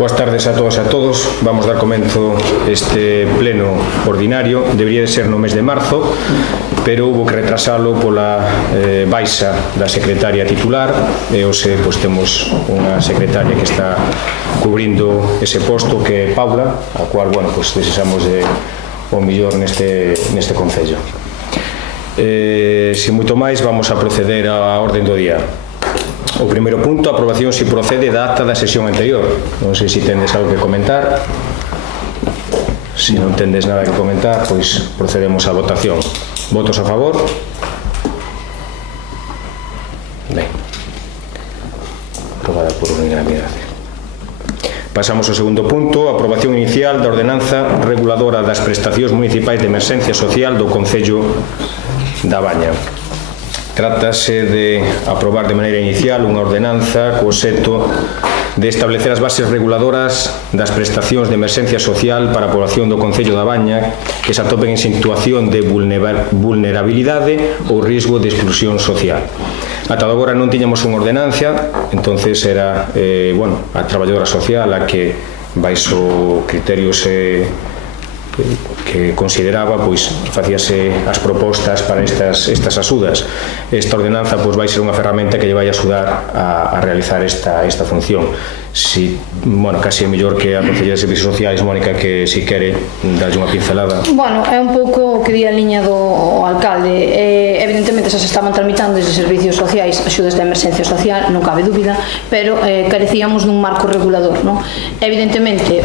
Boas tardes a todas e a todos. Vamos dar comenzo este pleno ordinario. Debería de ser no mes de marzo, pero hubo que retrasalo pola baixa da secretaria titular e hoxe temos unha secretaria que está cubrindo ese posto, que é Paula, a cual, desexamos o millor neste concello. Sin moito máis, vamos a proceder á orden do día. O primeiro punto, a aprobación se procede da acta da sesión anterior. Non sei se tendes algo que comentar. Se non tendes nada que comentar, pois procedemos á votación. Votos a favor? Ben. Aprobada por unanimidade. Pasamos ao segundo punto, a aprobación inicial da ordenanza reguladora das prestacións municipais de emerxencia social do Concello da Baña. Trátase de aprobar de maneira inicial unha ordenanza co obxecto de establecer as bases reguladoras das prestacións de emerxencia social para a población do Concello da Baña que se atopen en situación de vulnerabilidade ou risco de exclusión social. Ata agora non tiñamos unha ordenancia, entonces era a traballadora social a que baixo criterios que consideraba, facíase as propostas para estas axudas. Esta ordenanza vai ser unha ferramenta que lle vai axudar a realizar esta función. Casi é mellor que a Conselleira de Servicios Sociais, Mónica, que si quere darlle unha pincelada. É un pouco o que di a liña do alcalde. Evidentemente xa se estaban tramitando desde Servicios Sociais axudas de emerxencia social, non cabe dúbida, pero carecíamos dun marco regulador, non? Evidentemente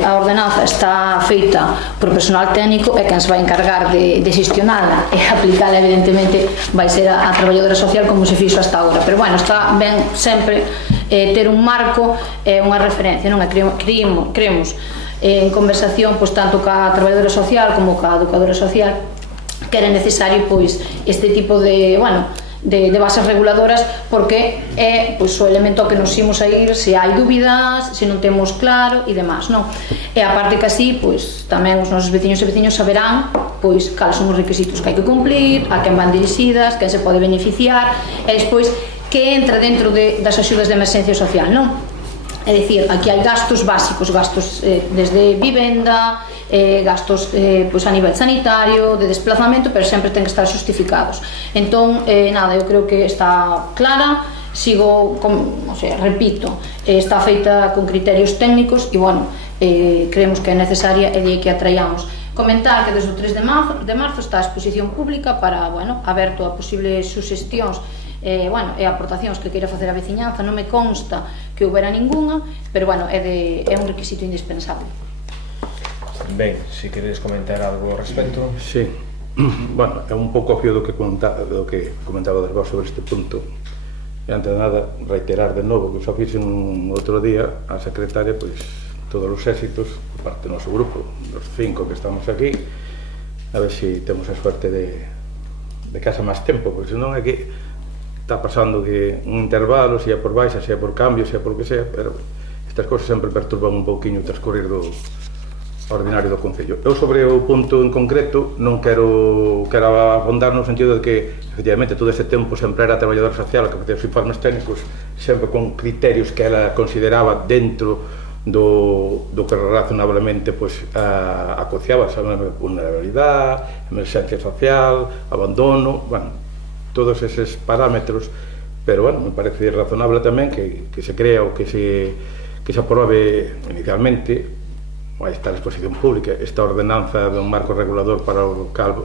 a ordenanza está feita por personal técnico e quen se vai encargar de xestionala e aplicala, evidentemente, vai ser a traballadora social como se fixo hasta agora, pero está ben sempre ter un marco e unha referencia, non? Creemos en conversación tanto ca traballadora social como ca educadora social que era necesario este tipo de bases reguladoras, porque é o elemento que nos imos a ir se hai dúbidas, se non temos claro e demás, non? E a parte que así, tamén os nosos veciños e veciños saberán cales son os requisitos que hai que cumplir, a quen van dirixidas, quen se pode beneficiar e despois que entra dentro das axudas de emerxencia social, non? É dicir, aquí hai gastos básicos, gastos desde vivenda, gastos a nivel sanitario, de desplazamento, pero sempre ten que estar justificados. Entón, eu creo que está clara, repito, está feita con criterios técnicos e, creemos que é necesaria e que a traíamos. Comentar que desde o 3 de marzo está a exposición pública para, aberto a posibles suxestións e aportacións que queira facer a veciñanza. Non me consta que houbera ningunha, pero é un requisito indispensable. Ben, se queres comentar algo ao respecto. Sí, é un pouco a fío do que comentaba Dervó sobre este punto. E antes de nada, reiterar de novo que xa fixen outro día a secretaria todos os éxitos por parte do noso grupo, dos 5 que estamos aquí, a ver se temos a suerte de casa máis tempo, porque senón é que está pasando que un intervalo, se é por baixa, se é por cambio, se é por que sea, pero estas cousas sempre perturban un pouquiño o transcurrir do ordinario do Concello. Eu sobre o punto en concreto non quero afondar no sentido de que efectivamente todo este tempo sempre era a traballadora social a que facía os informes técnicos sempre con criterios que ela consideraba dentro do que razonablemente acociaba a vulnerabilidade, emerxencia social, abandono, todos eses parámetros, pero me parece razonable tamén que se crea ou que se aprobe inicialmente esta exposición pública, esta ordenanza dun marco regulador para o local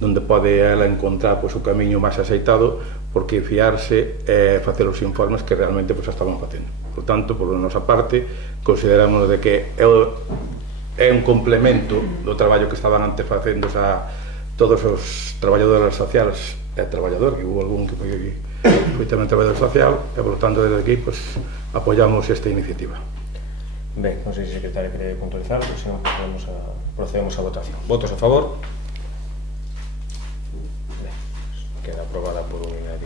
onde pode ela encontrar o camiño máis aceitado, porque fiarse e facer os informes que realmente xa estaban facendo. Por tanto, por nosa parte, consideramos de que é un complemento do traballo que estaban antes facendo todos os traballadores sociales e traballador, que hubo algún que foi tamén traballador social, e por tanto desde aquí apoiamos esta iniciativa. Ben, non sei se o secretario quere puntualizar, senón procedemos a votación. Votos a favor? Ben, queda aprobada por unanimidade.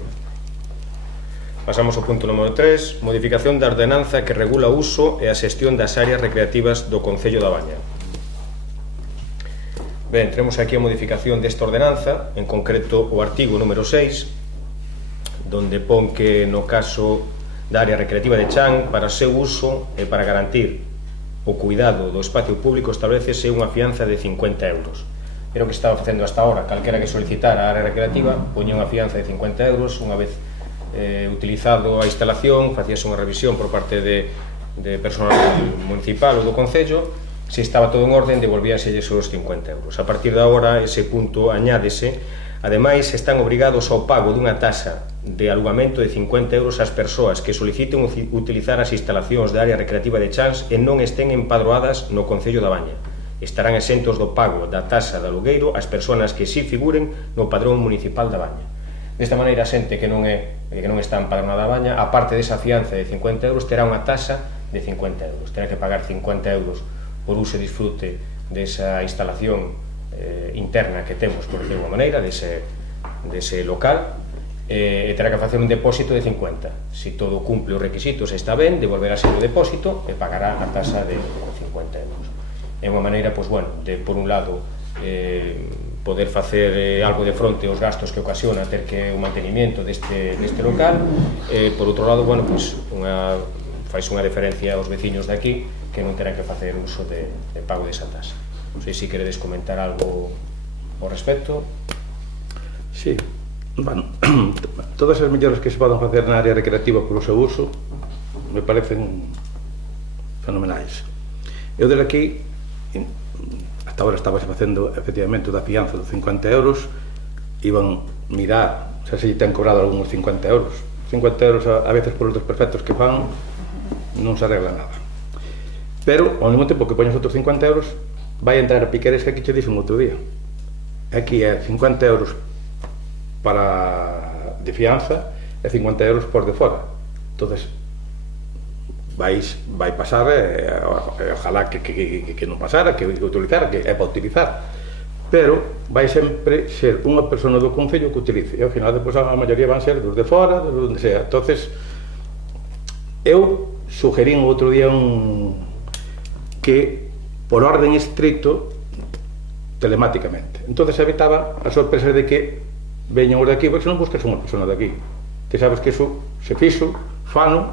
Pasamos ao punto número 3, modificación da ordenanza que regula o uso e a xestión das áreas recreativas do Concello da Baña. Ben, tenemos aquí a modificación desta ordenanza, en concreto o artigo número 6, donde pon que no caso da área recreativa de Chan para o seu uso e para garantir o cuidado do espacio público establecese unha fianza de 50 euros. Era o que estaba facendo hasta ahora. Calquera que solicitara a área recreativa poñía unha fianza de 50 euros, unha vez utilizado a instalación, facíase unha revisión por parte de personal municipal ou do Concello. Se estaba todo en orden, devolvíanse esos 50 euros. A partir de agora, ese punto añádese. Ademais, están obrigados ao pago dunha taxa de alugamento de 50 euros ás persoas que soliciten utilizar as instalacións da área recreativa de Chans e non estén empadroadas no Concello da Baña. Estarán exentos do pago da taxa de alugueiro as persoas que si figuren no padrón municipal da Baña. Desta maneira, a xente que non está empadronada da Baña, aparte desa fianza de 50 euros, terá unha taxa de 50 euros. Terá que pagar 50 euros por uso e disfrute desa instalación interna que temos, por decirlo de alguma maneira, dese local, e terá que facer un depósito de 50. Se todo cumple os requisitos e está ben, devolverase o depósito e pagará a taxa de 50 euros. É unha maneira, pois, bueno, de, por un lado, poder facer algo de fronte aos gastos que ocasiona ter que o mantenimiento deste local, e, por outro lado, bueno, pois, faise unha deferencia aos veciños de aquí que non terán que facer uso de pago desa taxa. Non sei se queredes comentar algo ao respecto. Sí, bueno, todas as melloras que se poden facer na área recreativa polo seu uso me parecen fenomenais. Eu desde aquí, hasta agora estaba facendo efectivamente da fianza dos 50 euros, iban mirar se lle ten cobrado algúns 50 euros. 50 euros a veces por os desperfectos que fan non se arregla nada. Pero ao mesmo tempo que poñes outros 50 euros, vai entrar a picaresca que che dixen outro día. Aquí é 50 euros de fianza e 50 euros por de fora. Entonces vai pasar, ojalá que non pasara, que utilizara, que é para utilizar, pero vai sempre ser unha persona do Concello que utilice, e ao final depois a maioría van ser dos de fora, de onde sea. Entonces eu sugerín outro día que por orden estricto telemáticamente, entonces evitaba as sorpresas de que veñan os de aquí, porque se non buscas unha persona de aquí, que sabes que iso se fixo, fano,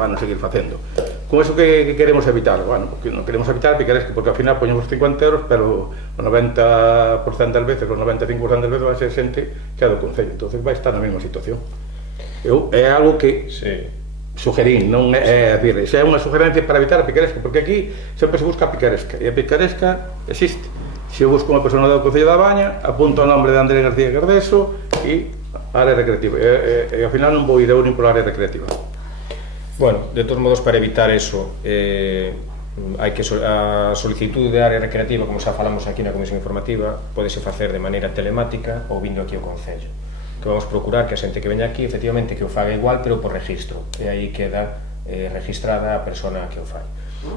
van a seguir facendo. Con eso que queremos evitar? Bueno, porque non queremos evitar picaresca, porque ao final poñemos 50 euros, pero o 90% das veces, o 95% das veces vai ser xente que é do Concello, entonces vai estar na mesma situación. É algo que sugerín, non é decir, xa é unha sugerencia para evitar a picaresca, porque aquí sempre se busca a picaresca, e a picaresca existe. Se eu busco unha persona do Concello da Baña, apunto o nombre de Andrés García Gardeso e área recreativa, e ao final non vou ir eu nin por área recreativa. Bueno, de todos modos, para evitar eso, hai que a solicitud de área recreativa, como xa falamos aquí na Comisión Informativa, podese facer de maneira telemática ou vindo aquí ao Concello, que vamos procurar que a xente que veña aquí, efectivamente, que o faga igual, pero por registro, e aí queda registrada a persona que o fai.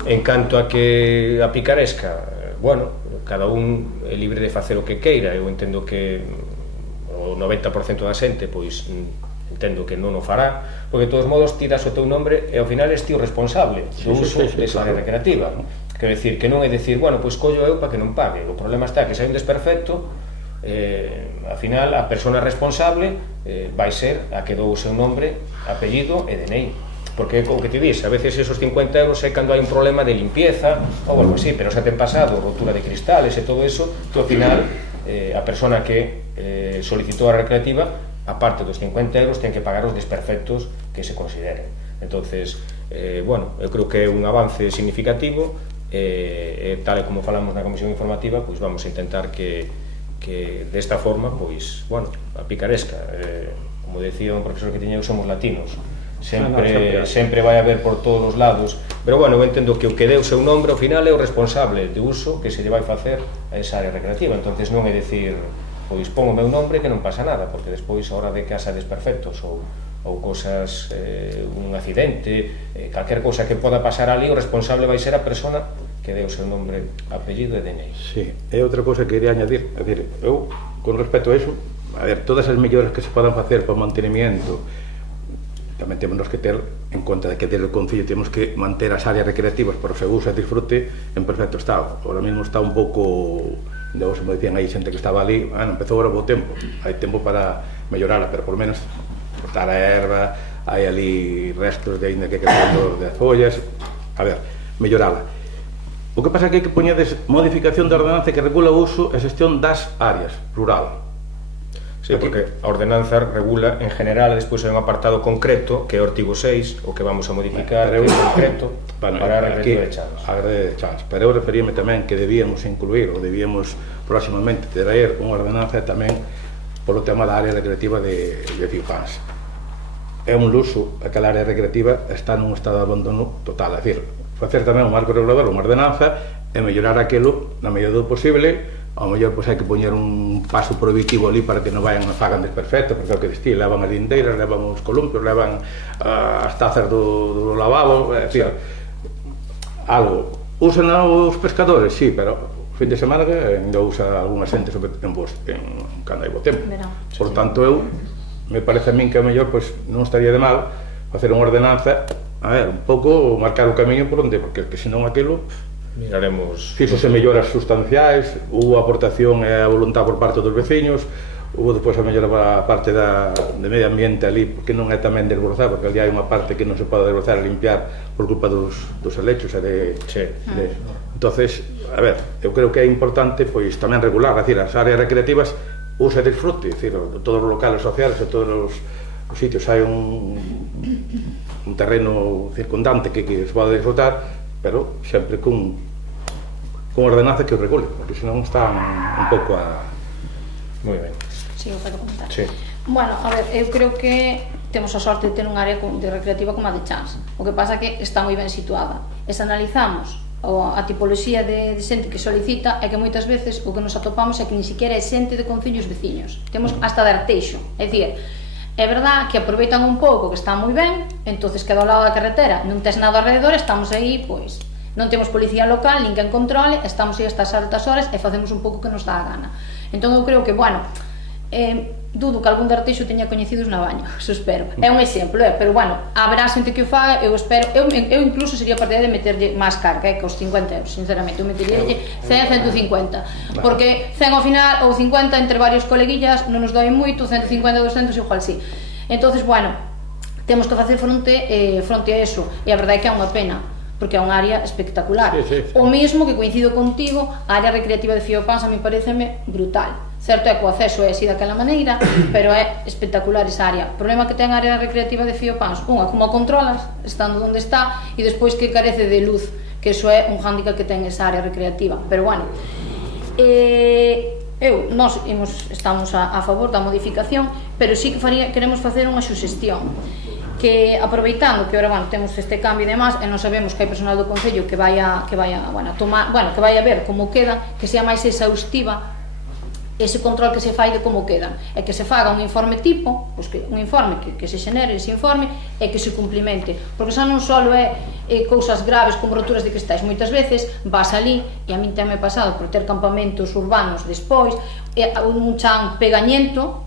En canto a que a picaresca, bueno, cada un é libre de facer o que queira. Eu entendo que o 90% da xente, pois, entendo que non o fará, porque de todos modos tiras o teu nombre e ao final és ti o responsable do uso desa área recreativa. Quero dicir, que non é dicir, bueno, pois collo eu para que non pague. O problema está que se hai un desperfecto, ao final a persona responsable vai ser a que dou o seu nombre, apellido e DNI. Porque é o que te dís, a veces esos 50 euros é cando hai un problema de limpieza ou algo así, pero xa ten pasado rotura de cristales e todo eso, que ao final a persona que solicitou a recreativa, aparte dos 50 euros, ten que pagar os desperfectos que se consideren. Entonces, bueno, eu creo que é un avance significativo, tal e como falamos na Comisión Informativa, pois vamos a intentar que desta forma, pois, bueno, a picaresca, como decía un profesor que tiña, somos latinos, sempre vai haber por todos os lados, pero bueno, eu entendo que o que dé o seu nombre ao final é o responsable de uso que se lle vai facer a esa área recreativa. Entonces non é dicir, pois pon o meu nombre que non pasa nada, porque despois a hora de que haxa desperfectos ou cosas, un accidente, calquer cousa que poda pasar ali, o responsable vai ser a persona que dé o seu nombre, apellido e DNI. Sí, é outra cousa que quería añadir, é dicir, eu, con respecto a iso, a ver, todas as melloras que se podan facer para o mantenimiento, tamén temos que ter en conta de que desde o Concello temos que manter as áreas recreativas para o seu uso e disfrute en perfecto estado. Ahora mesmo está un pouco, como decían aí, xente que estaba ali, empezou agora o bo tempo, hai tempo para mellorala, pero por menos cortar a erva, hai ali restos de ainda que quedando de follas, a ver, mellorala. O que pasa é que hai que poñedes modificación da ordenanza que regula o uso e xestión das áreas, rural. Sí, porque a ordenanza regula en general, despois hai un apartado concreto, que é o artigo 6, o que vamos a modificar, que é concreto para a recreativa de Chanz. A recreativa de Chanz. Pero eu referíame tamén que debíamos incluir, ou debíamos próximamente traer unha ordenanza tamén polo tema da área recreativa de Fiopans. É un luxo, aquela área recreativa está nun estado de abandono total, é dicir, facer tamén un marco regulador, unha ordenanza, e mellorar aquilo na medida do posible. Ao mellor hai que poñer un paso prohibitivo ali para que non vayan a fagan desperfecto, porque é o que distí, levan as lindeiras, levan os columpios, levan as tazas do lavabo, é dicir, algo. Usan os pescadores? Sí, pero fin de semana que ainda usa alguna xente cando hai bo tempo. Por tanto, eu, me parece a min que a mellor non estaría de mal facer unha ordenanza, a ver, un pouco marcar o camiño por onde, porque senón aquilo miraremos. Fíxose melloras sustanciais, hubo aportación e a voluntad por parte dos veciños, hubo depois a mellora a parte de medio ambiente ali, porque non é tamén desbrozar, porque ali hai unha parte que non se pode desbrozar e limpiar por culpa dos helechos e entonces, a ver, eu creo que é importante tamén regular, é dicir, as áreas recreativas usa e disfrute, é dicir, todos os locales sociales e todos os sitios hai un terreno circundante que se pode disfrutar, pero sempre con ordenanza que o regule, porque senón está un pouco a... Moi ben. Sí, eu quero comentar. Sí. Bueno, a ver, eu creo que temos a sorte de ter un área de recreativa como a de Chanz. O que pasa é que está moi ben situada. E se analizamos a tipoloxía de xente que solicita, é que moitas veces o que nos atopamos é que ni siquiera é xente de concellos veciños. Temos hasta de Arteixo. É dicir, é verdad que aproveitan un pouco que está moi ben, entonces que do lado da carretera non tes nada alrededor, estamos aí, pois non temos policía local, nin quen controle, estamos aí a estas altas horas e facemos un pouco que nos dá a gana. Entón eu creo que, bueno, dudo que algún de Arteixo teña coñecidos na baño, eso espero. É un exemplo, pero bueno, haberá xente que o faga, eu espero, eu incluso sería partidaria de meterlle máis carga, que os 50 euros, sinceramente, eu meteríalle 100, 150, porque 100 ao final, ou 50 entre varios coleguillas, non nos doi moito, 150, 200, igual sí. Entonces, bueno, temos que facer fronte a eso, e a verdade é que é unha pena, porque é unha área espectacular. O mesmo que coincido contigo, a área recreativa de Fiopans a mí pareceme brutal. Certo é que o acceso é así daquela maneira, pero é espectacular esa área. O problema que ten a área recreativa de Fiopans, unha, como a controlas, estando onde está, e despois que carece de luz, que iso é un hándicap que ten esa área recreativa. Pero bueno, nós estamos a favor da modificación, pero sí que queremos facer unha suxestión, que aproveitando que agora temos este cambio e demás, e non sabemos que hai personal do Concello que vai a ver como queda, que sea máis exhaustiva ese control que se fai de como quedan, e que se faga un informe tipo, un informe que se xenere ese informe e que se cumplimente, porque xa non só é cousas graves como roturas de cristais, moitas veces vas ali, e a min teme pasado por ter campamentos urbanos despois, un chan pegañento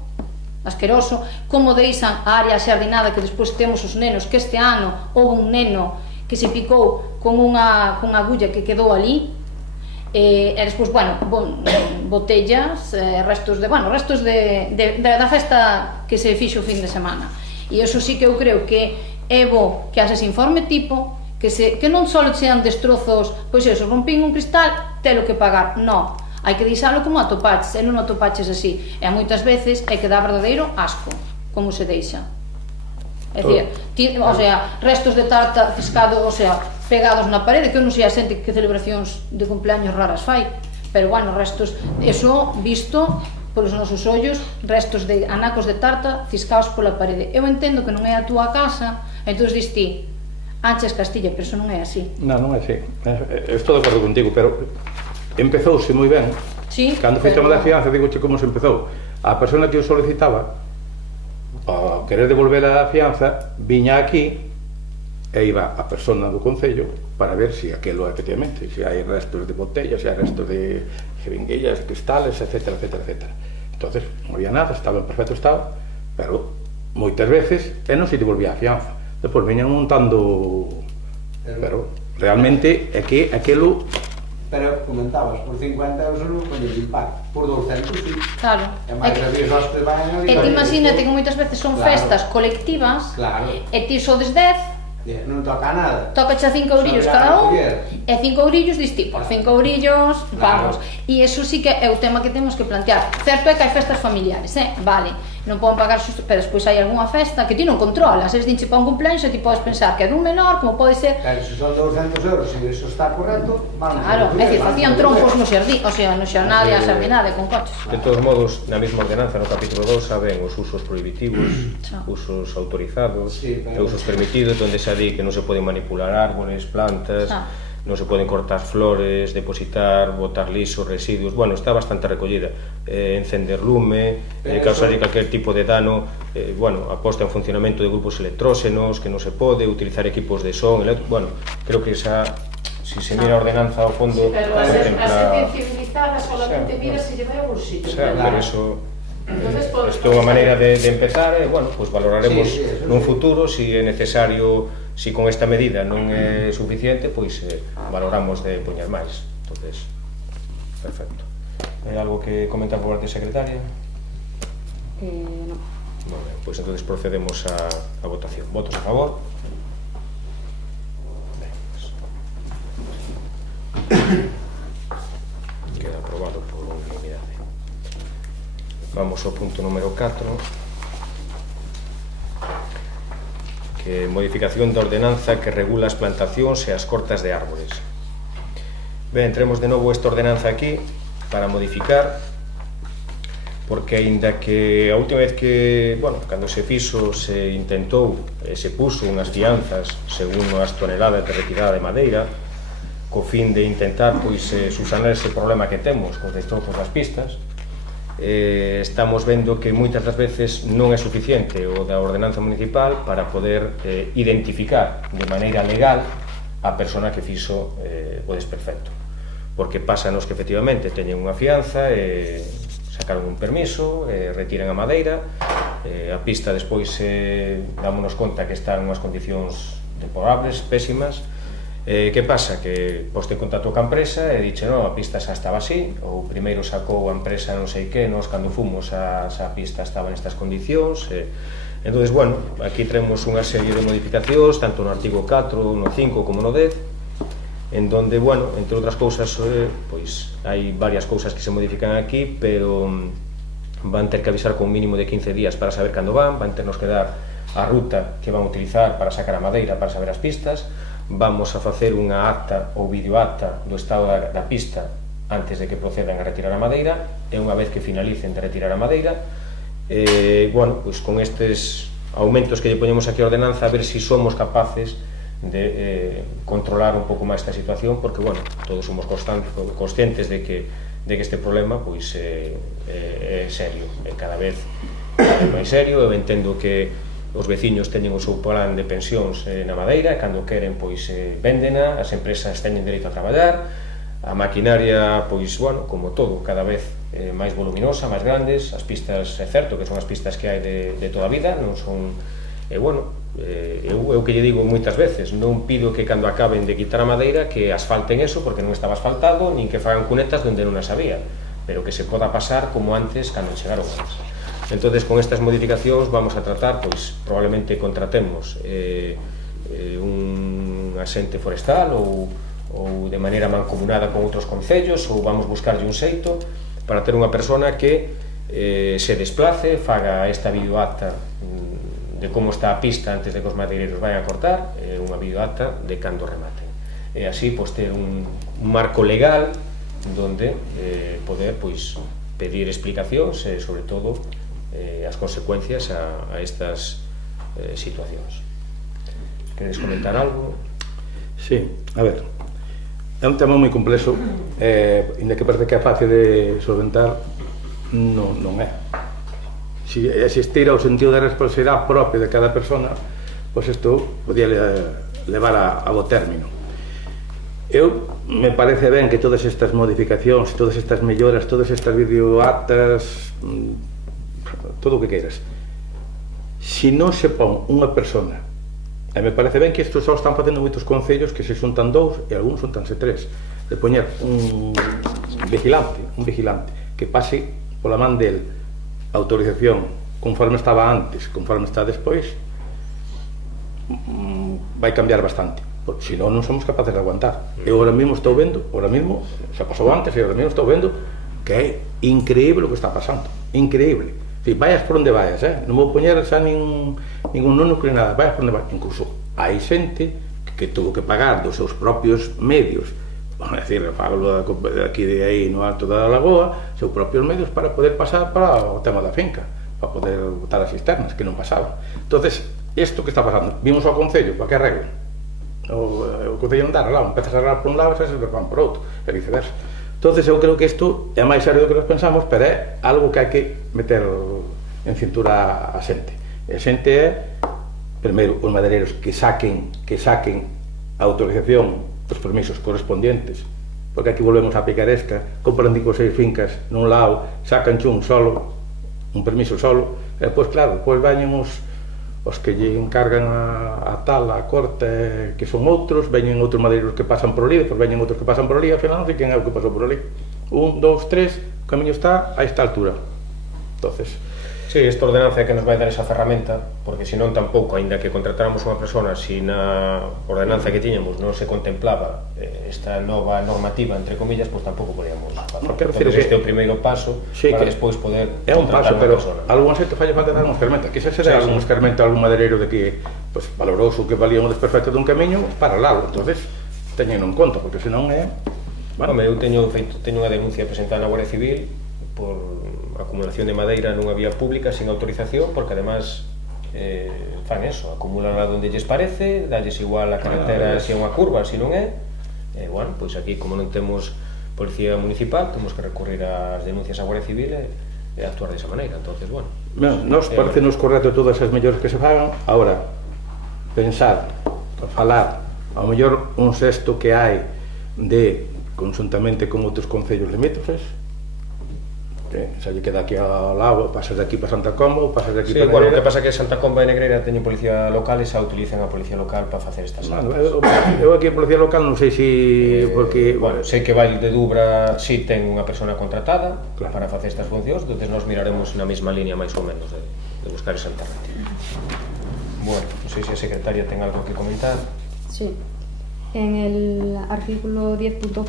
asqueroso, como deixan a área xardinada que despois temos os nenos, que este ano houve un neno que se picou con unha agulla que quedou ali, e despois, botellas, restos da festa que se fixo o fin de semana, e iso sí que eu creo que é bo que haxe ese informe tipo, que non só sean destrozos, pois eso, rompín un cristal, telo que pagar, non, hai que deixalo como atopaches, e non atopaches así, e moitas veces é que dá verdadeiro asco como se deixa. É dicir, restos de tarta fiscado, pegados na parede, que eu non sei a xente que celebracións de cumpleaños raras fai, pero bueno, restos, eso visto polos nosos ollos, restos de anacos de tarta ciscados pola parede. Eu entendo que non é a túa casa, entón dis ti, Anches Castilla, pero eso non é así. Non é así, estou de acordo contigo, pero empezouse moi ben. Cando foi tema da fianza, digo como se empezou. A persona que o solicitaba, ao querer devolver a fianza, viña aquí e iba a persona do Concello para ver se aquilo efectivamente, se hai restos de botellas, se hai restos de jeringuillas, cristales, etc. Entonces, non había nada, estaba en perfecto estado, pero moitas veces non se devolvía a fianza. Depois viñan montando, pero realmente é que aquilo pero comentabas, por 50 euros non poñer impacto, por 200 sí. Claro. E máis a días os que van ali. E ti imagínate que moitas veces son festas colectivas e ti sodes 10, non toca nada. tócache a 5 eurillos cada un e 5 eurillos dis ti, por 5 eurillos vamos. E iso sí que é o tema que temos que plantear. Certo é que hai festas familiares, vale, non poden pagar xusto, pero despois hai algunha festa que ti non controlas, eles dinche para un cumpleaños e ti podes pensar que é dun menor, como pode ser. Claro, se son 200 euros e iso está correcto, vamos. Claro, é dicir, facían trompos no xardín, o sea, no xornal e a xardinade con coches. De todos modos, na mesma ordenanza, no capítulo 2, saben os usos prohibitivos, usos autorizados e usos permitidos, onde se di que non se poden manipular árboles, plantas, non se poden cortar flores, depositar, botar liso, residuos. Bueno, está bastante recollida. Encender lume, causar calquer tipo de dano, bueno, a posta en funcionamento de grupos electróxenos, que non se pode, utilizar equipos de son, bueno, creo que esa, si se mira a ordenanza ao fondo, pero a xente civilizada solamente mira se lle vai ao bolsillo. Pero eso, isto é unha maneira de empezar, bueno, pues valoraremos nun futuro si é necesario. Si con esta medida non é suficiente, pois valoramos de poñer máis. Entonces, perfecto. É algo que comentar por parte secretaria? Non. Moi ben, pois entonces procedemos a votación. Votos a favor? Ben, queda aprobado por unanimidade. Vamos ao punto número 4. Modificación da ordenanza que regula as plantacións e as cortas de árbores. Ben, entremos de novo esta ordenanza aquí para modificar, porque aínda que a última vez que, bueno, cando se fixo, se intentou e se puso unhas fianzas según as toneladas de retirada de madeira, co fin de intentar, pois, subsanar ese problema que temos cos destrozos das pistas, estamos vendo que moitas das veces non é suficiente o da ordenanza municipal para poder identificar de maneira legal a persona que fixo o desperfecto, porque pásanos que efectivamente teñen unha fianza sacaron un permiso, retiran a madeira, a pista despois dámonos conta que está en unhas condicións deplorables, pésimas. Que pasa? Que poste en contacto ca empresa e dixe, non, a pista xa estaba así, ou primeiro sacou a empresa non sei que, nos cando fomos a pista estaba nestas condicións. Entón, bueno, aquí traemos unha serie de modificacións, tanto no artigo 4, no 5 como no 10, en donde, bueno, entre outras cousas, pois hai varias cousas que se modifican aquí, pero van ter que avisar con un mínimo de 15 días para saber cando van ternos que dar a ruta que van a utilizar para sacar a madeira, para saber as pistas. Vamos a facer unha acta ou videoacta do estado da pista antes de que procedan a retirar a madeira, e unha vez que finalicen de retirar a madeira, bueno, pois con estes aumentos que lle poñemos aquí a ordenanza, a ver se somos capaces de controlar un pouco máis esta situación, porque, bueno, todos somos conscientes de que este problema pois é serio, é cada vez máis serio. Eu entendo que os veciños teñen o seu plan de pensións na madeira, e cando queren, pois, véndena, as empresas teñen dereito a traballar, a maquinaria, pois, bueno, como todo, cada vez máis voluminosa, máis grandes, as pistas, é certo que son as pistas que hai de toda a vida, non son, bueno, eu que lle digo moitas veces, non pido que cando acaben de quitar a madeira que asfalten eso, porque non estaba asfaltado, nin que fagan cunetas onde non as había, pero que se poda pasar como antes, cando chegaron antes. Entonces, con estas modificacións vamos a tratar, pois, probablemente contratemos un asente forestal ou de maneira mancomunada con outros concellos, ou vamos buscarlle un xeito para ter unha persona que se desplace, faga esta videoacta de como está a pista antes de que os madeireiros vayan a cortar, unha videoacta de cando rematen. E así, pois, ter un marco legal donde poder, pois, pedir explicacións e, sobre todo, as consecuencias a estas situacións. Queres comentar algo? Sí, a ver, é un tema moi complexo, inda que parece que é fácil de solventar, non é. Se existira o sentido de responsabilidade propia de cada persona, pois isto podía levar a bo término. Me parece ben que todas estas modificacións, todas estas melloras, todas estas videoactas, todo o que queiras, se non se pon unha persona, e me parece ben que isto só están facendo moitos concellos que se xuntan dous e algúns xuntanse tres, de poñer un vigilante que pase pola man del autorización conforme estaba antes, conforme está despois, vai cambiar bastante, porque senón non somos capaces de aguantar. Eu ahora mismo estou vendo, xa pasou antes, e ahora mismo estou vendo que é increíble o que está pasando, increíble. Vayas por onde vayas, non vou poñer xa ningún núcleo ni nada, vayas por onde vayas. Incluso hai xente que tuvo que pagar dos seus propios medios, vamos a decir, falo aquí de aí no alto da lagoa, seus propios medios para poder pasar para o tema da finca, para poder botar as cisternas, que non pasaban. Entonces, isto que está pasando, vimos ao Concello, para que arreglen. O Concello non dá arreglado, empezas a arreglar por un lado e se van por outro, e viceversa. Entonces, eu creo que isto é máis serio do que nos pensamos, pero é algo que hai que meter en cintura a xente. A xente é, primeiro, os madeireiros que saquen a autorización, os permisos correspondientes, porque aquí volvemos á picaresca, compran 5 ou 6 fincas nun lado, sacan un solo, un permiso solo, e depois, claro, depois veñen os que lle encargan a tal, a corte, que son outros, veñen outros madeireiros que pasan por ali, depois veñen outros que pasan por ali, ao final non sei quen é o que pasou por ali. 1, 2, 3, o camiño está a esta altura. Entonces, Sí, esta ordenanza é que nos vai dar esa ferramenta, porque senón tampouco, aínda que contratáramos unha persona, se na ordenanza que tiñamos non se contemplaba esta nova normativa, entre comillas, pois tampouco podíamos facer. Entón, este é o primeiro paso para despois poder É un paso, contratar unha pero persona. algún xeito falla falta dar un escarmento. Quizás será algún escarmento a algún madeireiro de que valorou o que valía un desperfecto dun camiño para lalo, entonces teñen en conta, porque senón é... Home, eu teño unha denuncia presentada na Guardia Civil por acumulación de madeira nunha vía pública sin autorización, porque además fan eso, acumulan lá onde lles parece, dalles igual a carretera se é unha curva, se non é, bueno, pois aquí como non temos policía municipal, temos que recurrir ás denuncias á Guardia Civil e actuar desa maneira, entonces, bueno. Nos parece-nos correcto todas as mellores que se fagan, ahora, pensar, falar, ao mellor un sexto que hai de conjuntamente con outros concellos limítrofes, xa lle queda aquí ao lado, pasas de aquí para Santa Comba ou pasas de aquí para Negreira. Bueno, o que pasa é que Santa Comba e Negreira teñen policía local e xa utilizan a policía local para facer estas actas. Eu aquí a policía local non sei se... porque... Bueno, sei que Val de Dubra si ten unha persona contratada para facer estas funcións, entonces nos miraremos na mesma línea máis ou menos de buscar esa alternativa. Bueno, non sei se a secretaria ten algo que comentar. Sí. En el artículo 10.4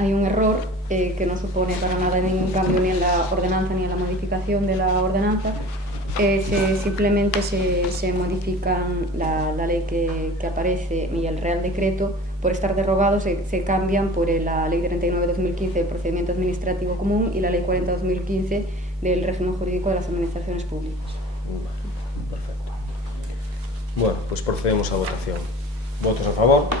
hay un error que no supone para nada ningún cambio ni en la ordenanza ni en la modificación de la ordenanza. Simplemente se modifican la ley que aparece y el Real Decreto, por estar derogados se cambian por la Ley 39/2015 del Procedimiento Administrativo Común y la Ley 40/2015 del Régimen Jurídico de las Administraciones Públicas. Perfecto. Bueno, pues procedemos a votación. ¿Votos a favor?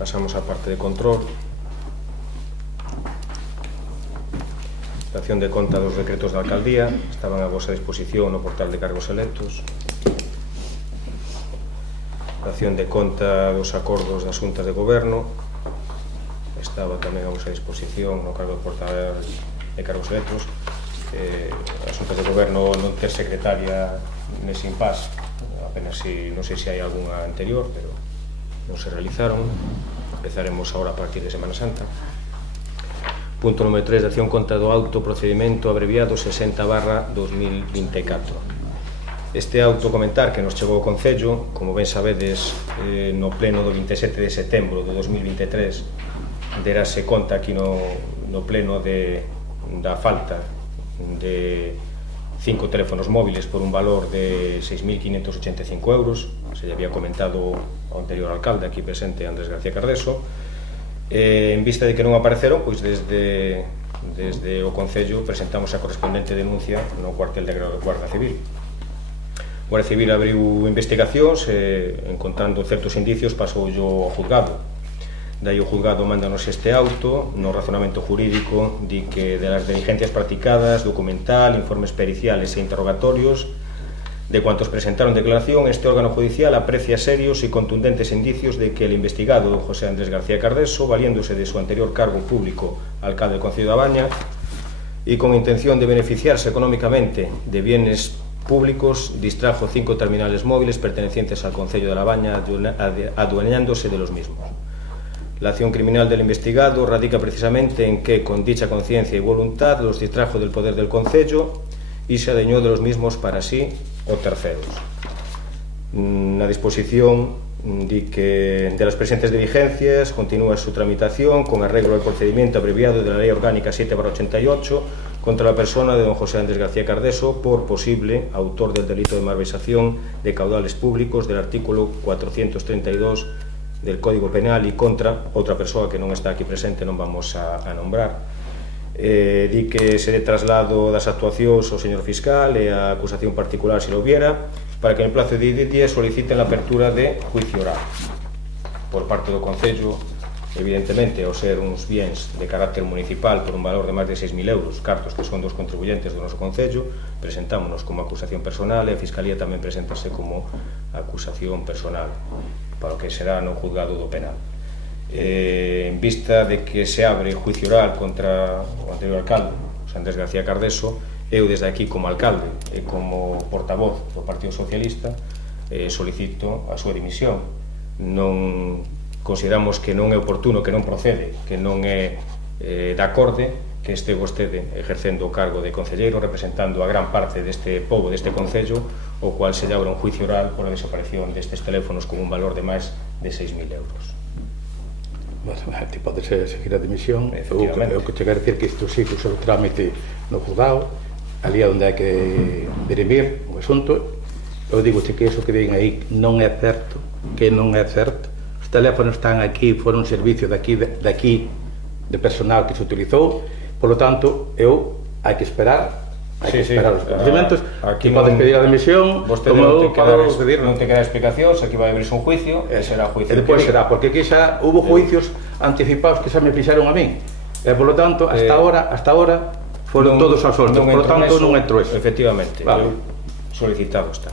Pasamos á parte de control. Dación de conta dos decretos da alcaldía, estaban a vosa disposición no portal de cargos electos. Dación de conta dos acordos das xuntas de goberno, estaba tamén a vosa disposición no cargo do portal de cargos electos. As xuntas de goberno non ter secretaria nese impasse, apenas non sei se hai algunha anterior, pero non se realizaron. Empezaremos agora a partir de Semana Santa. Punto número 3, dación conta do auto procedimento abreviado 60/2024. Este auto comentar que nos chegou ao Concello, como ben sabedes, no pleno do 27 de setembro de 2023 derase conta aquí no pleno da falta de 5 teléfonos móviles por un valor de 6.585 euros. Se lle había comentado ao anterior alcalde aquí presente, Andrés García Cardeso. En vista de que non apareceron, pois desde o Concello presentamos a correspondente denuncia no cuartel de Guardia Civil. Guardia Civil abriu investigacións e, encontrando certos indicios, pasou ao juzgado. Daí o juzgado mándanos este auto, no razonamento jurídico di que de las diligencias practicadas, documental, informes periciales e interrogatorios de cuantos presentaron declaración, este órgano judicial aprecia serios y contundentes indicios de que el investigado don José Andrés García Cardeso, valiéndose de su anterior cargo público alcalde del Concello da Baña, y con intención de beneficiarse económicamente de bienes públicos, distrajo 5 terminales móviles pertenecientes al Concello de La Baña, adueñándose de los mismos. La acción criminal del investigado radica precisamente en que, con dicha conciencia y voluntad, los distrajo del poder del Concello y se adueñó de los mismos para sí o terceros. La disposición di que de las presentes diligencias continúa su tramitación con arreglo al procedimiento abreviado de la Ley Orgánica 7/88 contra la persona de don José Andrés García Cardeso por posible autor del delito de malversación de caudales públicos del artículo 432 del Código Penal y contra outra persoa que non está aquí presente, non vamos a nombrar. Di que se dé traslado das actuacións ao señor fiscal e a acusación particular se lo viera para que en el plazo de 10 días soliciten la apertura de juicio oral por parte do Concello. Evidentemente, ao ser uns bienes de carácter municipal por un valor de máis de 6.000 euros, cartos que son dos contribuyentes do noso Concello, presentámonos como acusación personal e a Fiscalía tamén presentase como acusación personal para o que será no juzgado do penal. En vista de que se abre juicio oral contra o anterior alcalde, José Andrés García Cardeso, eu desde aquí como alcalde e como portavoz do Partido Socialista solicito a súa dimisión. Non consideramos que non é oportuno, que non procede, que non é de acorde que este vostede exercendo o cargo de concelleiro representando a gran parte deste pobo, deste concello, o cual se lle abra un juicio oral por a desaparición destes teléfonos con un valor de máis de 6.000 euros. Bueno, ti podes seguir a dimisión. Eu que chegar a decir que isto sigue o seu trámite no juzgado, ali onde hai que dirimir o asunto. Eu digo que iso que din aí non é certo, que non é certo. Os teléfonos están aquí, foron un servicio de aquí de personal que se utilizou, polo tanto, hai que esperar os procedimentos. Aquí podes pedir a dimisión, como eu podo pedir. Non te queda explicacións, aquí vai abrirse un juicio e será juicio. E depois será, porque aquí xa hubo juicios anticipados que xa me fixaron a min. E polo tanto, hasta ahora foron todos absortos, polo tanto non entro eso. Efectivamente, solicitado está.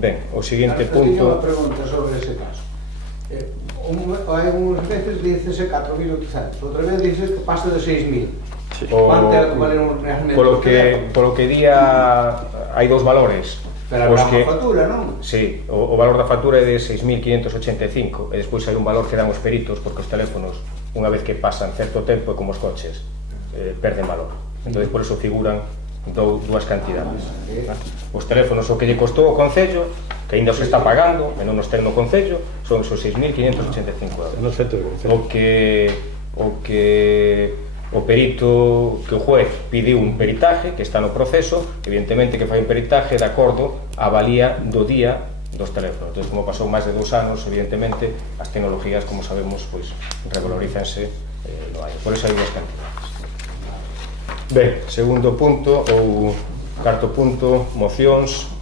Ben, o seguinte punto... Teño unha pregunta sobre ese caso. Hai unhas veces dícese 4.800, outra vez dices que pasa de 6.000. Polo que día hai dos valores. Pero habrá unha factura, non? Sí, o valor da factura é de 6.585 e despois hai un valor que dan os peritos porque os teléfonos, unha vez que pasan certo tempo, como os coches, perden valor. Entón, por iso figuran dúas cantidades. Os teléfonos o que lle costou ao Concello, que ainda os está pagando, e non os ten no Concello, son os 6.585 euros. O perito que o juez pediu un peritaje que está no proceso, evidentemente que fai un peritaje de acordo á valía do día dos teléfonos. Entón, como pasou máis de 2 anos, evidentemente as tecnologías, como sabemos, pois revalorízanse no año. Por iso hai dúas cantidades. Ben, segundo punto ou cuarto punto, mocións.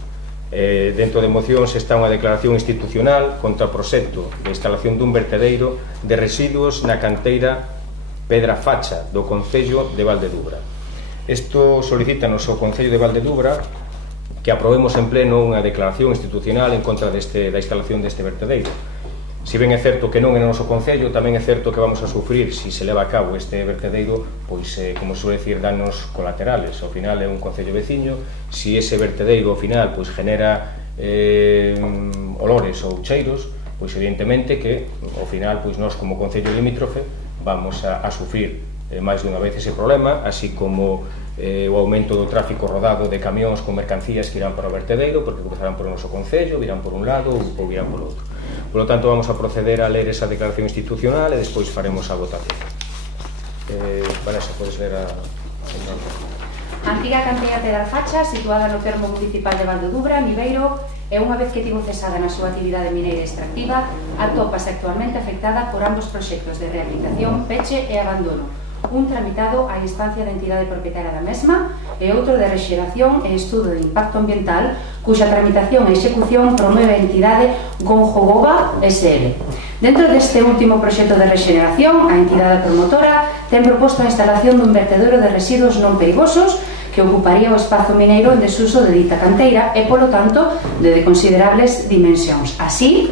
Dentro de mocións está unha declaración institucional contra o proxecto de instalación dun vertedeiro de residuos na canteira Pedra Facha do Concello de Valdedubra. Isto solicítanos ao Concello de Valdedubra que aprobemos en pleno unha declaración institucional en contra da instalación deste vertedeiro. Si ben é certo que non é no noso Concello, tamén é certo que vamos a sufrir, se se leva a cabo este vertedeiro, pois, como suele decir, danos colaterales. Ao final é un Concello veciño, se ese vertedeiro ao final pois genera olores ou cheiros, pois evidentemente que ao final pois nós como Concello limítrofe vamos a sufrir máis dunha vez ese problema, así como o aumento do tráfico rodado de camións con mercancías que irán para o vertedeiro, porque cruzarán por o noso Concello, virán por un lado ou virán por outro. Por lo tanto, vamos a proceder a ler esa declaración institucional e despois faremos a votación. Vanessa, podes ler a... A antiga canteira Pedra Facha, situada no termo municipal de Valdedubra, Niveiro, e unha vez que tivo cesada na súa actividade mineira extractiva, atópase actualmente afectada por ambos proxectos de rehabilitación, peche e abandono, un tramitado á instancia da entidade propietaria da mesma e outro de rexeración e estudo de impacto ambiental, cuxa tramitación e execución promove a entidade Gonjogoba SL. Dentro deste último proxecto de rexeración, a entidade promotora ten proposto a instalación dun vertedoiro de residuos non perigosos que ocuparía o espazo mineiro en desuso de dita canteira e, polo tanto, de considerables dimensións. Así,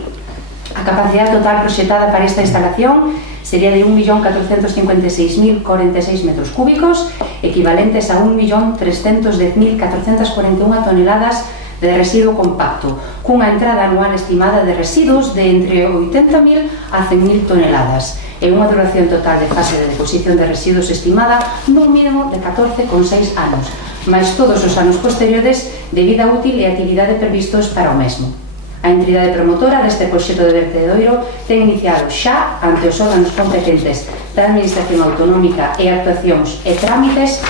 a capacidade total proxectada para esta instalación sería de 1.456.046 metros cúbicos, equivalentes a 1.310.441 toneladas de residuo compacto, cunha entrada anual estimada de residuos de entre 80.000 a 100.000 toneladas e unha duración total de fase de deposición de residuos estimada nun mínimo de 14,6 anos, máis todos os anos posteriores de vida útil e actividade previstos para o mesmo. A entidade promotora deste proxecto de vertedoiro ten iniciado xa ante os órganos competentes da Administración Autonómica e actuacións e trámites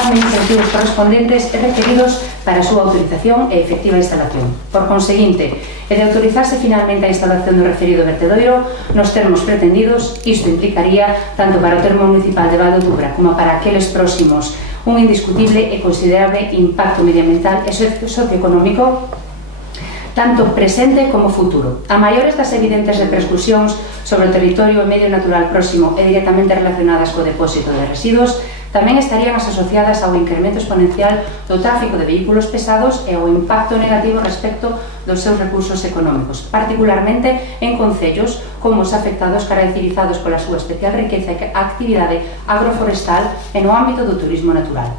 administrativos correspondentes e requeridos para a súa autorización e efectiva instalación. Por conseguinte, e de autorizarse finalmente a instalación do referido vertedoiro nos termos pretendidos, isto implicaría, tanto para o termo municipal de Val do Dubra como para aqueles próximos, un indiscutible e considerable impacto medioambiental e socioeconómico tanto presente como futuro. A maiores das evidentes repercusións sobre o territorio e medio natural próximo e directamente relacionadas co depósito de residuos tamén estarían as asociadas ao incremento exponencial do tráfico de vehículos pesados e ao impacto negativo respecto dos seus recursos económicos, particularmente en concellos como os afectados caracterizados pola súa especial riqueza e actividade agroforestal e no ámbito do turismo natural.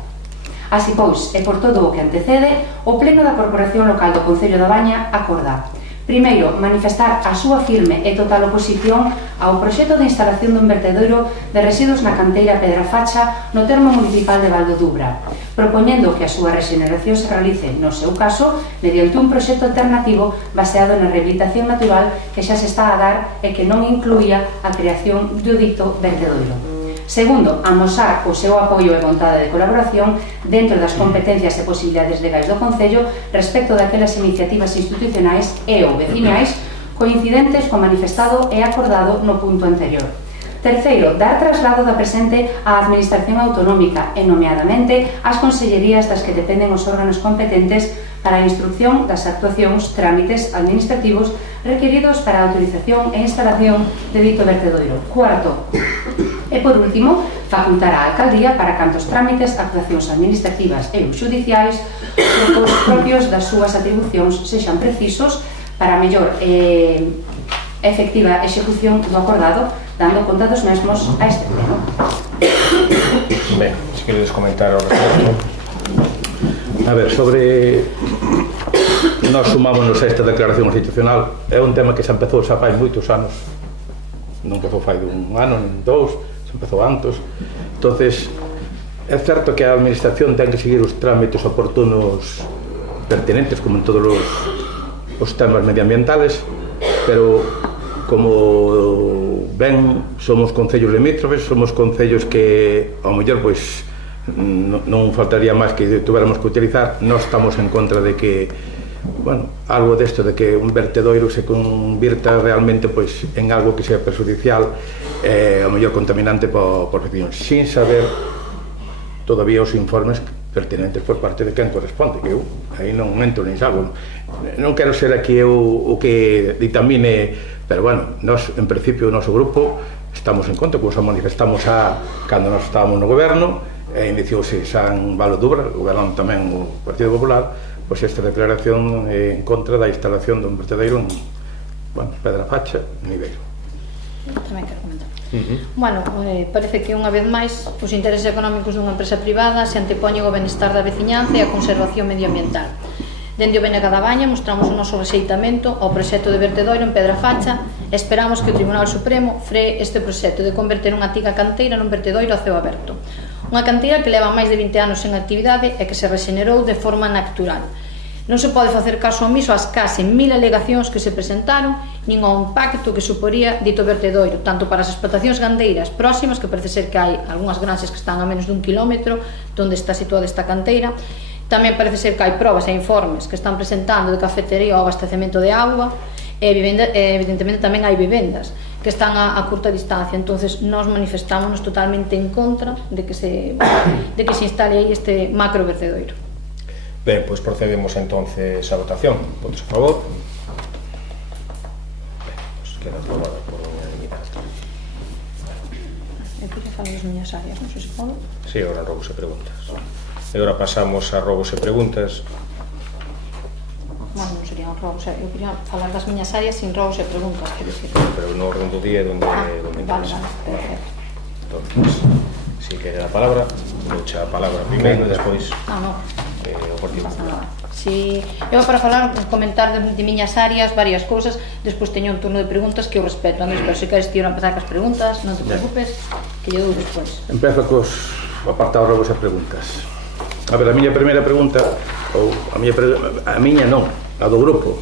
Así pois, e por todo o que antecede, o Pleno da Corporación Local do Concello da Baña acorda: primeiro, manifestar a súa firme e total oposición ao proxecto de instalación dun vertedoiro de residuos na canteira Pedrafacha no termo municipal de Val do Dubra, propoñendo que a súa rexeneración se realice, no seu caso, mediante un proxecto alternativo baseado na rehabilitación natural que xa se está a dar e que non incluía a creación do dito vertedoiro. Segundo, amosar o seu apoio e vontade de colaboración dentro das competencias e posibilidades legais do Concello respecto daquelas iniciativas institucionais e ou veciñais coincidentes co manifestado e acordado no punto anterior. Terceiro, dar traslado da presente á Administración Autonómica e, nomeadamente, ás consellerías das que dependen os órganos competentes para a instrucción das actuacións, trámites administrativos requeridos para a autorización e instalación de dito vertedoiro. Cuarto, e por último, facultar á Alcaldía para cantos trámites, actuacións administrativas e xudiciais propios das súas atribucións sexan precisos para a mellor efectiva execución do acordado, dando conta dos mesmos a este pleno. Ben, se queredes comentar ao respecto. A ver, sobre nós sumámonos a esta declaración institucional, é un tema que se empezou xa fai moitos anos, non empezou fai dun ano, nin dous, se empezou antes. Entonces, é certo que a administración ten que seguir os trámites oportunos pertinentes, como en todos os temas medioambientales, pero como ben somos concellos limítrofes, somos concellos que ao mellor pois non faltaría máis que tuviéramos que utilizar. Nós estamos en contra de que, bueno, algo desto de que un vertedoiro se convirta realmente pois en algo que sea perjudicial e ao mellor contaminante por veciños, sin saber todavía os informes pertinentes por parte de quen corresponde, que eu aí non entro nin sabo, non quero ser aquí eu o que ditamine, pero bueno, nós en principio o noso grupo estamos en contra, como xa manifestamos cando nós estábamos no goberno e iniciouse xa en Val do Dubra, gobernaron tamén o Partido Popular, pois esta declaración en contra da instalación dun vertedeiro en, bueno, Pedrafacha, Niveiro. Tamén quero comentar. Bueno, parece que unha vez máis os intereses económicos dunha empresa privada se antepoñen ao benestar da veciñanza e a conservación medioambiental. Dende o BNG da Baña mostramos o noso rexeitamento ao proxecto de vertedoiro en Pedrafacha e esperamos que o Tribunal Supremo free este proxecto de converter unha antiga canteira nun vertedoiro a ceo aberto. Unha canteira que leva máis de 20 anos en actividade e que se rexenerou de forma natural. Non se pode facer caso omiso ás case 1000 alegacións que se presentaron nin ao impacto que suporía dito vertedoiro, tanto para as explotacións gandeiras próximas, que parece ser que hai algunhas granxas que están a menos dun kilómetro onde está situada esta canteira. Tamén parece ser que hai probas e informes que están presentando de cafetería ou abastecemento de auga e evidentemente tamén hai vivendas que están a curta distancia. Entonces nós manifestámonos totalmente en contra de que se instale aí este macro vertedoiro. Ben, pois procedemos entonces a votación. Votos a favor? Ben, pois queda aprobada por unanimidade. Eu queria falar das miñas áreas, non sei se podo. Si, agora robos e preguntas. E agora pasamos a robos e preguntas. bueno, non serían robos, eu quería falar das miñas áreas sin robos e preguntas, quero dicir. Pero no orden do día donde Vale, interesa. perfecto. Entonces, si quere a palabra, lucha a palabra primeiro e despois Non. o partido. Pasa nada. Si eu para falar, comentar de miñas áreas, varias cousas, despois teño un turno de preguntas que eu respeto, Andrés, pero se queres ti a empezar cas preguntas, non te preocupes, que lle dou despois. Empezo cos apartados robos e preguntas. A ver, a miña primeira pregunta, ou a miña non, a do grupo,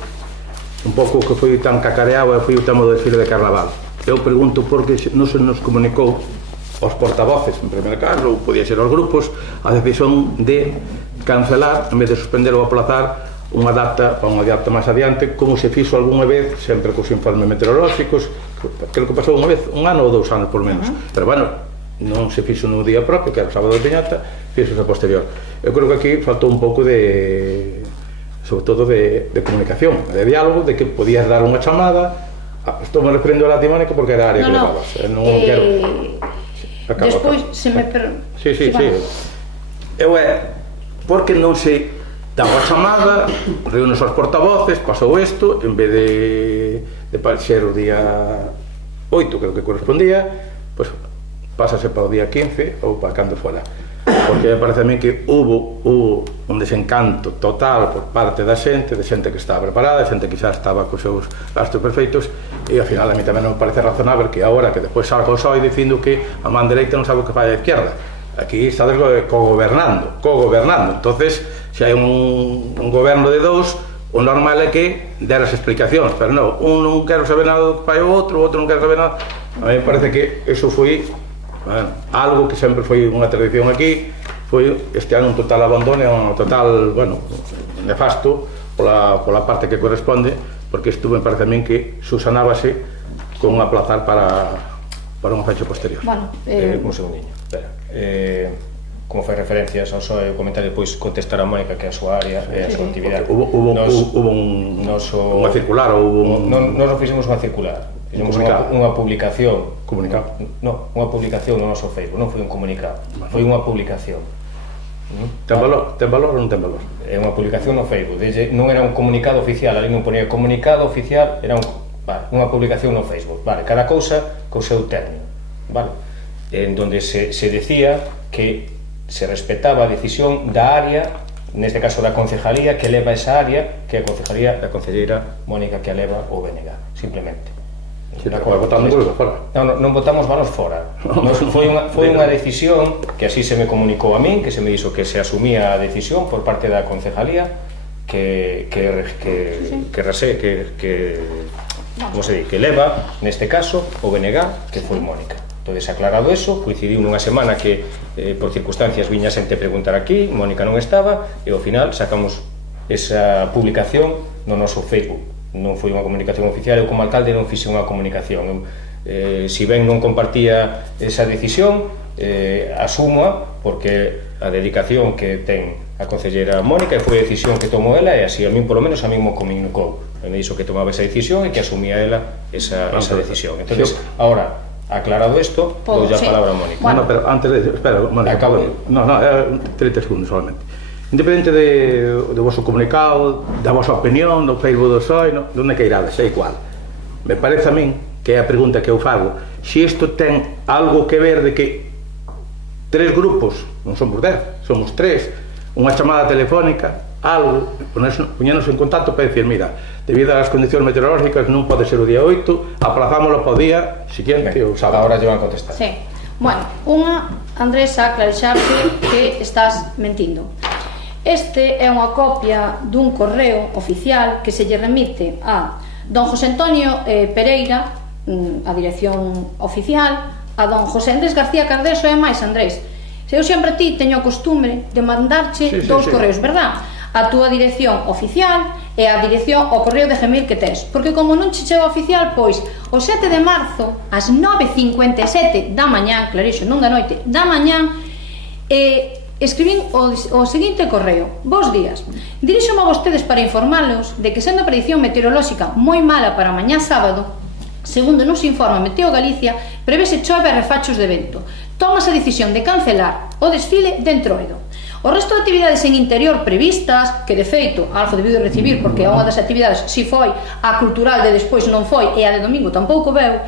un pouco que foi tan cacareado e foi o tema do desfile de carnaval. Eu pregunto por que non se nos comunicou aos portavoces, en primeiro caso, ou podía ser aos grupos, a decisión de cancelar, en vez de suspender ou aplazar, unha data para unha data máis adiante, como se fixo algunha vez, sempre cos informes meteorolóxicos, creo que pasou unha vez, un ano ou 2 anos por menos, pero bueno, non se fixo no día propio, que era o sábado de Piñata, fixo a posterior. Eu creo que aquí faltou un pouco de, sobre todo de comunicación, de diálogo, de que podías dar unha chamada. Estou me referindo a la Timónica porque era a área que levabas, non quero. Despois, se me... Sí. Eu porque non se daba a chamada, reúnes aos portavoces, pasou isto, en vez de ser o día 8, creo que correspondía, pois pásase para o día 15 ou para cando fora. Porque parece a mí que hubo un desencanto total por parte da xente, de xente que estaba preparada, de xente que xa estaba cos seus gastos perfeitos, e ao final a mí tamén non me parece razonável que agora que despois salga o PSOE dicindo que a man dereita non sabe o que fai a izquierda. Aquí está cogobernando. Entonces, se hai un goberno de dous, o normal é que der as explicacións, pero non, un non quero saber nada do que fai o outro non quero saber nada. A mí me parece que eso foi algo que sempre foi unha tradición aquí, foi este ano un total abandono, un total, nefasto pola parte que corresponde, porque isto me parece a min que susanábase con aplazar para unha fecha posterior. Un segundinho, espera. Como fai referencias ao PSOE, o comentario depois contestar a Mónica que é a súa área e a súa actividade. Hubo unha circular ou non fixemos unha circular, fixemos unha publicación. Comunicado? Non, unha publicación no noso Facebook, non foi un comunicado, foi unha publicación. Ten valor ou non ten valor? É unha publicación no Facebook, non era un comunicado oficial, ali non ponía comunicado oficial, era unha publicación no Facebook, vale, cada cousa co seu término, vale, en donde se decía que se respetaba a decisión da área, neste caso da concejalía, que leva esa área, que é a concejalía da concelleira Mónica que a leva o BNG, simplemente. Non votamos vanos fora. Foi unha decisión que así se me comunicou a min, que se me dixo que se asumía a decisión por parte da concejalía que leva, neste caso, o BNG, que foi Mónica. Entonces, aclarado eso, coincidiu nunha semana que por circunstancias viña xente preguntar aquí, Mónica non estaba, e ao final sacamos esa publicación no noso Facebook. Non foi unha comunicación oficial, eu como alcalde non fixe unha comunicación. Si ben non compartía esa decisión, asúmoa, porque a dedicación que ten a concelleira Mónica e foi a decisión que tomou ela, e así a min, polo menos, a min mo comunicou. Me dixo que tomaba esa decisión e que asumía ela esa decisión. Entonces, ahora, aclarado isto, dou a palabra a Mónica. Bueno, pero antes de... Espera, Mónica, acabo. No, 30 segundos solamente. Independente do vosso comunicado, da vosa opinión, do Facebook do PSOE, de onde que irades, é igual. Me parece a min, que é a pregunta que eu fago, se isto ten algo que ver de que 3 grupos, non somos 10, somos 3, unha chamada telefónica, algo, poñernos en contacto para decir, mira, debido ás condicións meteorológicas non pode ser o día 8, aplazámoslo para o día siguiente, o sábado. Agora lle van a contestar. Sí. Bueno, Andrés, a aclarexarte que estás mentindo. Este é unha copia dun correo oficial que se lle remite a don José Antonio Pereira, a dirección oficial, a don José Andrés García Cardeso e máis, Andrés. Eu sempre a ti teño a costumbre de mandarche dous correos, verdad? A túa dirección oficial e a dirección o correo de Gmail que tes. Porque como non che chego oficial, pois, o 7 de marzo, ás 9:57 da mañán, clarixo, non da noite, da mañán, escribín o seguinte correo: bos días, diríxome a vostedes para informalos de que sendo a predicción meteorolóxica moi mala para mañá sábado, segundo nos informa Meteo Galicia, prevese chove e refachos de vento. Tomas a decisión de cancelar o desfile de Entroido. O resto de actividades en interior previstas, que de feito algo debido recibir, porque unha das actividades si foi a cultural de despois non foi, e a de domingo tampouco veu,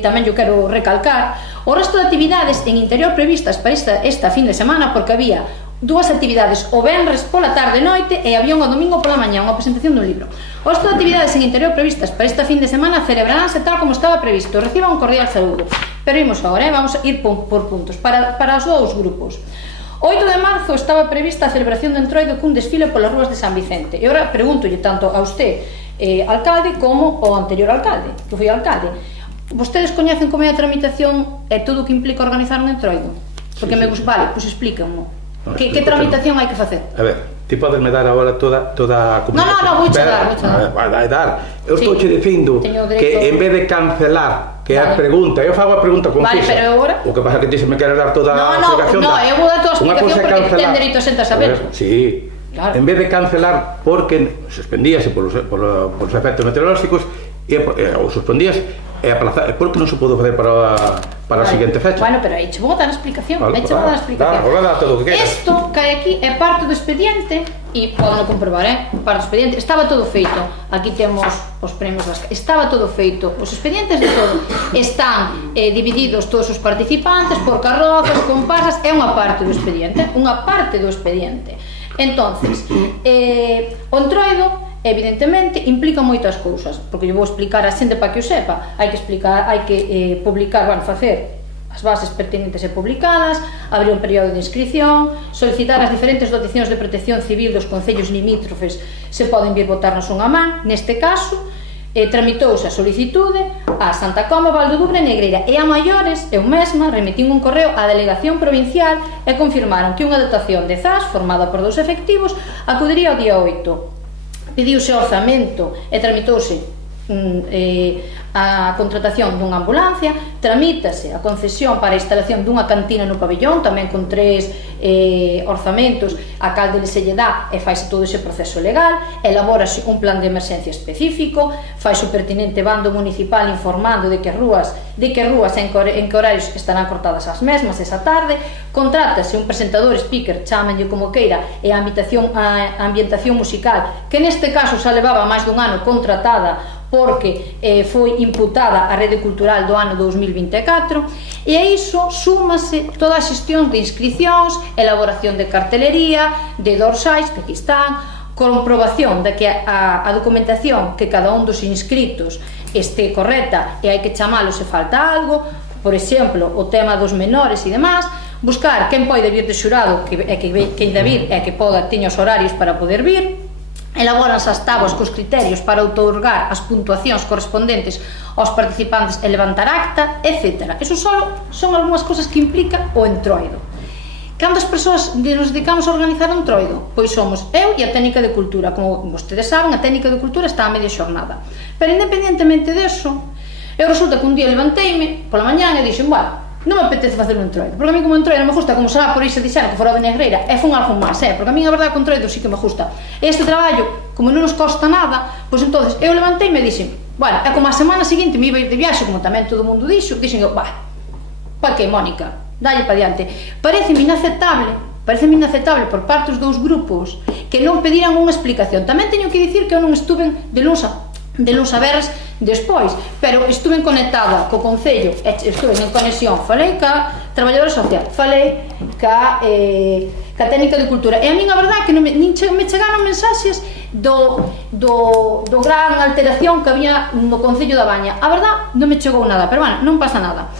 tamén yo quero recalcar, o resto de actividades en interior previstas para esta fin de semana, porque había dúas actividades o venres pola tarde e noite e había unha domingo pola mañá, unha presentación dun libro. O resto de actividades en interior previstas para esta fin de semana celebraránse tal como estaba previsto. Reciba un cordial saúdo. Pero imos agora, vamos a ir por puntos para os dous grupos. O 8 de marzo estaba prevista a celebración de Entroido cun desfile polas rúas de San Vicente. E agora pregúntolle tanto a usted, alcalde, como ao anterior alcalde, que foi alcalde. Vostedes coñecen como é a tramitación e todo o que implica organizar un Entroido? Porque me gusta, vale, pois explícanmo. Que tramitación hai que facer? A ver, ti podes me dar agora toda a comunicación. No, vou dar. Vai dar. Eu estou che dicindo que en vez de cancelar, que é a pregunta, eu fago a pregunta confisa. Vale, pero agora? O que pasa que ti se me quere dar toda a explicación. No, eu vou dar toda a explicación porque ten dereito a sentarse a ver. Sí. Claro. En vez de cancelar porque suspendíase por os efectos meteorolóxicos ou suspendíase e aplazar, porque non se pode facer para a seguinte fecha. Bueno, pero aí che vou dar a explicación. Agora todo o que queras. Isto cae aquí é parte do expediente e podeno comprobar, parte do expediente. Estaba todo feito. Aquí temos os premios das... Estaba todo feito. Os expedientes de todo están divididos todos os participantes por carrozas, comparsas. É unha parte do expediente. Unha parte do expediente. Entonces, o Entroido evidentemente implica moitas cousas, porque eu vou explicar a xente para que o sepa. Hai que publicar, facer as bases pertinentes e publicadas, abrir un período de inscripción, solicitar as diferentes dotacións de protección civil dos concellos limítrofes se poden vir votarnos unha man. Neste caso, tramitouse a solicitude a Santa Comba, Valdedubre e Negreira, e a maiores, eu mesma, remitín un correo á delegación provincial e confirmaron que unha dotación de ZAS formada por 2 efectivos acudiría ao día 8. Pediuse orzamento e tramitouse a contratación dunha ambulancia, tramítase a concesión para a instalación dunha cantina no pabellón, tamén con 3 orzamentos, a calde se lle dá e faise todo ese proceso legal, elabórase un plan de emerxencia específico, faise o pertinente bando municipal informando de que rúas en que horarios estarán cortadas as mesmas esa tarde, contrátase un presentador, speaker, chámanlle como queira, e a ambientación musical, que neste caso xa levaba máis dun ano contratada porque foi imputada a Rede Cultural do ano 2024, e a iso súmase toda a xestión de inscricións, elaboración de cartelería, de dorsais, que aquí están, comprobación de que a documentación que cada un dos inscritos este correcta e hai que chamalo se falta algo, por exemplo, o tema dos menores e demás, buscar quen pode vir de xurado, que ainda vir e que teña os horarios para poder vir, elaboranse as táboas cos criterios para outorgar as puntuacións correspondentes aos participantes e levantar acta, etc. Eso só son algunhas cousas que implica o Entroido. Cantas persoas nos dedicamos a organizar o Entroido? Pois somos eu e a técnica de cultura. Como vostedes saben, a técnica de cultura está a media xornada. Pero independentemente deso, eu resulta que un día levanteime pola mañán e dixen, non me apetece facer un Entroido, porque a mí como Entroido me gusta, como será por iso dixeron que fora de Negreira, e fun algo máis, porque a mí a verdade que o Entroido sí que me gusta. Este traballo, como non nos costa nada, pois entonces eu levantei e me dixen, e como a semana seguinte me iba ir de viaxe, como tamén todo o mundo dixo, dixen eu, pa que, Mónica, dalle pa diante. Pareceme inaceptable por parte dos dous grupos que non pediran unha explicación. Tamén teño que dicir que eu non estuve de luns a veres despois, pero estuve conectada co Concello, estuve en conexión, falei ca traballadora social, falei ca técnica de cultura, e a min a verdade que me chegaron mensaxes do gran alteración que había no Concello da Baña. A verdade non me chegou nada, pero non pasa nada.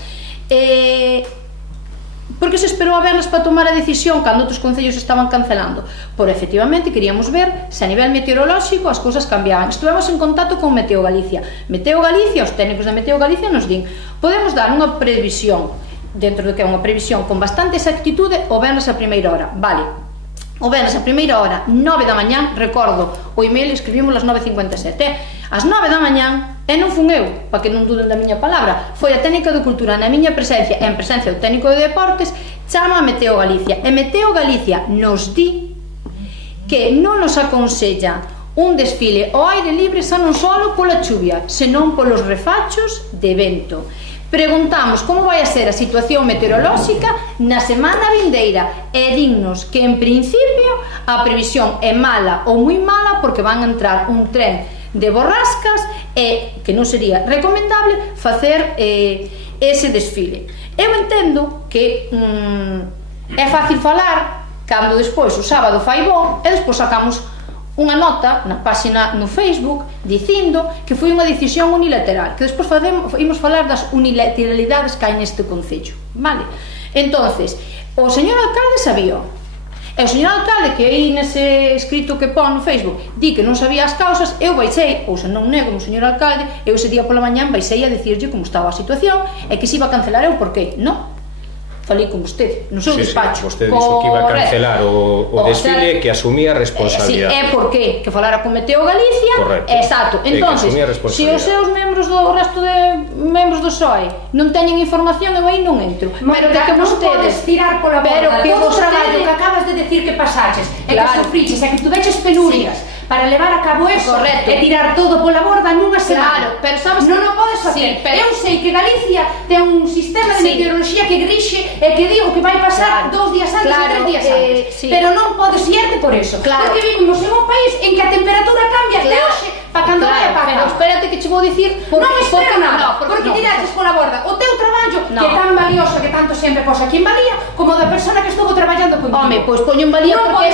Porque se esperou a verlas para tomar a decisión cando outros concellos estaban cancelando? Por efectivamente queríamos ver se a nivel meteorolóxico as cousas cambiaban. Estivemos en contacto con Meteo Galicia. Meteo Galicia, os técnicos de Meteo Galicia nos din, podemos dar unha previsión, dentro do que é unha previsión con bastante exactitude, o venres a primeira hora. Vale, o venres a primeira hora, 9 da mañán, recordo, o email escribimos ás 9:57, ás 9 da mañán, e non fun eu, para que non duden da miña palabra, foi a técnica de cultura na miña presencia e en presencia do técnico de deportes, chama a Meteo Galicia, e Meteo Galicia nos di que non nos aconsella un desfile ao aire libre xa non só pola chuvia, senón polos refachos de vento. Preguntamos como vai a ser a situación meteorolóxica na semana vindeira e dinnos que en principio a previsión é mala ou moi mala porque van a entrar un tren de borrascas e que non sería recomendable facer ese desfile. Eu entendo que é fácil falar cando despois o sábado fai bon e despois sacamos unha nota na páxina no Facebook dicindo que foi unha decisión unilateral, que despois imos falar das unilateralidades que hai neste concello, vale? Entonces, o señor alcalde sabía, e o señor alcalde que aí nese escrito que pon no Facebook di que non sabía as causas, eu baixei, ou se non nego o señor alcalde, eu ese día pola mañán baixei a dicirlle como estaba a situación e que se iba a cancelar eu por qué, non? Falei con vostede, no seu despacho. Vostede dixo que iba a cancelar o desfile, que asumía responsabilidade. Sí, é porque que falara con Meteo Galicia. Correcto. Exacto. Entonces, se os seus membros do resto de membros do PSOE non teñen información, eu aí non entro. Pero que vostedes non podes tirar pola borda todo o traballo que acabas de decir que pasaches, e que sufriches, e que tuveches penurias para levar a cabo eso e tirar todo pola borda nunha semana. Claro, pero sabes non o podes facer. Eu sei que Galicia ten un sistema de meteoroloxía que grixe e que digo que vai pasar 2 días antes e 3 días antes, pero non podes irte por eso, porque vivimos en un país en que a temperatura cambia de hoxe para cando vai a pasar. Pero espérate que che vou dicir non espero nada, porque tiraches pola borda o teu traballo que é tan valioso, que tanto sempre pos aquí en valía, como da persona que estuvo traballando contigo. Home, pois poño en valía porque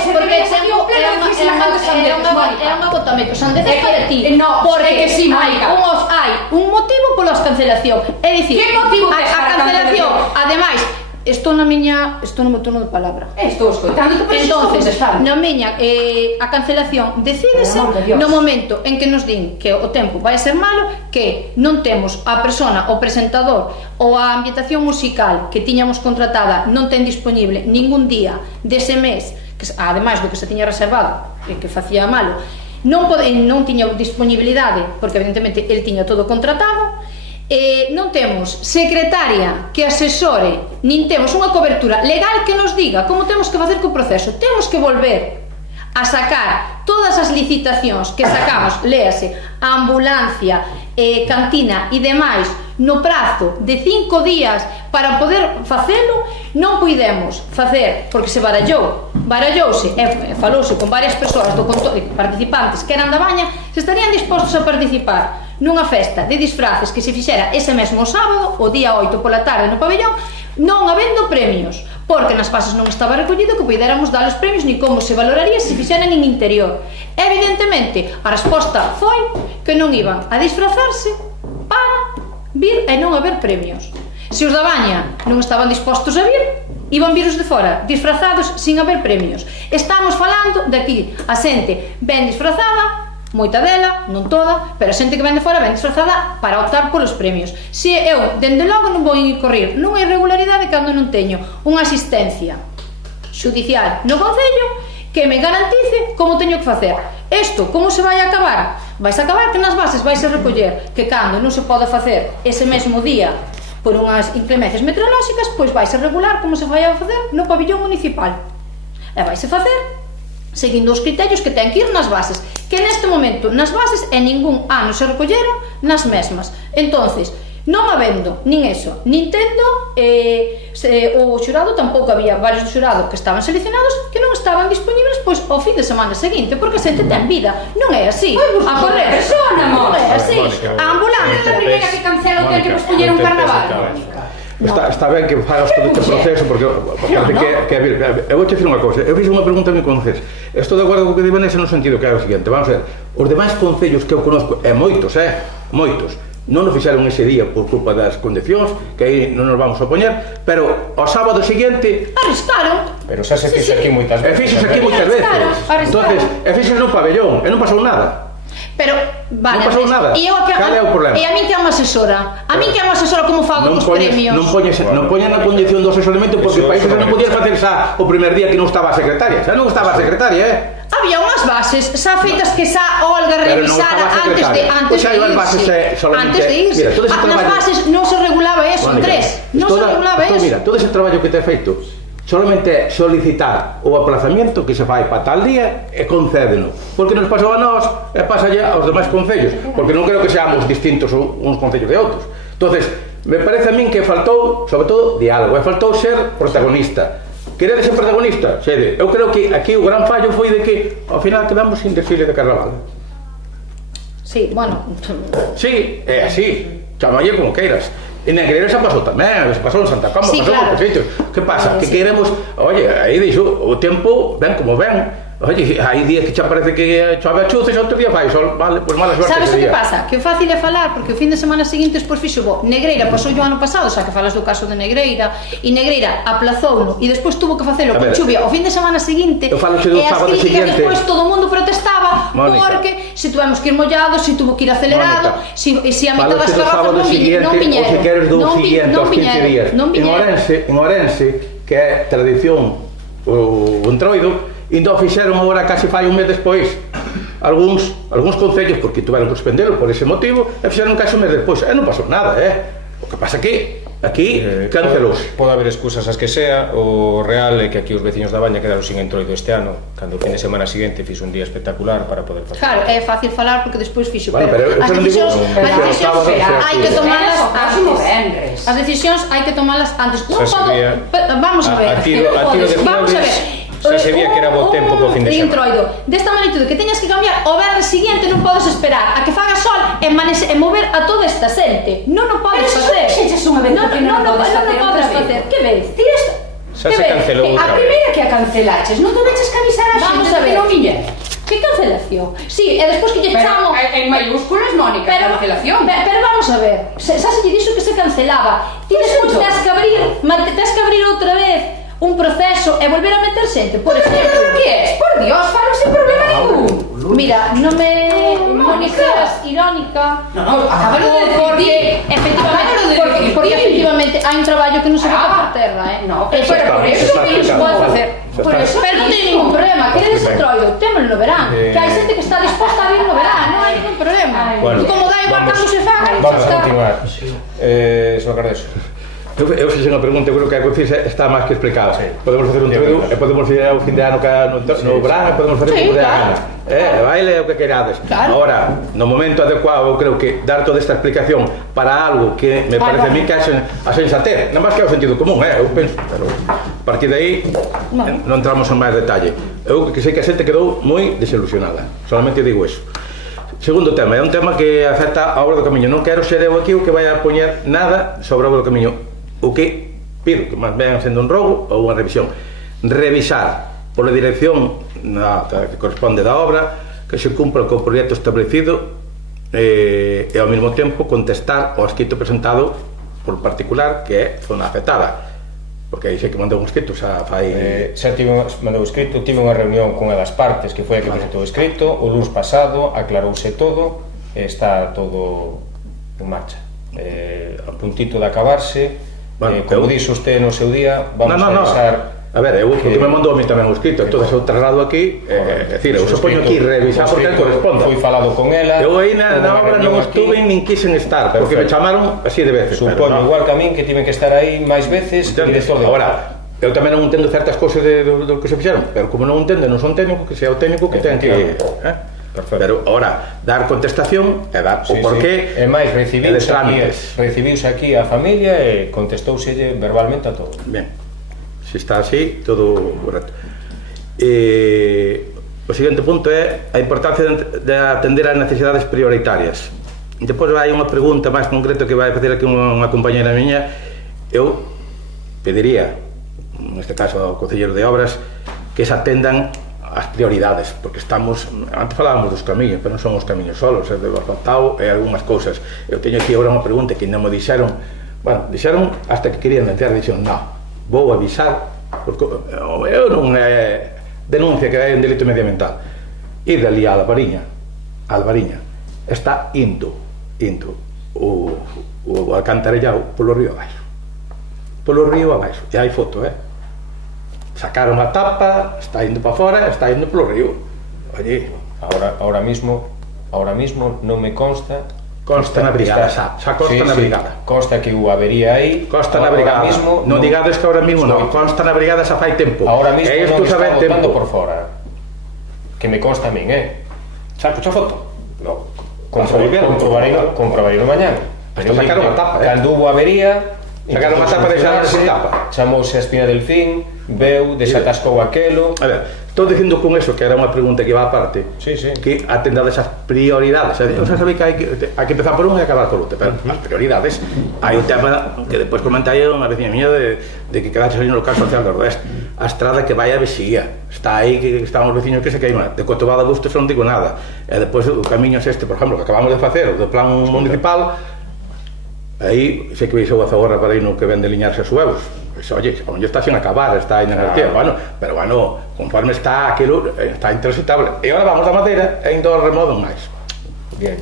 é un agotamento. Sandeces para ti. Porque que si, Maica. Hai un motivo pola cancelación. É dicir, que motivo a cancelación, ademais, estou no meu turno de palabra. Estou escoitando, pero entonces, na miña a cancelación decídese no momento en que nos din que o tempo vai ser malo, que non temos a persona, o presentador ou a ambientación musical que tiñamos contratada non ten disponible ningún día dese mes, que ademais do que se tiña reservado e que facía malo, non tiña disponibilidade porque evidentemente el tiña todo contratado. Non temos secretaria que asesore, nin temos unha cobertura legal que nos diga como temos que facer co proceso. Temos que volver a sacar todas as licitacións que sacamos, léase, ambulancia, cantina e demais, no prazo de 5 días para poder facelo. Non puidemos facer, porque se barallouse e falouse con varias persoas participantes que eran da Baña, se estarían dispostos a participar nunha festa de disfraces que se fixera ese mesmo sábado, o día 8 pola tarde no pabellón, non habendo premios, porque nas bases non estaba recollido que puidéramos dar os premios ni como se valoraría se fixeran en interior. Evidentemente, a resposta foi que non iban a disfrazarse para vir e non haber premios. Se os da Baña non estaban dispostos a vir, iban vir os de fora disfrazados sin haber premios. Estamos falando de aquí a xente ben disfrazada, moita dela, non toda, pero a xente que ven de fora ven disfrazada para optar polos premios. Se eu, dende logo, non vou incorrer nunha irregularidade cando non teño unha asistencia judicial no concello que me garantice como teño que facer. Isto, como se vai a acabar? Vais a acabar que nas bases vais a recoller que cando non se pode facer ese mesmo día por unhas inclemencias meteorolóxicas, pois vais a regular como se vai a facer no pabillón municipal. E vais a facer seguindo os criterios que ten que ir nas bases, que neste momento nas bases en ningún ano se recolleron nas mesmas. Entonces, non habendo nin eso, nin tendo o xurado, tampouco había varios do xurado que estaban seleccionados que non estaban disponibles pois ao fin de semana seguinte, porque a xente ten vida, non é así. A correr persona, non é así. A ambulancia, a primeira que cancela o que vos poñer un carnaval. Está ben que fagas todo este proceso porque eu vou te dicir unha cousa. Eu fixe unha pregunta a mi concello. Estou de acordo co que di Vanessa no sentido que é o seguinte, vamos a ver, os demais concellos que eu conozco, moitos, non o fixeron ese día por culpa das condicións, que aí non nos vamos a poñer, pero ao sábado seguinte arriscaron. Pero xa se fixe aquí moitas veces. Fixes aquí moitas veces. Entonces, fixes no pabellón, e non pasou nada. Pero, vale, non pasou nada. Cal é o problema? E a min que é unha asesora? A min que é unha asesora como fago cos premios? Non poñen a condición do asesoramento porque para iso non podías facer xa o primer día que non estaba a secretaria. Xa non estaba a secretaria, Había unhas bases xa feitas que xa Olga revisara antes de irse. Nas bases non se regulaba eso, Andrés. Non se regulaba eso. Mira, todo ese traballo que te he feito solamente solicitar o aplazamiento que se fai para tal día e concédeno, porque nos pasou a nós e pasa aos demais concellos, porque non creo que seamos distintos uns concellos de outros. Entonces, me parece a min que faltou, sobre todo, diálogo, e faltou ser protagonista. Queredes ser protagonista? Sede. Eu creo que aquí o gran fallo foi de que ao final quedamos sin desfile de carnaval. Sí, bueno. Sí, é así, chamalle como queiras. E Negreira xa pasou tamén, xa pasou en Santa Comba, Sí, pasou claro. en outros sitios. Que pasa? Que queremos, oye, aí dixo, o tempo ven como ven. Oye, hai días que xa parece que chove a chuces e outro día fai sol, vale, pois mala suerte Sabes o ese que día. pasa? Que o fácil é falar, porque o fin de semana seguinte despois fixo bo. Negreira pasou o ano pasado, xa que falas do caso de Negreira, e Negreira aplazouno e despois tuvo que facelo A con ver, chuvia o fin de semana seguinte. eu falo do e as sábado críticas seguinte. despois todo o mundo protestaba Mónica. porque se tuvemos que ir mollados, se tuvo que ir acelerado, Mónica, se a mitad das falo do carrozas sábado non seguinte, viñeron, ou se queres do seguinte, aos 15 días. non viñeron. En Orense, que é tradición o entroido, ainda o fixeron agora casi fai un mes despois. Algúns concellos, porque tuveron que suspendelo por ese motivo, e fixeron casi un mes despois. E non pasou nada, O que pasa que aquí cancelou. Pode haber excusas as que sea. O real é que aquí os veciños da Baña quedaron sin entroido este ano, cando o fin de semana seguinte fixo un día espectacular para poder facer. Claro, é fácil falar porque despois fixo, Bueno, pero eu as non digo- decisións hai que tomalas antes. As decisións hai que tomalas antes. Non Xa se podo, vía- vamos a ver. a tiro de Vamos a ver. flores, xa se vía que era bo tempo co fin de semana. Introido, desta magnitude que teñas que cambiar o verano seguinte non podes esperar a que faga sol e mover a toda esta xente. Non o podes facer. Xeches unha vez que non podes facer outra vez. Que vez? Xa se cancelou A outra vez. primeira que a cancelaches, non te veches que avisar a Vamos xente a de ver. que non viña. Que cancelación? Sí, e despois que lle Pero chamo... en mayúsculas, Mónica, cancelación. Pero vamos a ver, xa se lle dixo que se cancelaba. Ti despois entón? tens que abrir outra vez un proceso e volver a meter xente, por exemplo. Pero que es? Por Dios, falo sin problema ningún. Mira, non me seas irónica. No, acabalo de decir Porque ti. efectivamente, porque efectivamente hai un traballo que non se bota por terra, No, E pero por eso que non se pode facer. Por eso Pero non ten ningún problema, queredes entroido, témolo no verán. Que hai xente que está disposta a vir no verán, non hai ningún problema. Bueno, Como dai igual vamos- cando se faga, Vamos a está. continuar. Señor Cardeso. Eu fixe unha pregunta, eu creo que a que fixe está máis que explicada. Sí. Podemos facer un Sí, truido verdad. e podemos facer o fin de ano no verán e podemos facer Sí, o de claro. ano. Baile o que querades. Claro. Ahora, no momento adecuado, eu creo que dar toda esta explicación para algo que me parece a mí que é a sensatez, nada máis que é o sentido común, eu penso, pero a partir de aí non entramos en máis detalle. Eu que sei que a xente quedou moi desilusionada, solamente digo eso. Segundo tema, é un tema que afecta a obra do Camiño. Non quero ser eu aquí o que vai a poñer nada sobre a obra do Camiño. O que pido, que máis ben sendo un rogo ou unha revisión, revisar pola dirección que corresponde da obra que se cumpra co proxecto establecido e ao mesmo tempo contestar ao escrito presentado por particular que é zona afectada, porque aí sei que mandou un escrito xa fai... Xa mandou escrito, tive unha reunión con as partes que foi a que presentou o escrito, o luns pasado aclarouse todo e está todo en marcha. A puntito de acabarse, Bueno, como dixo usted no seu día, vamos a revisar. A ver, o que me mandou a mí tamén o escrito, entón eu traslado aquí, é dicir, eu só poño aquí revisar porque corresponda. Fui falado con ela. Eu aí na obra non estuve nin quixen estar, porque me chamaron así de veces. Supoño, igual que a min, que tiven que estar aí máis veces, director de Ahora, eu tamén non entendo certas cousas do que se fixeron, pero como non entendo, non son técnico, que sea o técnico que ten que... Perfecto. Pero, ahora, dar contestación e dar o porqué e máis recibiuse aquí aquí a familia e contestóuselle verbalmente a todo. Ben, se está así, todo correcto. O seguinte punto é a importancia de atender as necesidades prioritarias. Depois hai unha pregunta máis concreta que vai facer aquí unha compañera miña. Eu pediría, neste caso ao Concelleiro de Obras, que se atendan as prioridades, porque estamos, antes falábamos dos camiños, pero non son os camiños solos, é do asfaltado e algunhas cousas. Eu teño aquí agora unha pregunta que non me dixeron, bueno, dixeron hasta que querían meter, dixeron, non, vou avisar, porque eu non denuncia que hai un delito medioambiental. E dali a Albariña, está indo o alcantarellado polo río abaixo, e hai foto, sacaron a tapa, está indo para fora, está indo polo río. Oye, ahora mismo non me consta na brigada, xa consta na brigada. Consta que o avería aí. Consta na brigada. Non digades que ahora mismo non, consta na brigada xa fai tempo. Ahora mismo non está botando por tempo. fora. Que me consta a min, Saco xa foto? No. Comprobarei no mañán. Hasta sacaron a tapa, Cando hubo avería, sacaron a tapa de esa tapa. Chamouse a Espina del Fin, veu, desatascou aquelo. A ver, estou dicindo con eso, que era unha pregunta que iba aparte, Sí, sí. que atendade esas prioridades. O sea, sabéis que hai que empezar por unha e acabar por outra, pero as prioridades, hai un tema que despois comentai unha vecina mía de que quedaxe ali no local social do Nordeste, a estrada que vai a Vexía, está aí, que están os veciños que se queiman, de Cotobada a Bustos non digo nada, e despois o camiño este, por exemplo, que acabamos de facer, o do plan municipal, aí sei que veixou a Zagorra para ir no que vende liñarse os huevos. Pois, oye, onde está sin acabar, está aí na garantía, bueno, pero bueno, conforme está aquilo, está intransitable. E agora vamos a Madeira e indo ao remodo máis. Bien.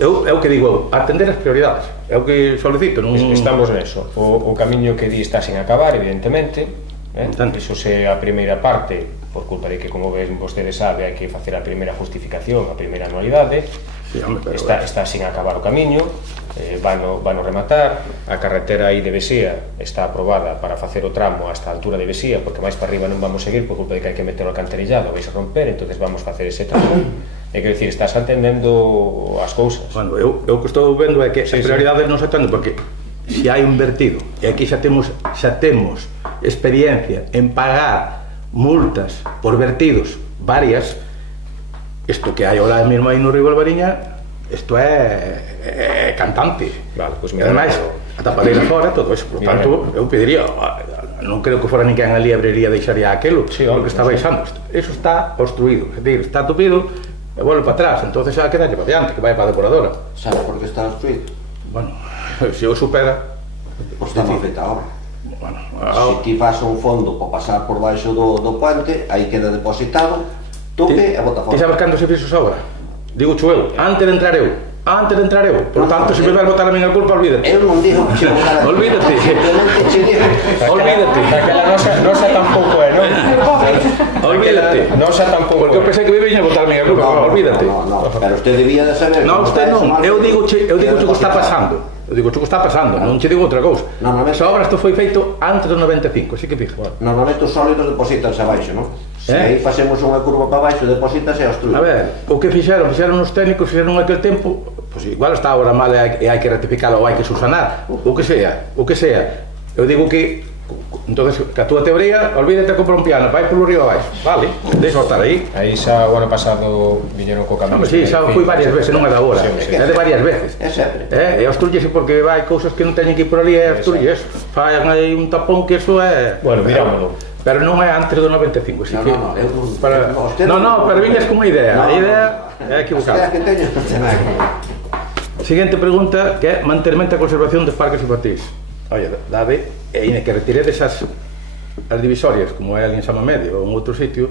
É o que digo, atender as prioridades, é o que solicito. Estamos neso. O camiño que di está sin acabar, evidentemente. Iso se a primeira parte, por culpa de que, como vostede sabe, hai que facer a primeira justificación, a primeira anualidade. Sí, hombre, pero está sin acabar o camiño, vano rematar. A carretera aí de Vesía está aprobada para facer o tramo hasta a altura de Vesía, porque máis para arriba non vamos seguir por culpa de que hai que meter o alcantarillado, vais a romper, entonces vamos facer ese tramo. É que dicir, estás entendendo as cousas. Bueno, eu que estou vendo é que as prioridades non se atenden, porque se hai un vertido, e aquí xa temos experiencia en pagar multas por vertidos varias. Isto que hai ahora mesmo aí no Río Albariña, isto é cantante. Vale, pois e ademais, a tapadeira fora, todo eso. Por tanto, eu pediría, non creo que fora ninguén ali a librería deixaría aquelo, porque está baixando. Eso está obstruído, é dicir, está tupido e volve para atrás, entonces xa queda para diante, que vai para a depuradora. Sabe por que está obstruído? Bueno, se o supera... Pois está mal feita a obra. Bueno, Se ti faz un fondo para pasar por baixo do puente, aí queda depositado, toque e bota fora. Ti sabes cando se fixo esa obra? Digo eu, antes de entrar eu. Por tanto, se me vai botar a minha culpa, olvídate. Eu non digo que che botar a Olvídate. simplemente che digo. Olvídate. Aquela nosa tampouco é, non? Olvídate. Nosa tampouco. Porque eu pensei que me viña a botar a minha culpa, olvídate. No, pero usted debía de saber. Non, usted non, eu digo che o que está pasando. Eu digo che o que está pasando, non che digo outra cousa. Esa obra isto foi feito antes do 95, así que fija. Normalmente os sólidos depositanse abaixo, non? Se aí facemos unha curva para baixo, depositas e obstrui. A ver, o que fixeron os técnicos, fixeron aquel tempo, pois igual está ahora mal e hai que rectificarlo ou hai que subsanar, o que sea. Eu digo que, entonces, que a túa teoría, olvídate comprar un piano, vai polo río abaixo, vale, deixa estar aí. Aí xa o ano pasado viñeron co camiño. Si, xa fui varias veces, non é da hora, é de varias veces. É sempre. E obstrúyese porque vai cousas que non teñen que ir por ali e obstrúyese. Fallan aí un tapón que eso é... Bueno, mirámoslo. Pero non é antes do 95, así que... No, pero viñas con unha idea, a idea é equivocada. Siguiente pregunta, que é mantenimento e conservación dos parques infantis. Oye, dade, e que retire desas as divisorias, como é ali en Sama Medio ou en outro sitio,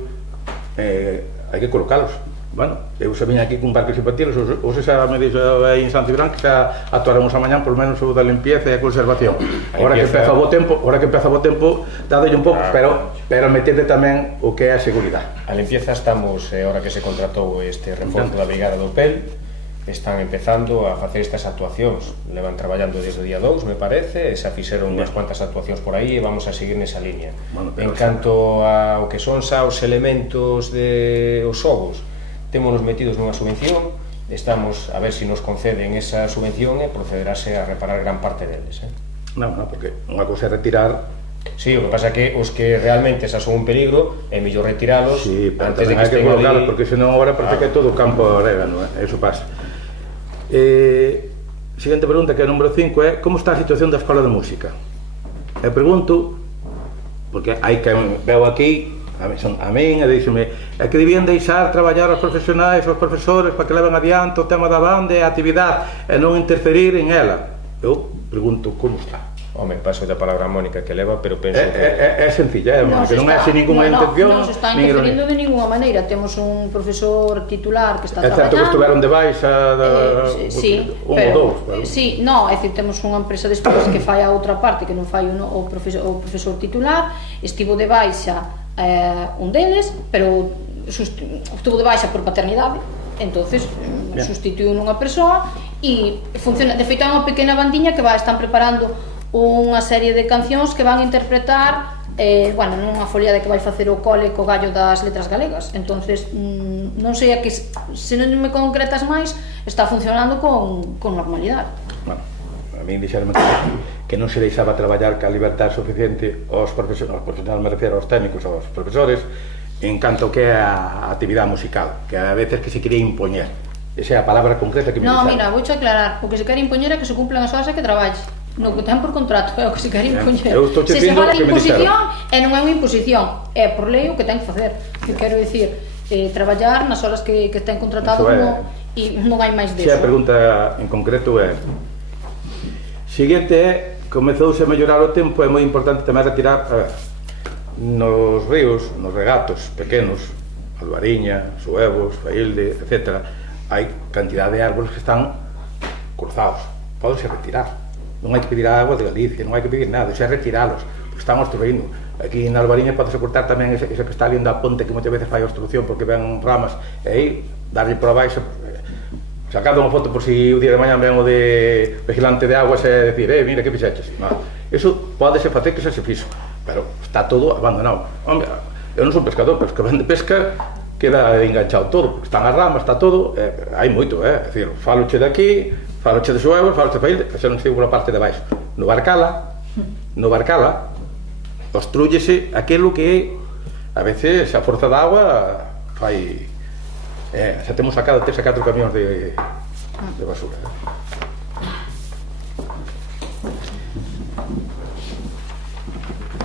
hai que colocalos. Bueno, eu xa viña aquí con parques infantiles, ou se xa me dixo aí en Santo Ibran que xa actuaremos amanhã por menos o da limpieza e a conservación. Ahora que empeza o bo tempo, dádolle un pouco, pero metete tamén o que é a seguridade. A limpieza estamos, ahora que se contratou este reforzo da Brigada do PEL, están empezando a facer estas actuacións. Levan traballando desde o día 2, me parece, e xa fixeron unhas cuantas actuacións por aí e vamos a seguir nesa línea. En canto ao que son xa os elementos de os xogos, témonos metidos nunha subvención, estamos a ver se nos conceden esa subvención e procederase a reparar gran parte deles. Non, porque unha cousa é retirar. Sí, o que pasa é que os que realmente xa son un peligro é mellor retiralos antes de que estén ali, porque senón agora parece que é todo campo orégano, eso pasa. Siguiente pregunta, que é o número 5, é como está a situación da Escola de Música? E pregunto, porque hai que veo aquí a min e díxome é que debían deixar traballar os profesionais, os profesores, para que leven adiante o tema da banda e a actividade e non interferir en ela. Eu pregunto como está. Home, paso da palabra a Mónica que leva, pero penso que... É sencilla, que non é sin ninguna intención. Non se está interferindo de ninguna maneira. Temos un profesor titular que está traballando. É certo que estuveron de baixa un ou dous. Sí, non, é dicir, temos unha empresa despois que fai a outra parte, que non fai o profesor titular, estivo de baixa un deles, pero estuvo de baixa por paternidade, entonces sustituiu nunha persoa e funciona. De feito, é unha pequena bandiña que están preparando unha serie de cancións que van a interpretar nunha folia de que vai facer o cole co gallo das letras galegas. Entonces, non sei se non me concretas máis, está funcionando con normalidade. a mí dixeronme que non se deixaba traballar ca libertad suficiente aos profesionales, me refiero aos técnicos, aos profesores, en canto que é a actividade musical, que a veces que se quería impoñer. Esa é a palabra concreta que me No, dixeron. mira, vouche aclarar, o que se quere impoñer é que se cumplan as horas e que traballes. No que ten por contrato é o que se quere impoñer. Eu estou Se se dicindo fala de que me imposición, dixeron. e non é unha imposición, é por lei o que ten que facer. Que quero dicir, traballar nas horas que ten contratado Eso é. como, e non hai máis Se deso. a pregunta en concreto é seguinte é, comezouse a mellorar o tempo, é moi importante tamén retirar nos ríos, nos regatos pequenos, Alvariña, Suevos, Failde, etc. Hai cantidad de árboles que están cruzados, pódense retirar, non hai que pedir a agua de Galicia, non hai que pedir nada, xa retiralos, porque están obstruindo. Aquí na Alvariña podese cortar tamén ese que está ali da ponte que moitas veces fai obstrucción porque ven ramas, e aí darlle por abaixo, sacando unha foto por si o día de mañá ven o de vigilante de aguas e decir, mira que fixeches. Eso podese facer que se fixo, pero está todo abandonado. Hombre, eu non son pescador, pero os que ven de pesca queda enganchado todo, porque están as ramas, está todo, hai moito, é dicir, faloche de aquí, faloche de Suevos, faloche de Failde, xa non sei pola parte de baixo. No Barcala, obstrúyese aquilo que a veces a forza da agua fai xa temos sacado 3 a 4 camións de basura.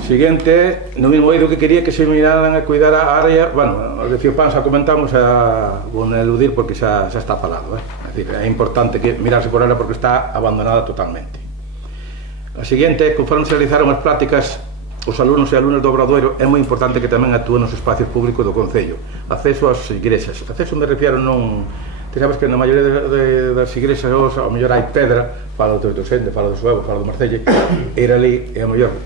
Siguiente, no mismo eido que quería que se miraran a cuidar a área, bueno, de Fiopán xa comentamos, vou eludir porque xa está falado, é dicir, é importante que mirarse por ela porque está abandonada totalmente. A seguinte, conforme se realizaron as prácticas, os alumnos e alumnas do Obradoiro, é moi importante que tamén actúen nos espacios públicos do Concello. Acceso ás igrexas. Acceso me refiero non... Te sabes que na maioría das igrexas, ao mellor hai pedra, falo do Tosende, falo do Suevo, falo do Marcelle, era ali, e ao mellor,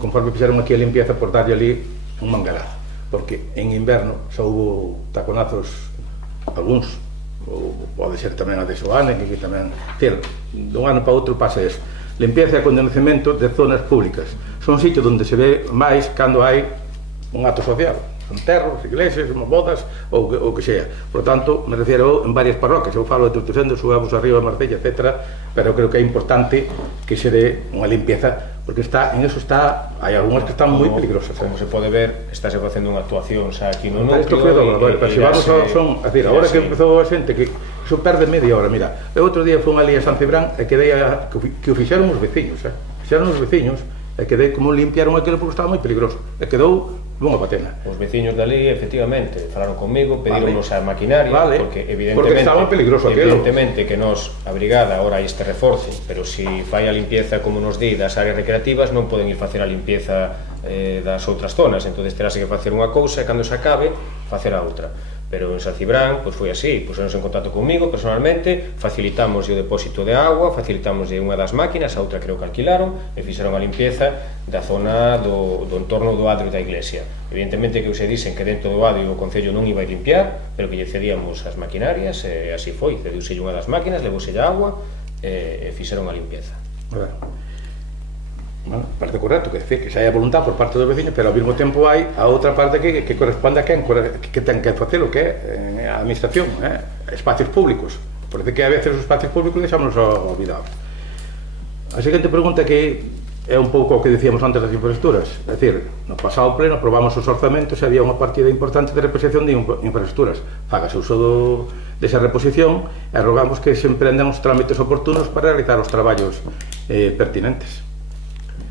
conforme fixeron aquí a limpieza, por darlle ali un mangalazo. Porque en inverno xa hubo taconazos, algúns, ou pode ser tamén a de Soane, que tamén... Dun ano para outro pasa eso. Limpieza e acondicionamento de zonas públicas. Son sitios onde se ve máis cando hai un acto social, enterros, iglesias, bodas ou que sea. Por tanto, me refiero en varias parroquias, eu falo de Tortosendo, Suevos, Arriba, Marcella, etc. Pero creo que é importante que se dé unha limpieza, porque en eso hai algunhas que están moi peligrosas. Como se pode ver, estáse facendo unha actuación xa aquí no Isto núcleo. foi do Obradoiro, pero se vamos son, é dicir, agora que empezou a xente que iso perde media hora, mira, eu outro día fui ali a San Cibrán e quedei que o fixeron os veciños, e quedei como limpiaron aquilo porque estaba moi peligroso, e quedou unha patena. Os veciños dali, efectivamente, falaron comigo, pedironnos a maquinaria, porque porque estaba peligroso aquilo. Evidentemente que nos, a brigada, ahora hai este reforzo, pero si fai a limpieza como nos di das áreas recreativas, non poden ir facer a limpieza das outras zonas, entonces terase que facer unha cousa e cando se acabe, facer a outra. Pero en San Cibrán, pois foi así, puseronse en contacto comigo personalmente, facilitamos o depósito de agua, facilitamos unha das máquinas, a outra creo que alquilaron, e fixeron a limpieza da zona do entorno do adro da iglesia. Evidentemente que se dicen que dentro do adro o Concello non iba a limpiar, pero que lle cedíamos as maquinarias, e así foi, cediuse unha das máquinas, levouse agua, e fixeron a limpieza. Bueno, parece correcto, que decir, que xa hai a voluntad por parte dos veciños, pero ao mesmo tempo hai a outra parte que corresponde a quen que ten que facer o que é a administración, espacios públicos. Por decir que a veces os espacios públicos deixámonos olvidados. A seguinte pregunta que é un pouco o que dicíamos antes das infraestructuras, é dicir, no pasado pleno aprobamos os orzamentos e había unha partida importante de reposición de infraestructuras. Fágase uso desa reposición e rogamos que se emprendan os trámites oportunos para realizar os traballos pertinentes.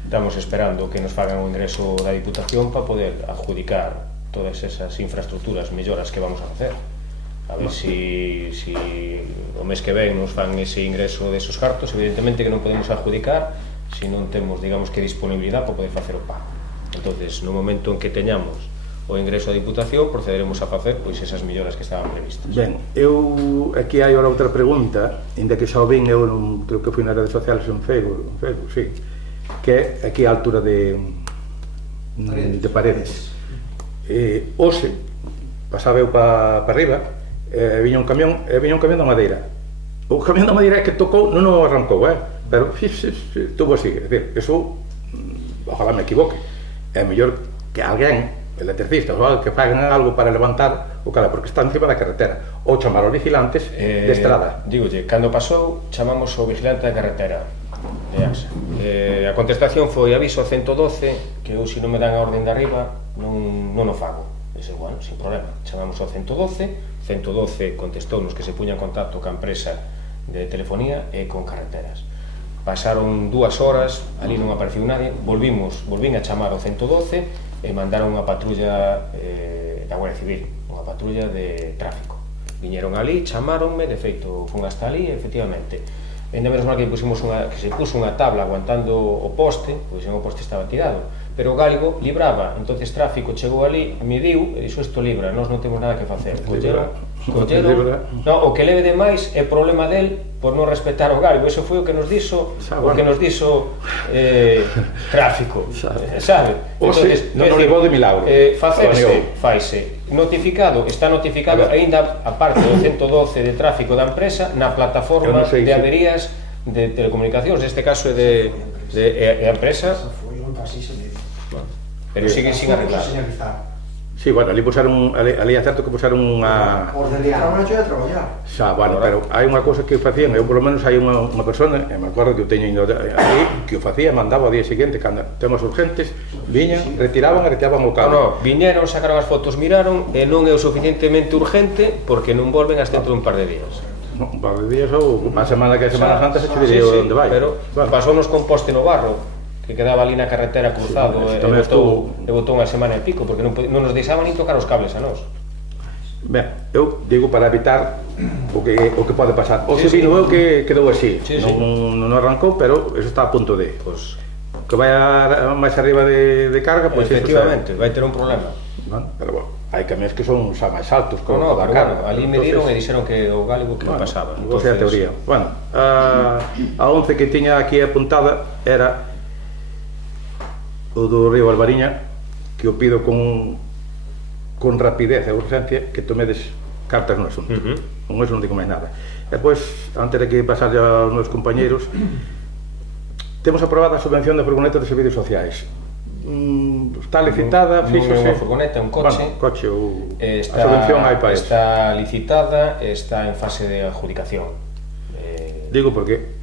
Estamos esperando que nos fagan o ingreso da Diputación para poder adjudicar todas esas infraestructuras, melloras que vamos a facer. A ver si o mes que ven nos fan ese ingreso desos cartos. Evidentemente que non podemos adjudicar se non temos, digamos, que disponibilidade para poder facer o pago. Entonces, no momento en que teñamos o ingreso da Diputación, procederemos a facer pois esas melloras que estaban previstas. Ben, eu aquí hai outra pregunta, ainda que xa o vin, eu non creo que foi nas redes sociales en Facebook, sí, que é aquí a altura de Paredes. Hoxe pasaba eu para arriba, viña un camión da madeira. O camión da madeira que tocou non o arrancou, pero estuvo así, é dicir, eso, ojalá me equivoque, é mellor que alguén, electricista ou algo, que paguen algo para levantar o cara, porque está encima da carretera, ou chamar aos vigilantes de estrada. Dígolle, cando pasou, chamamos o vigilante da carretera. de AXA. A contestación foi aviso 112, que eu, se non me dan a orden de arriba, non o fago. Dise, bueno, sin problema, chamamos ao 112, 112 contestounos que se puña en contacto ca empresa de telefonía e con carreteras. Pasaron 2 horas, ali non apareceu nadie, volvín a chamar ao 112 e mandaron unha patrulla da Guardia Civil, unha patrulla de tráfico. Viñeron ali, chamáronme, de feito, fun hasta ali, efectivamente. Ainda menos mal que se puso unha tabla aguantando o poste, pois o poste estaba tirado, pero o galego libraba, entonces tráfico chegou ali, mediu e dixo, isto libra, nós non temos nada que facer. Colleron, no, o que leve demais é problema del por non respetar o galego, eso foi o que nos dixo tráfico, sabe? Entonces, non o levou de milagro. Faise notificado, está notificado aínda a parte do 112 de tráfico da empresa na plataforma de averías de telecomunicacións, neste caso é de a empresa, pero sigue sin arreglar. Sí, bueno, ali é certo que puxaron unha... Ordenar. Xa, bueno, pero hai unha cosa que facían, eu por lo menos hai unha persona, e me acordo que eu teño indo ali, que o facía, mandaba ao día seguinte, cando temas urgentes, viñan, retiraban o cable. No, viñeron, sacaron as fotos, miraron, e non é o suficientemente urgente, porque non volven hasta dentro de un par de días. Un par de días ou unha semana que é Semana Santa se te diría onde vai. Pero pasounos con poste no barro, que quedaba ali na carretera cruzado e botou unha semana e pico, porque non nos deixaban nin tocar os cables a nós. Ben, eu digo para evitar o que pode pasar. O que vino eu que quedou así, non arrancou, pero eso está a punto de... Que vai máis arriba de carga, pois... Efectivamente, vai ter un problema. Pero bueno, hai camións que son xa máis altos que o da carga. carga. Ali mediron e dixeron que o galego que non pasaba. Esa é a teoría. Bueno, a 11 que tiña aquí apuntada era o do Río Albariña, que o pido con rapidez e urgencia que tomedes cartas no asunto. Con eso non digo máis nada. E pois, antes de que pasar aos meus compañeiros, temos aprobada a subvención de furgoneta de servicios sociais. Está licitada, fíxose... Non é unha furgoneta, é un coche. Bueno, coche, a subvención hai para eso. Está licitada, está en fase de adjudicación. Digo porque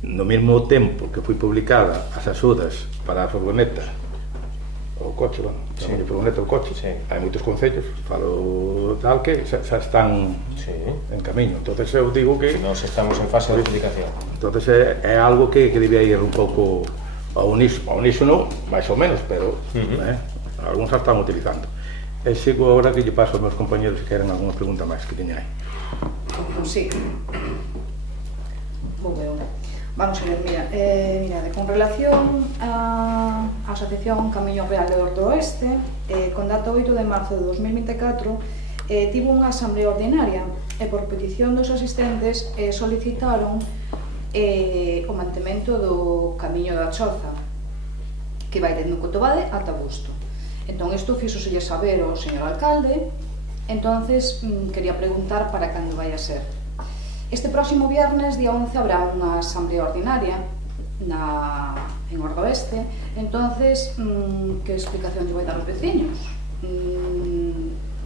no mesmo tempo que foi publicada as axudas para a furgoneta o coche, bueno, a furgoneta o coche, hai moitos concellos, falo tal que xa están en camiño, entonces eu digo que nos estamos en fase de adjudicación, entonces é algo que debía ir un pouco ao unísono, máis ou menos, pero algúns xa están utilizando. E sigo agora que lle paso aos meus compañeros se queren alguna pregunta máis que teña aí. Sí. Vou ver. Vamos a ver, mirade, con relación á Asociación Camiño Real de Ordoeste, con data 8 de marzo de 2024, tivo unha asamblea ordinaria e por petición dos asistentes solicitaron o mantemento do Camiño da Choza, que vai dende Cotobade ata Busto. Entón, isto fixoselle saber ao señor alcalde, entonces quería preguntar para cando vai a ser. Este próximo viernes, día 11, habrá unha asamblea ordinaria en Ordoeste, entonces, que explicación lle vai dar aos veciños?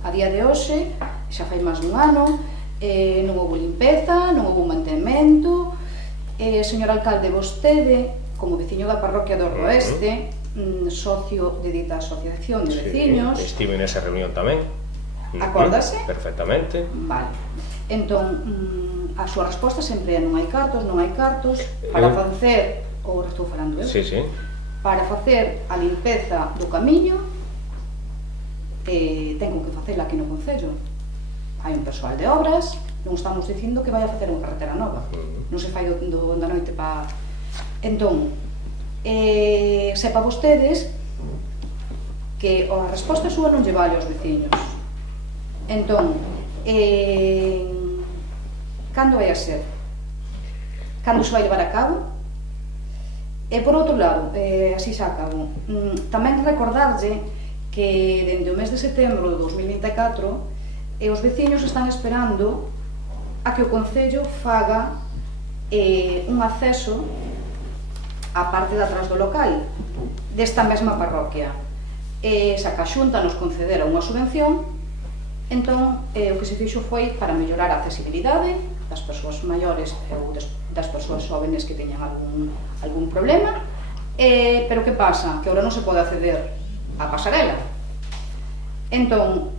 A día de hoxe, xa fai máis dun ano, non houve limpeza, non houve mantemento. Señor alcalde, vostede, como veciño da parroquia do Ordoeste, socio de dita asociación de veciños... Estive nesa reunión tamén. Acórdase? Perfectamente. Vale. Entón, a súa resposta sempre é non hai cartos para facer, ou estou falando eu, para facer a limpeza do camiño, tengo que facela aquí no concello. Hai un persoal de obras, non estamos dicindo que vai a facer unha carretera nova, non se fai da noite para... Entón, sepa vostedes que a resposta súa non lle vale aos veciños. Entón, cando vai a ser? Cando se vai levar a cabo? E por outro lado, así xa acabo, tamén recordarlle que dende o mes de setembro de 2024 os veciños están esperando a que o Concello faga un acceso á parte de atrás do local desta mesma parroquia. Se a Xunta nos concedera unha subvención, Entón, o que se fixo foi para mellorar a accesibilidade das persoas maiores ou das persoas jóvenes que teñan algún problema, pero que pasa? Que agora non se pode acceder á pasarela. Entón,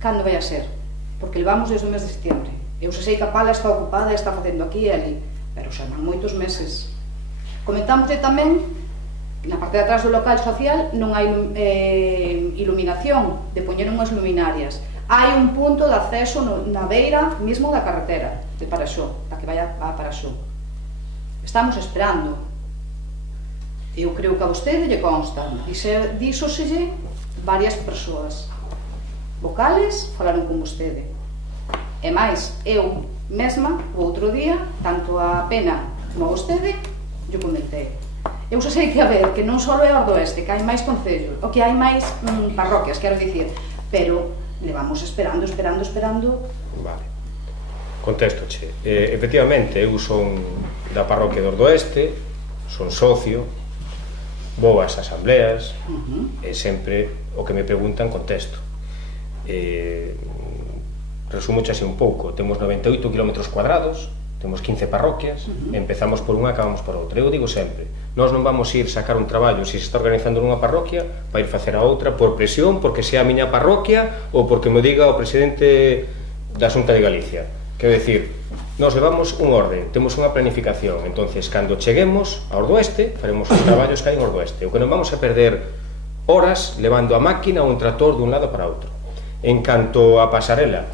cando vai a ser? Porque levamos desde o mes de setembro. Eu sei que a pala está ocupada e está facendo aquí e ali, pero xa non moitos meses. Comentámosle tamén na parte de atrás do local social non hai iluminación, de poñer unhas luminarias. Hai un punto de acceso na beira mesmo da carretera de Paraxó, da que vai a Paraxó. Estamos esperando. Eu creo que a vostede lle consta. Díxoselle varias persoas vocales falaron con vostede. E máis, eu mesma, o outro día, tanto a Pena como a vostede, yo comentei. Eu xa sei que, a ver, que non só é Ordoeste, que hai máis concellos, ou que hai máis parroquias, quero dicir, pero levamos esperando. Vale. Contéstoche. Efectivamente, eu son da parroquia do Ordoeste, son socio, vou ás asambleas, e sempre o que me preguntan contesto. Resumo así un pouco. Temos 98 km cuadrados, temos 15 parroquias, empezamos por unha, acabamos por outra. Eu digo sempre, nós non vamos ir sacar un traballo se se está organizando nunha parroquia para ir facer a outra por presión, porque sea a miña parroquia ou porque me diga o presidente da Xunta de Galicia. Quero dicir, nós levamos un orden, temos unha planificación, entonces cando cheguemos ao Ordoeste faremos os traballos que hai en Ordoeste. O que non vamos a perder horas levando a máquina ou un trator dun lado para outro. En canto a pasarela,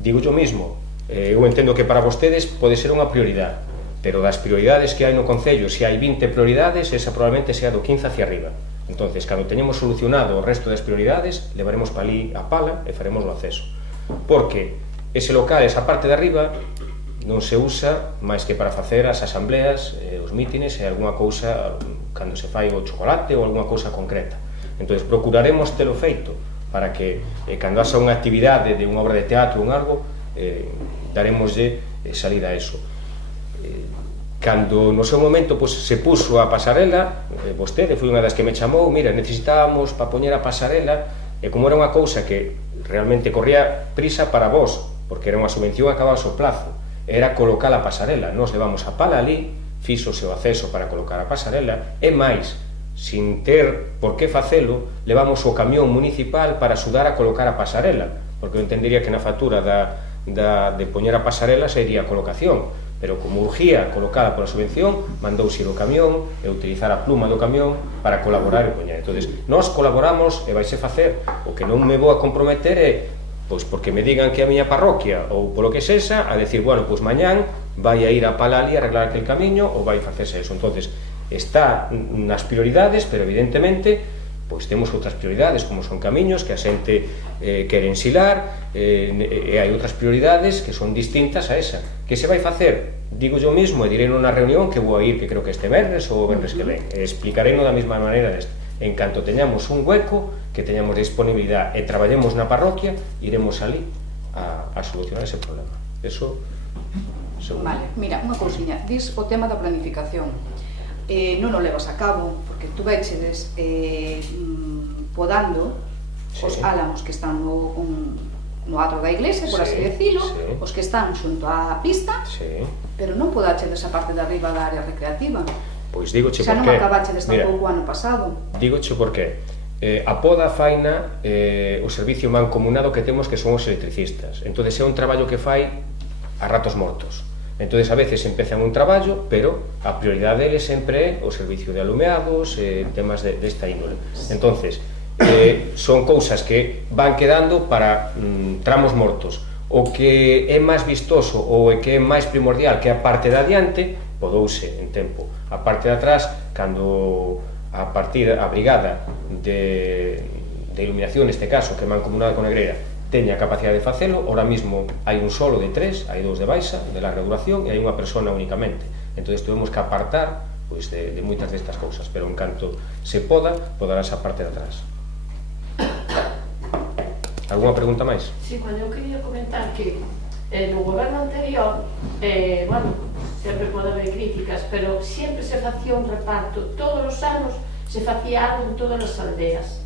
digo yo mismo, eu entendo que para vostedes pode ser unha prioridade, pero das prioridades que hai no Concello, se hai 20 prioridades, esa probablemente sea do 15 hacia arriba. Entonces, cando teñemos solucionado o resto das prioridades, levaremos para ali a pala e faremos o acceso. Porque ese local, esa parte de arriba, non se usa máis que para facer as asambleas, os mítines e alguna cousa cando se fai o chocolate ou alguna cousa concreta. Entón, procuraremos telo feito para que cando haxa unha actividade de unha obra de teatro ou un algo, daremoslle salida a eso. Cando no seu momento se puso a pasarela, vostede foi unha das que me chamou, mira, necesitábamos para poñer a pasarela, e como era unha cousa que realmente corría prisa para vos, porque era unha subvención, acababa o plazo, era colocar a pasarela. Nos levamos a pala ali, fíxose o acceso para colocar a pasarela, e máis, sin ter por que facelo, levamos o camión municipal para axudar a colocar a pasarela, porque eu entendería que na factura de poñer a pasarela sería a colocación, pero como urgía colocada pola subvención, mandouse ir o camión e utilizar a pluma do camión para colaborar e poñer. Entón, nós colaboramos e vaise facer. O que non me vou a comprometer é, pois porque me digan que a miña parroquia ou polo que sexa, a decir, bueno, pois mañán vai a ir a pala ali a arreglar aquel camiño ou vai facerse eso. Entón, está nas prioridades, pero evidentemente pois temos outras prioridades, como son camiños que a xente quere ensilar, e hai outras prioridades que son distintas a esa. Que se vai facer? Digo yo mismo, e direi na reunión que vou a ir, que creo que este venres ou o venres que ven, explicarei da mesma maneira deste. En canto teñamos un hueco, que teñamos disponibilidade e traballemos na parroquia, iremos ali a solucionar ese problema. Eso, seguro. Vale, mira, unha cousiña, dis o tema da planificación. Non o levas a cabo, porque tú vechedes podando os álamos que están no atro da iglesia, por así decirlo, os que están xunto á pista, pero non podachedes a parte de arriba da área recreativa. Pois digoche por xa non acabachedes tampouco o ano pasado. Digoche por qué. A poda faina o servicio mancomunado que temos, que son os electricistas. Entón, é un traballo que fai a ratos mortos. Entón, a veces empezan un traballo, pero a prioridade deles sempre é o servicio de alumeados, temas desta índole. Entón, son cousas que van quedando para tramos mortos. O que é máis vistoso ou o que é máis primordial, que é a parte de adiante, podouse en tempo. A parte de atrás, cando a partir a brigada de iluminación, neste caso, que é mancomunada con a Negreira, teña a capacidade de facelo, ahora mismo hai un solo de 3, hai 2 de baixa, de la regulación, e hai unha persona únicamente. Entón, tuvemos que apartar de moitas destas cousas, pero en canto se podarás a parte de atrás. Alguna pregunta máis? Sí, eu quería comentar que no goberno anterior, bueno, sempre pode haber críticas, pero sempre se facía un reparto, todos os anos se facía algo en todas as aldeas.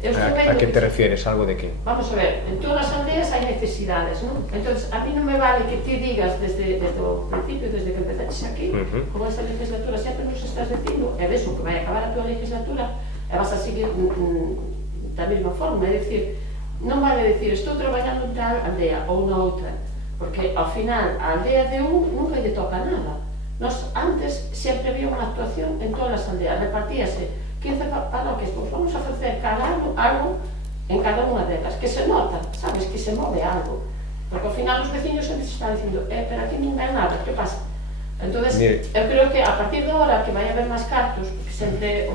A que te refieres? ¿Algo de qué? Vamos a ver, en todas as aldeas hai necesidades, non? Entonces, a mí non me vale que ti digas desde o principio, desde que empezaches aquí, como esta legislatura sempre nos estás dicindo, e ves o que vai acabar a tua legislatura, e vas a seguir da mesma forma, é dicir, non vale dicir, estou traballando en tal aldea ou na outra, porque ao final a aldea de nunca lle toca nada. Nos antes sempre había unha actuación en todas as aldeas, repartíase 15 parroquias, pois vamos a facer cada ano algo en cada unha delas, que se nota, sabes, que se move algo, porque ao final os veciños sempre se están dicindo, pero aquí non ven nada, que pasa? Entonces, eu creo que a partir de ahora que vai haber máis cartos, que sempre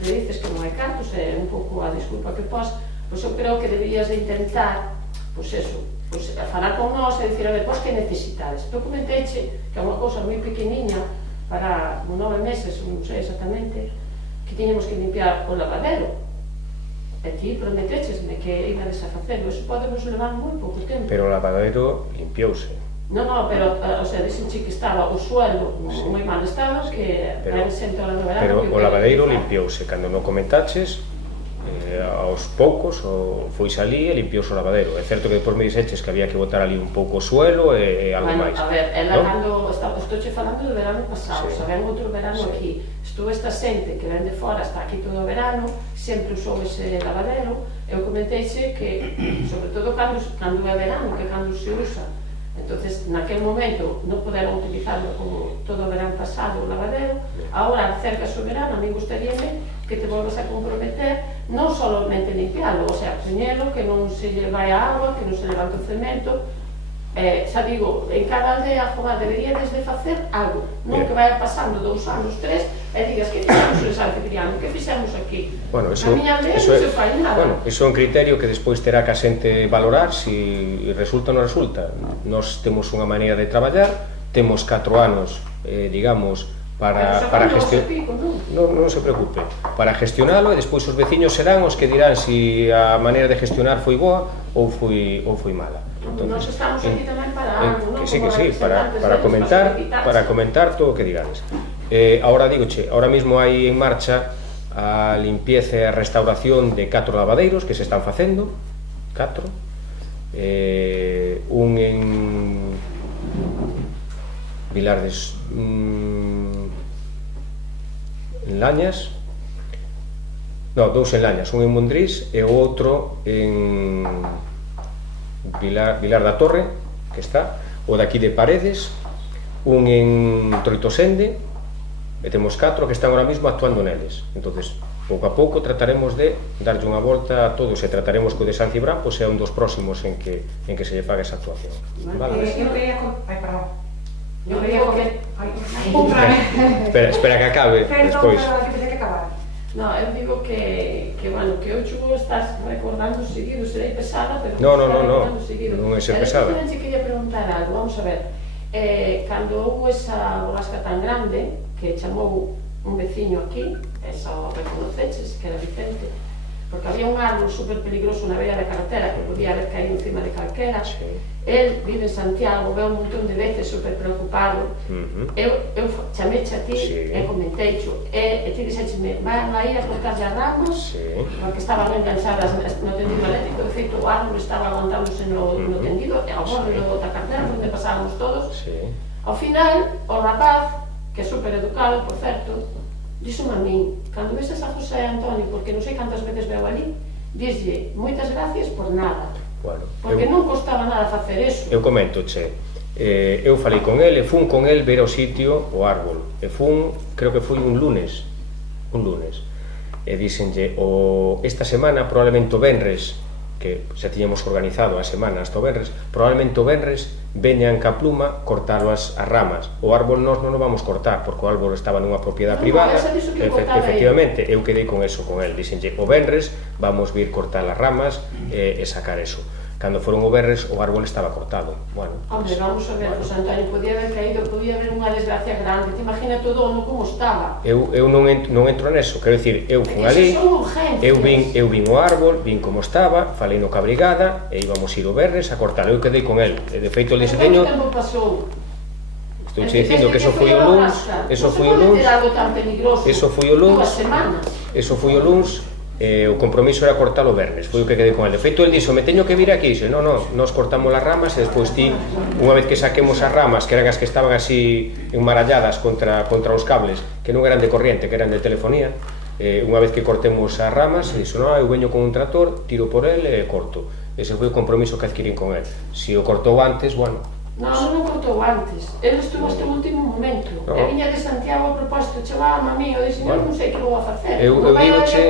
dices que non hai cartos, é un pouco a disculpa que pos, pois eu creo que deberías de intentar, pois eso, pois falar con nós e dicir, a ver, pois que necesitades? Eu comenteiche que é unha cousa moi pequeniña, para 9 meses, non sei exactamente, que tiñamos que limpiar o lavadero. E ti prometechesme que ibades a facelo, eso podemos levar moi pouco tempo. Pero o lavadero limpiouse. Non, pero, o sea, dixenche que estaba o suelo moi mal estado, que ven xente ao lavadero. Pero o lavadeiro limpiouse, cando non comentaches, aos poucos fois ali e limpiouse o lavadero. É certo que depois me dixeches que había que botar ali un pouco o suelo e algo máis. A ver, cando estou falando do verano pasado, xa ven outro verano aquí, estou esta xente que ven de fora, está aquí todo o verano, sempre usou ese lavadero, eu comenteixe que, sobre todo cando é verano, que cando se usa, entonces naquele momento non poderon utilizarlo como todo o verano pasado o lavadero, agora cerca o verano, a mí gustaríame que te volvas a comprometer non solamente limpiarlo, o sea, poñelo, que non se lle vai a agua, que non se levante o cemento, xa digo, en cada aldea, joder, deberíades de facer algo, non que vaya pasando 2 anos, 3, e digas, que fixemos en San Cipriano, que fixemos aquí? Bueno, a miña aldea non se fai nada. Bueno, iso é un criterio que despois terá que a xente valorar se resulta ou non resulta. Nós temos unha maneira de traballar, temos 4 anos, digamos, para gestionar, non se preocupe, para gestionalo, e despois os veciños serán os que dirán se a maneira de gestionar foi boa ou foi mala. Nós estamos aquí tamén para algo, non? Sí, para comentar todo o que digades. Ahora digoche, ahora mismo hai en marcha a limpieza e a restauración de 4 lavadeiros que se están facendo, 4, un en Vilar de en Lañas, non, 2 en Lañas, un en Mondrís e o outro en Vilar da Torre, que está, o daqui de Paredes, un en Troitosende, e temos 4 que están ahora mismo actuando neles. Entonces, pouco a pouco trataremos de darlle unha volta a todos e trataremos co de San Cibrán, pois é un dos próximos en que se lle pague esa actuación. Eu quería que... Espera que acabe despois. Non, eu digo que eu chugo estás recordando seguido, serei pesada, pero non é ser pesada. Eu queria preguntar algo, vamos a ver, cando houve esa borrasca tan grande que chamou un veciño aquí, esa o reconoceches, que era Vicente, porque había un árbol super peligroso na beira da carretera que podía haber caído encima de calquera. El vive en Santiago, veo un montón de veces super preocupado. Eu chameche a ti e comenteicho, e ti dixécheme, van a ir a cortar as ramas, porque estaban enganchadas no tendido eléctrico, de feito o árbol estaba aguantándose no tendido, e ao borde da carretera, onde pasábamos todos. Ao final, o rapaz, que é super educado, por certo, díxome a min, cando veses a José Antonio, porque non sei cantas veces veo ali, dixlle, moitas gracias por nada, porque non costaba nada facer eso. Eu comento, eu falei con el e fun con el ver o sitio, o árbol, e fun, creo que foi un lunes, e díxenlle, esta semana, probablemente o venres, que xa tiñamos organizado a semana hasta o venres, probablemente o venres veñan ca pluma cortalo as ramas. O árbol nós non o vamos cortar, porque o árbol estaba nunha propiedade privada. Efectivamente, eu quedei con eso con el, dixenlle, o venres vamos vir cortar as ramas e sacar eso. Cando foron o venres, o árbol estaba cortado. Hombre, vamos a ver, José Antonio, podía haber caído, podía haber unha desgracia grande, te imagina todo o como estaba. Eu non entro neso, quero dicir, eu fun ali, eu vin o árbol, vin como estaba, falei no ca brigada, e íbamos ir o venres a cortalo, eu quedei con el, e de feito el ese teño... Pero quanto tempo pasou? Estou dicindo que eso foi o luns, eso foi o luns, o compromiso era cortalo o vernes, foi o que quedei con ele. De feito, el dixo, me teño que vir aquí, non, nos cortamos as ramas e despois ti, unha vez que saquemos as ramas, que eran as que estaban así enmaralladas contra os cables, que non eran de corriente, que eran de telefonía, unha vez que cortemos as ramas, dixo, non, eu veño con un tractor, tiro por el e corto. Ese foi o compromiso que adquirín con el. Si o cortou antes, bueno... Non cortou antes. Ele estuvo hasta o último momento. E viña de Santiago a propósito, chamaba a mí, eu dixo, non sei que vou a facer. Eu digoche...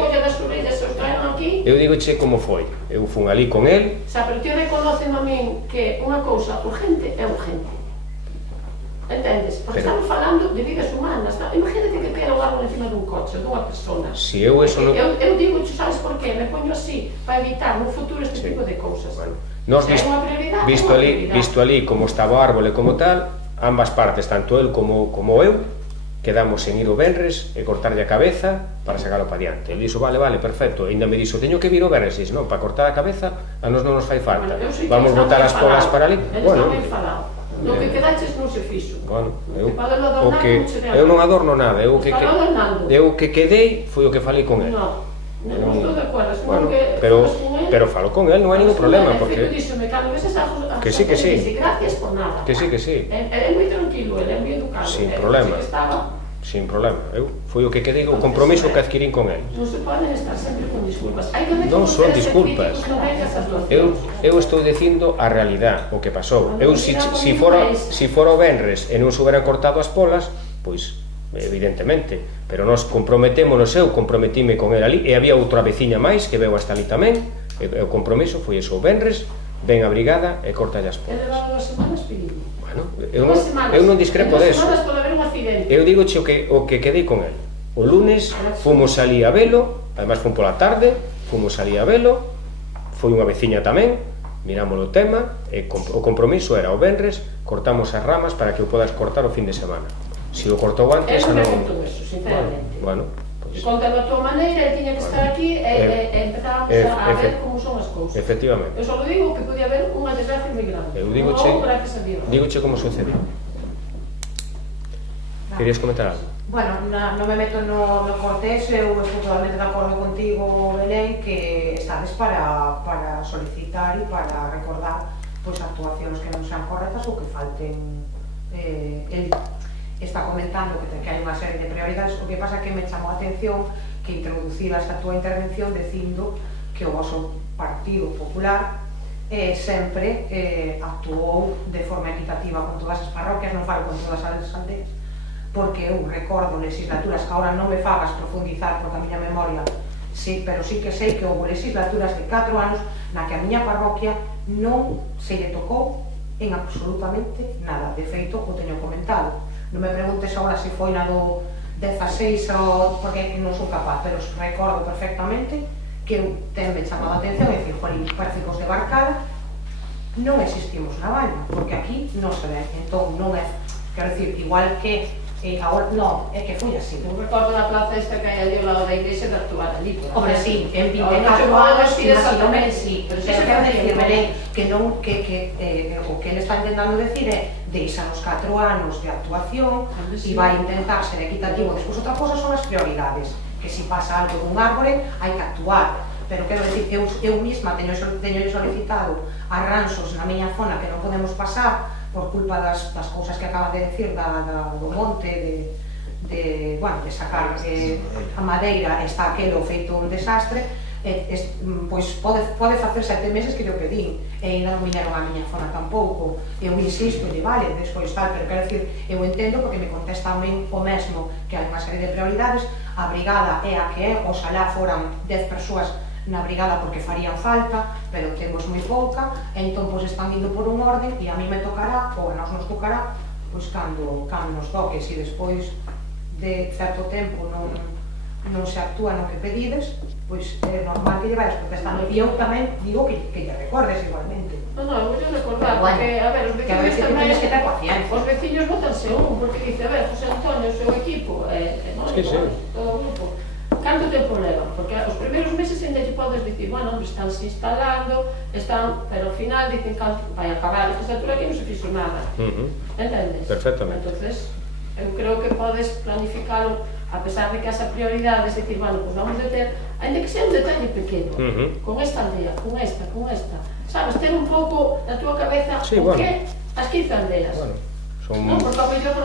Eu digoche como foi. Eu fun ali con el... Pero ti reconocen a min que unha cousa urgente é urgente. Entendes? Porque estamos falando de vidas humanas. Imagínate que quero algo encima dun coche, dunha persona. Si eu eso non... Eu digo, sabes por qué? Me poño así para evitar no futuro este tipo de cousas. Nos visto ali como estaba o árbol e como tal, ambas partes, tanto el como eu, quedamos en ir o venres e cortarlle a cabeza para sacarlo para diante. Ele dixo, vale, perfecto. E ainda me dixo, teño que vir o venres. E dixo, non, para cortar a cabeza a nos non nos fai falta. Vamos botar as polas para ali. Bueno, no que quedaches non se fixo. Bueno, eu non adorno nada. Eu o que quedei foi o que falei con el. Non estou de acordo, pero falo con el, non hai ningún problema, porque... Que sí, gracias por nada. Que sí. É moi tranquilo, é moi educado. Sin problema. Foi o que quedei, o compromiso que adquirín con el. Non se poden estar sempre con disculpas. Non son disculpas. Eu estou dicindo a realidad, o que pasou. Eu, si fora o venres e non se hubera cortado as polas, pois... evidentemente, pero nos comprometémonos, eu comprometíme con el ali e había outra veciña máis que veu hasta ali tamén e o compromiso foi eso, o venres ven a brigada e corta as polas. Ele levaba 2 semanas pedindo. Bueno, eu non discrepo deso. Eu digo o que quedei con el. O lunes fomos ali a velo, además fomos pola tarde, fomos ali a velo, foi unha veciña tamén, miramos o tema e o compromiso era o venres, cortamos as ramas para que o podas cortar o fin de semana. Si o cortou antes, non... Eu non me conto eso, sinceramente. Bueno, contando a tua maneira, ele tiña que estar aquí e empezábamos a ver como son as cousas. Efectivamente. Eu só digo que podía haber unha desgracia moi grande. Eu digoche como sucedió. Querías comentar algo? Bueno, non me meto no cortés, eu estou totalmente de acordo contigo, Belén, que estades para solicitar e para recordar actuacións que non sean correctas ou que falten. El está comentando que hai unha serie de prioridades, o que pasa que me chamou a atención que introducira esta túa intervención dicindo que o vosso Partido Popular sempre actuou de forma equitativa con todas as parroquias, non falo con todas as aldeas, porque eu recordo legislaturas que agora non me fagas profundizar porque a miña memoria, sí, pero sí que sei que houve legislaturas de 4 anos na que a miña parroquia non se lle tocou en absolutamente nada. De feito, o teño comentado. Non me preguntes agora se foi na do 16 ou... porque non son capaz, pero recordo perfectamente que tenme chamado a atención e dicir, jolín, parece que os de Barcala non existimos na Baña, porque aquí non se ven. Entón, non é... Quero dicir, igual que... agora, non, é que foi así. Non recordo na plaza esta que hai ali ao lado da igrexa de actuar ali. Hombre, sí, en 24 anos, imagínome, sí, pero se quero dicir, Belén, que non, que o que ele está intentando decir é deixan os 4 anos de actuación e vai intentar ser equitativo. Despois outra cosa son as prioridades, que se pasa algo dun árbore hai que actuar, pero quero dicir, eu misma teño solicitado arranxos na miña zona que non podemos pasar por culpa das cousas que acaba de decir do monte, de sacar a madeira, está aquelo feito un desastre, pois pode facer 7 meses que yo pedín e ainda non viñeron a miña zona tampouco. Eu insisto, vale, despois tal, pero quero dicir, eu entendo porque me contesta o mesmo que hai unha serie de prioridades, a brigada é a que é, oxalá foran 10 persoas na brigada porque farían falta, pero temos moi pouca, entón pois están indo por un orden e a mí me tocará, ou a nos tocará, pois cando nos toque, se despois de certo tempo non se actúa no que pedides, pois é normal que lle vayas protestando. E eu tamén digo que lle recordes igualmente. Non, eu vou recordar, porque, a ver, os veciños tamén... que ter paciencia. Os veciños votanse porque dice, a ver, José Antonio, o seu equipo, todo o grupo, canto tempo levan? Porque os primeiros meses ainda lle podes dicir, bueno, estánse instalando, pero ao final dicen que vai acabar a legislatura que non se fixo nada. Entendes? Perfectamente. Entonces, eu creo que podes planificalo a pesar de que esa prioridade, es decir, bueno, pues vamos a ter, ainda que sea un detalle pequeno, con esta aldea, con esta, sabes, ter un pouco na túa cabeza o que as 15 aldeas.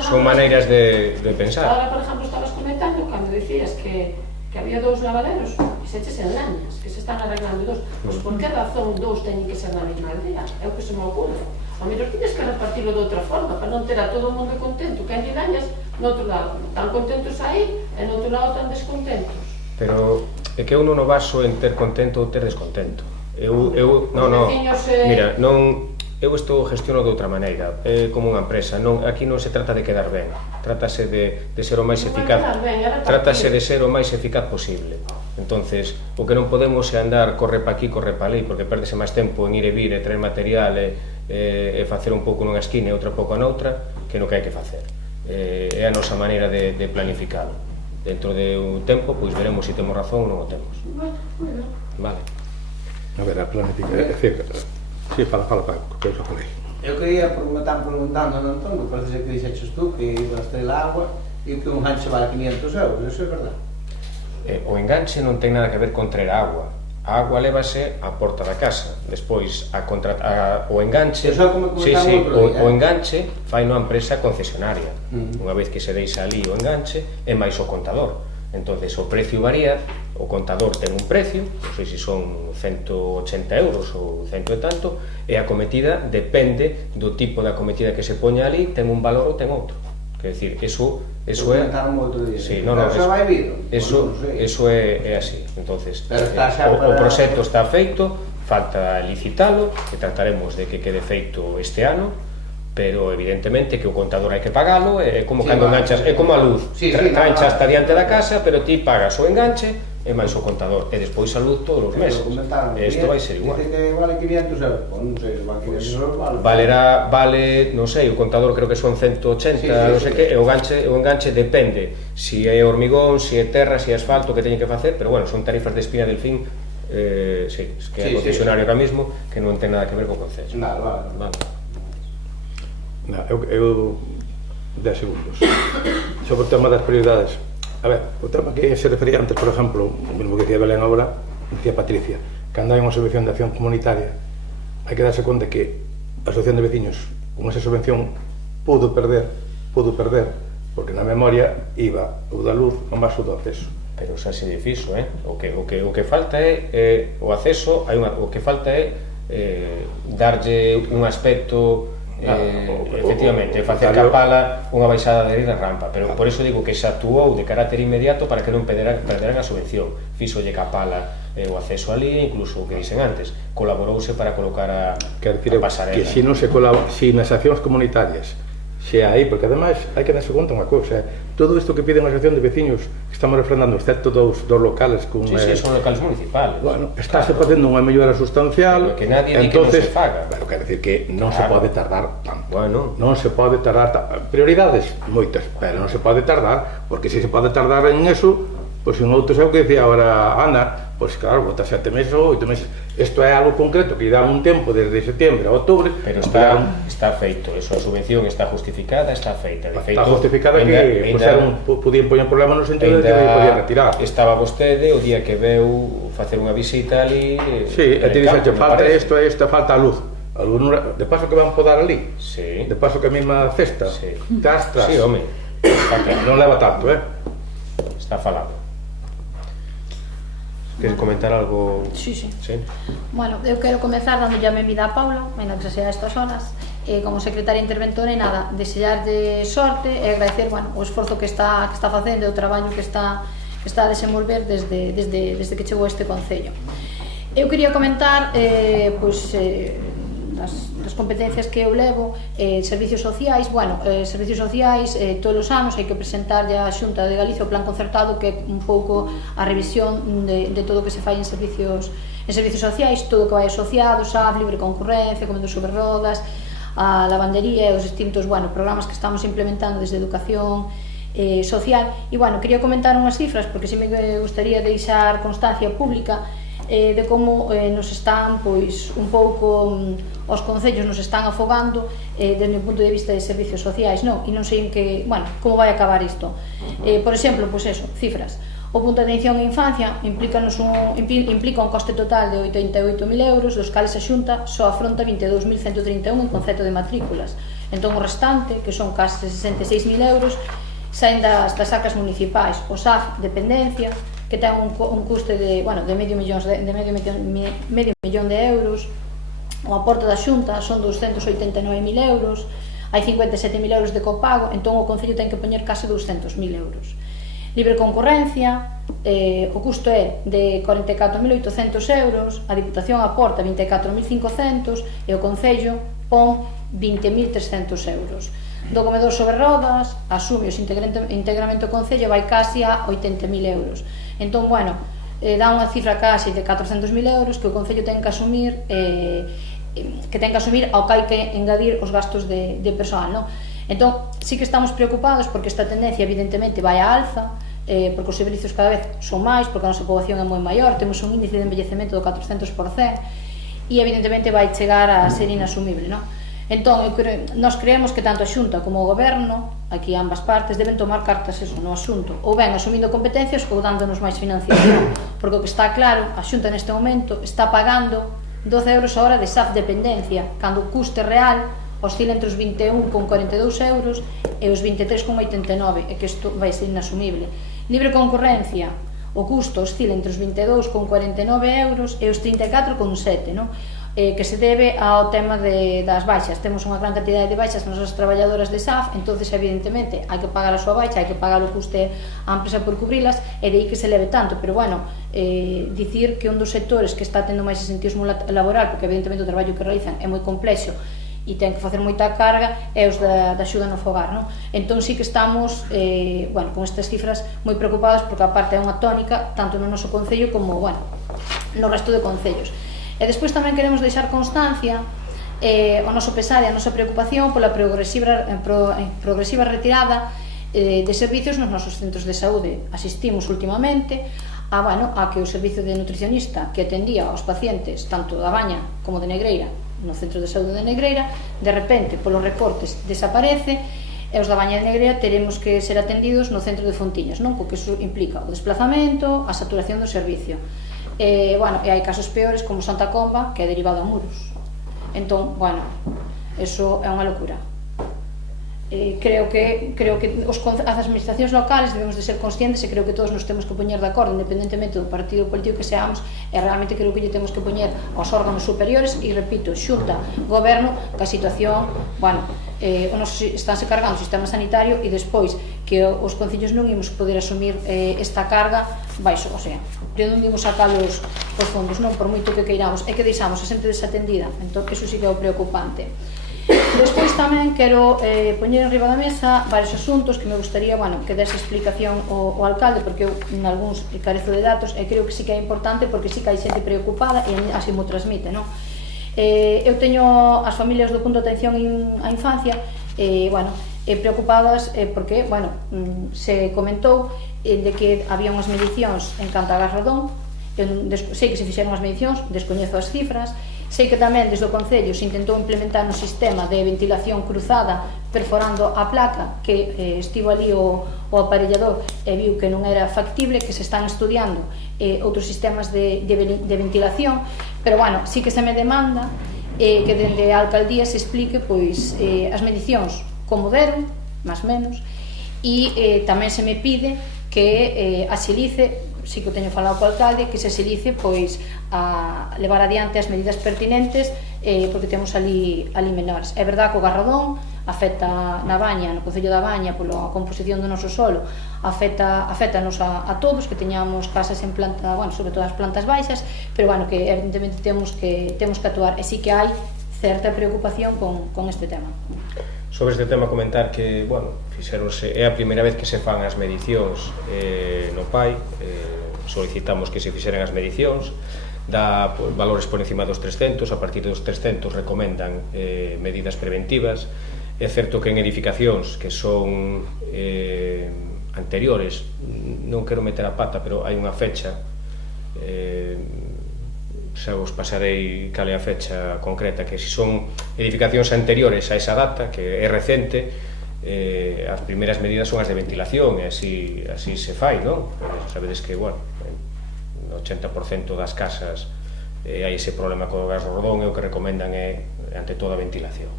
Son maneiras de pensar. Ahora, por exemplo, estabas comentando, cando dicías que había 2 lavaderos, que se eches en Lañas, que se están arreglando 2. Pois por que razón 2 teñen que ser na mesma aldea? É o que se me ocurre. A mellor tienes que repartirlo de outra forma, para non ter a todo o mundo contento, que hai Lañas no outro lado. Tan contentos aí, e no outro lado tan descontentos. Pero é que eu non o baso en ter contento ou ter descontento. Mira, eu isto gestiono de outra maneira, é como unha empresa, aquí non se trata de quedar ben, trátase de ser o máis eficaz, trátase de ser o máis eficaz posible. Entonces, o que non podemos é andar corre pa aquí, corre pa ali, porque perdese máis tempo en ir e vir e traer material e facer un pouco nunha esquina e outra pouco noutra, que non que hai que facer. É a nosa maneira de planificar. Dentro de un tempo, pois veremos se temos razón ou non o temos. Vale. A ver, a planificación... Sí, fala, Paco, que eu xa falei. Eu quería, porque me están preguntando, non, Antón, parece que dixeches tú que ibas ter agua e que un enganche vale 500 euros, eso é verdade? O enganche non ten nada que ver con traer agua. A agua lévase á porta da casa. Despois, o enganche... O enganche fai unha empresa concesionaria. Unha vez que se deixa ali o enganche, é máis o contador. Entonces, o precio varía, o contador ten un precio, non sei se son 180 euros ou 100 e tanto, e a cometida depende do tipo da cometida que se poña ali, ten un valor ou ten outro. Quer dicir, eso é... Sí, eso é así. Entonces, o proxecto está feito, falta licitalo, que trataremos de que quede feito este ano, pero evidentemente que o contador hai que pagalo, é como cando enganchas, é como a luz, enganchas hasta diante da casa, pero ti pagas o enganche e máis o contador, e despois a luz todos os meses. Isto vai ser igual. Dice que vale 500 euros, non sei se vale 500 euros, vale, non sei, o contador creo que son 180, non sei que, e o enganche depende se é hormigón, se é terra, se é asfalto, que teñen que facer, pero bueno, son tarifas de Espina del Fin, que é concesionario ahora mismo, que non ten nada que ver co conceso. Vale. Eu 10 segundos sobre o tema das prioridades. A ver, o tema que se refería antes, por exemplo, o mesmo que decía Belén agora, decía Patricia, que anda en unha subvención de acción comunitaria, hai que darse conta que a asociación de veciños con esa subvención pudo perder, porque na memoria iba o da luz o máis o do acceso. Pero xa se difixo, o que falta é o acceso, o que falta é darlle un aspecto efectivamente, facer capala unha baixada de a rampa, pero por iso digo que se actuou de carácter inmediato para que non perderan a subvención, fixolle capala o acceso ali, incluso o que dixen antes, colaborouse para colocar a pasarela. Que se non se colabora, se nas accións comunitarias xe aí, porque ademais hai que darse conta unha cousa, todo isto que piden a asociación de veciños que estamos refrendando, excepto dos locales con... Sí, son locales municipales. Bueno, estáse facendo unha mellora sustancial, pero que nadie di que non se faga. Bueno, quer decir que non se pode tardar tanto. Bueno. Non se pode tardar prioridades, moitas, pero non se pode tardar, porque se pode tardar en eso, pois en outros é o que dicía agora Ana, pois claro, bota 7 meses ou 8 meses. Isto é algo concreto que dá un tempo desde setembro a outubro. Pero está feito, eso, a subvención está justificada, está feita. De feito, está justificada que podían poñer problema no sentido de que podían retirar. Estaba vostede o día que veu facer unha visita ali. Sí, e te dixen que falta isto e isto, falta a luz. De paso que van podar ali. Sí. De paso que a mesma cesta. Sí. Tras. Sí, home. Non leva tanto, Está falado. Queres comentar algo? Sí. Bueno, eu quero comezar dándolle a benvida a Paulo, ainda que sea a estas horas, como secretaria interventora e nada, desear de sorte e agradecer, o esforzo que está facendo e o traballo que está a desenvolver desde que chegou a este concello. Eu quería comentar, as competencias que eu levo, servicios sociais, servicios sociais todos os anos hai que presentarlle á Xunta de Galicia o plan concertado, que é un pouco a revisión de todo o que se fai en servicios sociais, todo o que vai asociado, SAF, libre concurrencia, comendo sobre rodas, a lavandería e os distintos programas que estamos implementando desde educación social. E quería comentar unhas cifras, porque si me gustaría deixar constancia pública de como nos están, pois, un pouco os concellos nos están afogando desde o punto de vista de servicios sociais, non? E non sei en que, bueno, como vai acabar isto. Por exemplo, pois eso, cifras. O punto de atención á infancia implica un coste total de 88.000 euros, dos cales a Xunta só afronta 22.131 en concepto de matrículas. Entón, o restante, que son case 66.000 euros, saen das sacas municipais. O SAF, dependencia, que ten un custe de medio millón de euros. O aporte da Xunta son 289.000 euros, hai 57.000 euros de copago, entón o Concello ten que poñer case 200.000 euros. Libre concorrencia, o custo é de 44.800 euros, a Diputación aporta 24.500 e o Concello pon 20.300 euros. Do comedor sobre rodas, asume os integramente o Concello, vai casi a 80.000 euros. Entón, bueno, dá unha cifra casi de 400.000 euros que o Concello ten que asumir ao que hai que engadir os gastos de persoal, non? Entón, sí que estamos preocupados porque esta tendencia evidentemente vai á alza, porque os servicios cada vez son máis, porque a nosa poboación é moi maior, temos un índice de envellecemento do 400% e evidentemente vai chegar a ser inasumible, non? Entón, nós creemos que tanto a Xunta como o Goberno, aquí ambas partes, deben tomar cartas no asunto, ou ben asumindo competencias ou dándonos máis financiación, porque o que está claro, a Xunta neste momento está pagando 12 euros a hora de SAF dependencia, cando o custe real oscila entre os 21,42 euros e os 23,89, e que isto vai ser inasumible. Libre concorrencia, o custo oscila entre os 22,49 euros e os 34,7, non? Que se debe ao tema das baixas. Temos unha gran cantidad de baixas nas nosas traballadoras de SAF, entonces evidentemente hai que pagar a súa baixa, hai que pagar o custe á empresa por cubrilas, e de aí que se leve tanto, pero bueno, dicir que un dos sectores que está tendo máis exentismo laboral, porque evidentemente o traballo que realizan é moi complexo e ten que facer moita carga, é os da axuda no fogar, non? Entón sí que estamos con estas cifras moi preocupados, porque a parte é unha tónica tanto no noso concello como no resto de concellos. E despois tamén queremos deixar constancia o noso pesar e a nosa preocupación pola progresiva retirada de servicios nos nosos centros de saúde. Asistimos últimamente a que o servicio de nutricionista que atendía aos pacientes tanto da Baña como de Negreira, no centro de saúde de Negreira, de repente polos recortes desaparece, e os da Baña de Negreira teremos que ser atendidos no centro de Fontiñas, non? Porque iso implica o desplazamento, a saturación do servicio. E hai casos peores como Santa Comba, que é derivado a Muros. Entón, eso é unha locura. Creo que as administracións locales debemos de ser conscientes, e creo que todos nos temos que poñer de acordo, independentemente do partido político que seamos, e realmente creo que lle temos que poñer aos órganos superiores, e repito, Xunta, Goberno, que a situación, estánse cargando o sistema sanitario, e despois que os concellos non imos poder asumir esta carga baixo, o sea, non imos sacar os fondos, non, por moito que queiramos, e que deixamos a xente desatendida. Entón, eso sí que é o preocupante. Despois tamén quero poñer en riba da mesa varios asuntos que me gustaría que dese explicación o alcalde, porque eu en algúns carezo de datos, e creo que sí que é importante, porque sí que hai xente preocupada e así mo transmite, non? Eu teño as familias do punto de atención á infancia preocupadas porque, se comentou de que había unhas medicións en Cantagas Rodón. Sei que se fixeron as medicións, descoñezo as cifras. Sei que tamén desde o Concello se intentou implementar un sistema de ventilación cruzada perforando a placa, que estivo ali o aparellador e viu que non era factible, que se están estudiando outros sistemas de ventilación, pero sí que se me demanda que dende a alcaldía se explique as medicións como deron, máis menos, e tamén se me pide que axilice, si que o teño falado co alcalde, que se axilice a levar adiante as medidas pertinentes, porque temos ali menores. É verdad que o Garrodón afecta na Baña, no Concello da Baña, pola composición do noso solo, afectanos a todos, que teñamos casas en planta, sobre todo as plantas baixas, pero que evidentemente temos que actuar, e sí que hai certa preocupación con este tema. Sobre este tema comentar que, é a primeira vez que se fan as medicións no PAI, solicitamos que se fixeran as medicións, dá valores por encima dos 300, a partir dos 300 recomendan medidas preventivas. É certo que en edificacións que son anteriores, non quero meter a pata, pero hai unha fecha xa vos pasarei cal é a fecha concreta, que se son edificacións anteriores a esa data, que é recente, as primeiras medidas son as de ventilación, e así se fai, non? Sabedes que, bueno, no 80% das casas hai ese problema co gas rodón, e o que recomendan é, ante todo, a ventilación.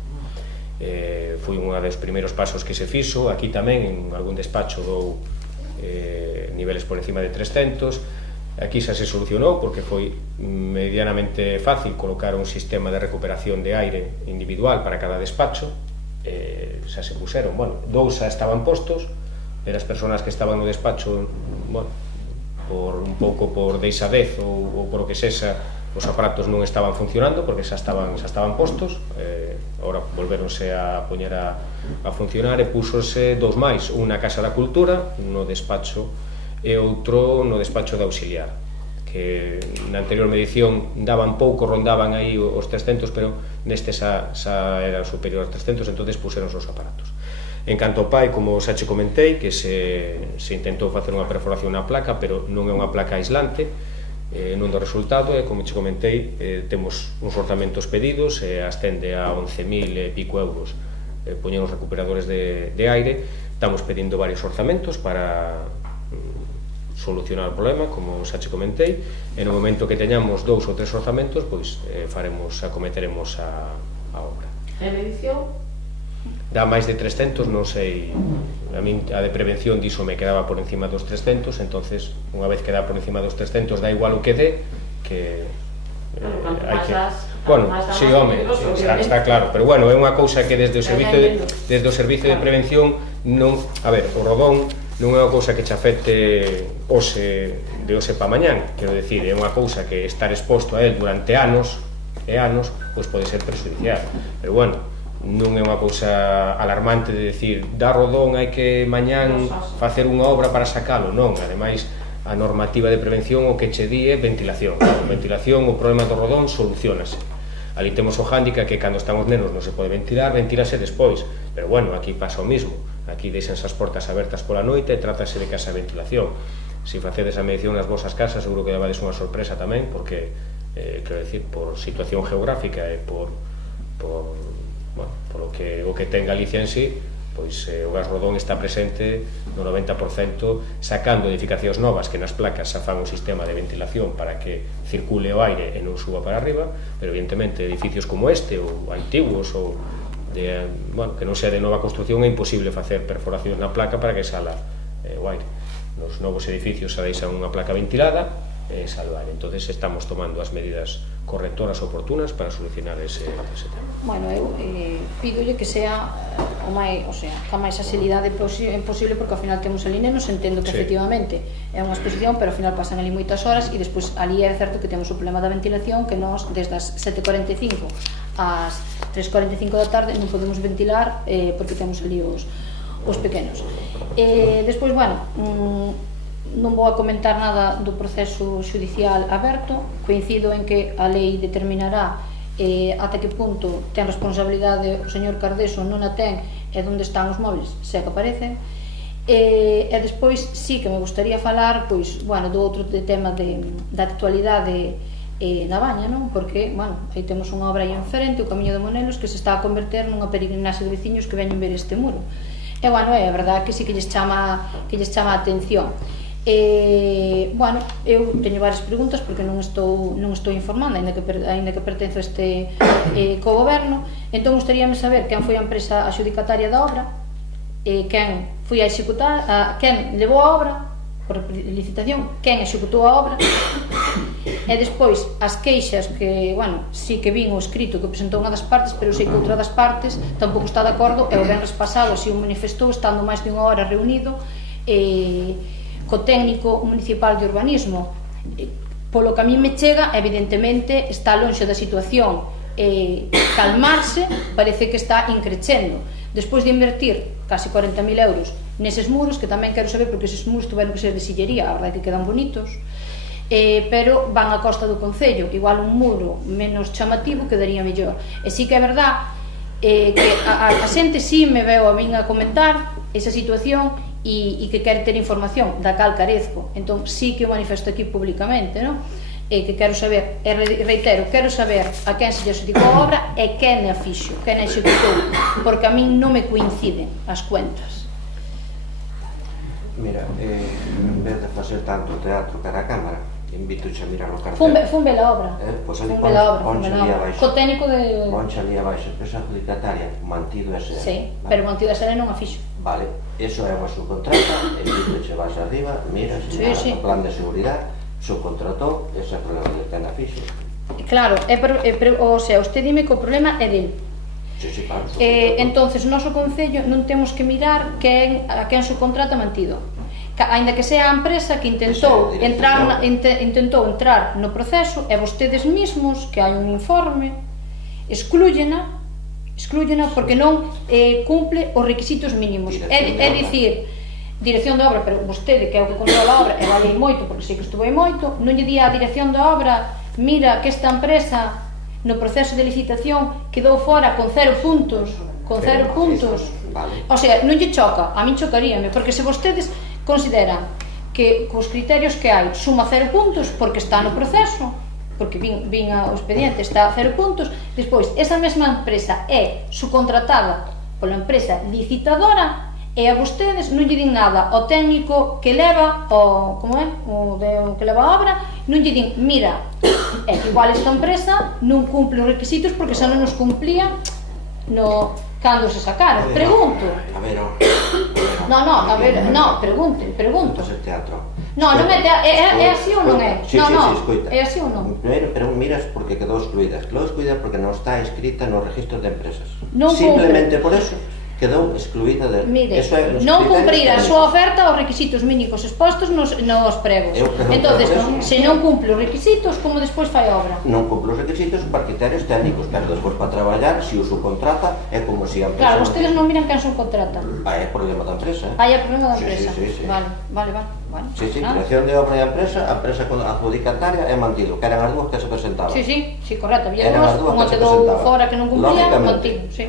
Foi un dos primeiros pasos que se fixo. Aquí tamén, en algún despacho, dou niveles por encima de 300. Aquí xa se solucionou porque foi medianamente fácil colocar un sistema de recuperación de aire individual para cada despacho. Xa se puseron, bueno, 2 xa estaban postos, pero as persoas que estaban no despacho, bueno, por un pouco por deixadez ou por o que sexa, os aparatos non estaban funcionando porque xa estaban postos. Agora volveronse a poñer a funcionar, e púsose 2 máis, un na Casa da Cultura, no despacho, e outro no despacho de auxiliar, que na anterior medición daban pouco, rondaban aí os 300, pero neste xa era superior aos 300, entonces puseronse os aparatos. En canto ao PAI, como xa che comentei, que se intentou facer unha perforación na placa, pero non é unha placa aislante, non do resultado, e como che comentei, temos uns orzamentos pedidos, e ascende a 11.000 e pico euros poñer os recuperadores de aire. Estamos pedindo varios orzamentos para solucionar o problema, como xa che comentei, e no momento que teñamos 2 ou 3 orzamentos, pois acometeremos a obra. E medición? Dá máis de 300, non sei, a min a de prevención diso me quedaba por encima dos 300, entonces unha vez que dá por encima dos 300 dá igual o que dé, que hai que... Bueno, si, home, está claro, pero bueno, é unha cousa que desde o servicio de prevención non, a ver, o rodón non é unha cousa que che afecte de hoxe pa mañán, quero dicir, é unha cousa que estar exposto a él durante anos e anos, pois pode ser perjudicial, pero bueno, non é unha cousa alarmante de decir, dá rodón, hai que mañán facer unha obra para sacalo, non, ademais a normativa de prevención o que che di é ventilación. Ventilación, o problema do rodón solucionase. Ali temos o hándicap que cando están os nenos non se pode ventilar, ventilase despois, pero bueno, aquí pasa o mismo, aquí deixanse as portas abertas pola noite e trátase de que esa ventilación. Se facedes a medición nas vosas casas, seguro que debades unha sorpresa tamén, porque, quero dicir, por situación geográfica e por o que ten Galicia en sí, pois o gas rodón está presente no 90%, sacando edificacións novas que nas placas xa fan un sistema de ventilación para que circule o aire e non suba para arriba, pero evidentemente edificios como este ou antiguos ou que non sea de nova construcción é imposible facer perforacións na placa para que sala o aire. Nos novos edificios xa deixan unha placa ventilada e salvar. Entonces estamos tomando as medidas correctoras oportunas para solucionar ese tema. Bueno, eu pídolle que sea o máis, o sea, ca máis axilidade posible, porque ao final temos ali nenos, entendo que efectivamente é unha exposición, pero ao final pasan ali moitas horas, e despois ali é certo que temos o problema da ventilación, que nós desde as 7:45 ás 3:45 da tarde non podemos ventilar porque temos ali os pequenos. Despois, bueno, non vou a comentar nada do proceso xudicial aberto, coincido en que a lei determinará ata que punto ten responsabilidade o señor Cardeso, non a ten, e onde están os móviles, se que aparecen. E despois sí que me gustaría falar, pois, bueno, do outro tema da actualidade na Baña, non? Porque, bueno, aí temos unha obra aí enfrente, o Camiño de Monelos, que se está a converter nunha peregrinaxe de veciños que veñen ver este muro. E, bueno, é a verdade que sí que lles chama a atención. Bueno, eu teño varias preguntas porque non estou informando, aínda que pertenzo a este co-goberno. Entón, gustaríame saber quen foi a empresa adxudicataria da obra, quen foi a executar, quen levou a obra por licitación, quen executou a obra, e despois as queixas que, bueno, sí que vin o escrito que presentou unha das partes, pero sei que outra das partes tampouco está de acordo, e o venres pasado así o manifestou, estando máis de unha hora reunido co técnico municipal de urbanismo. Polo que a mí me chega, evidentemente está lonxe da situación calmarse, parece que está increchendo. Despois de invertir casi 40.000 euros neses muros, que tamén quero saber porque eses muros tuveron que ser de sillería, a verdade que quedan bonitos, pero van a costa do concello, igual un muro menos chamativo quedaría mellor. E sí que é verdad que a xente sí me veo a min a comentar esa situación e que quere ter información da cal carezco, entón sí que o manifesto aquí públicamente, non? e que quero saber, e reitero, quero saber a quen se lle adxudicou a obra e quen a fixo, quen a executou, porque a min non me coinciden as cuentas. Mira, en vez de facer tanto teatro cara a cámara, invito-te a mirar o cartel. Fun ver a obra. Pois ali ponche ali abaixo. Co técnico de... Ponche ali abaixo, empresa adjudicataria, mantido SL. Sí, pero mantido SL non a fixo. Vale, eso é unha subcontrata, invito-te vas arriba, miras, o plan de seguridade, subcontratou, ese problema de ten a fixe. Claro, o sea, usted dime que o problema é del. Sí, claro. Entonces, o noso Concello non temos que mirar a quen subcontrata mantido. Ainda que sea a empresa que intentou entrar no proceso, e vostedes mesmos, que hai un informe, exclúyena porque non cumple os requisitos mínimos. É dicir, dirección de obra, pero vostede, que é o que controla a obra, e vai moito, porque sei que estuve moito, non lle di a dirección da obra, mira que esta empresa no proceso de licitación quedou fora con 0 puntos, O sea, non lle choca, a min chocaríame, porque se vostedes consideran que cos criterios que hai suma 0 puntos porque está no proceso, porque vin o expediente, está a 0 puntos, despois esa mesma empresa é subcontratada pola empresa licitadora e a vostedes non lle din nada ao técnico que leva o que leva a obra, non lle din, mira, é que igual esta empresa non cumple os requisitos porque xa non nos cumplía cando se sacaron. Pregunto. A ver, pregunto. Facer teatro. Non é así ou non é? Sí, escoita. É así ou non? Pero miras porque quedou excluída. Quedou excluída porque non está escrita no registro de empresas. Simplemente por eso quedou excluída de... Mire, non cumprir a súa oferta os requisitos mínimos expostos nos pregos. Entonces, se non cumple os requisitos, como despois fai a obra? Non cumple os requisitos para criterios técnicos, pero despois para traballar, se o subcontrata, é como se a empresa... Claro, vostedes non miran quen subcontrata. É problema da empresa. É problema da empresa. Sí. Vale. Sí, dirección de obra e a empresa adjudicataria é mantido, que eran as dúas que se presentaban. Sí, correcto, había dúas, unha quedou fora que non cumplía, mantido, sí.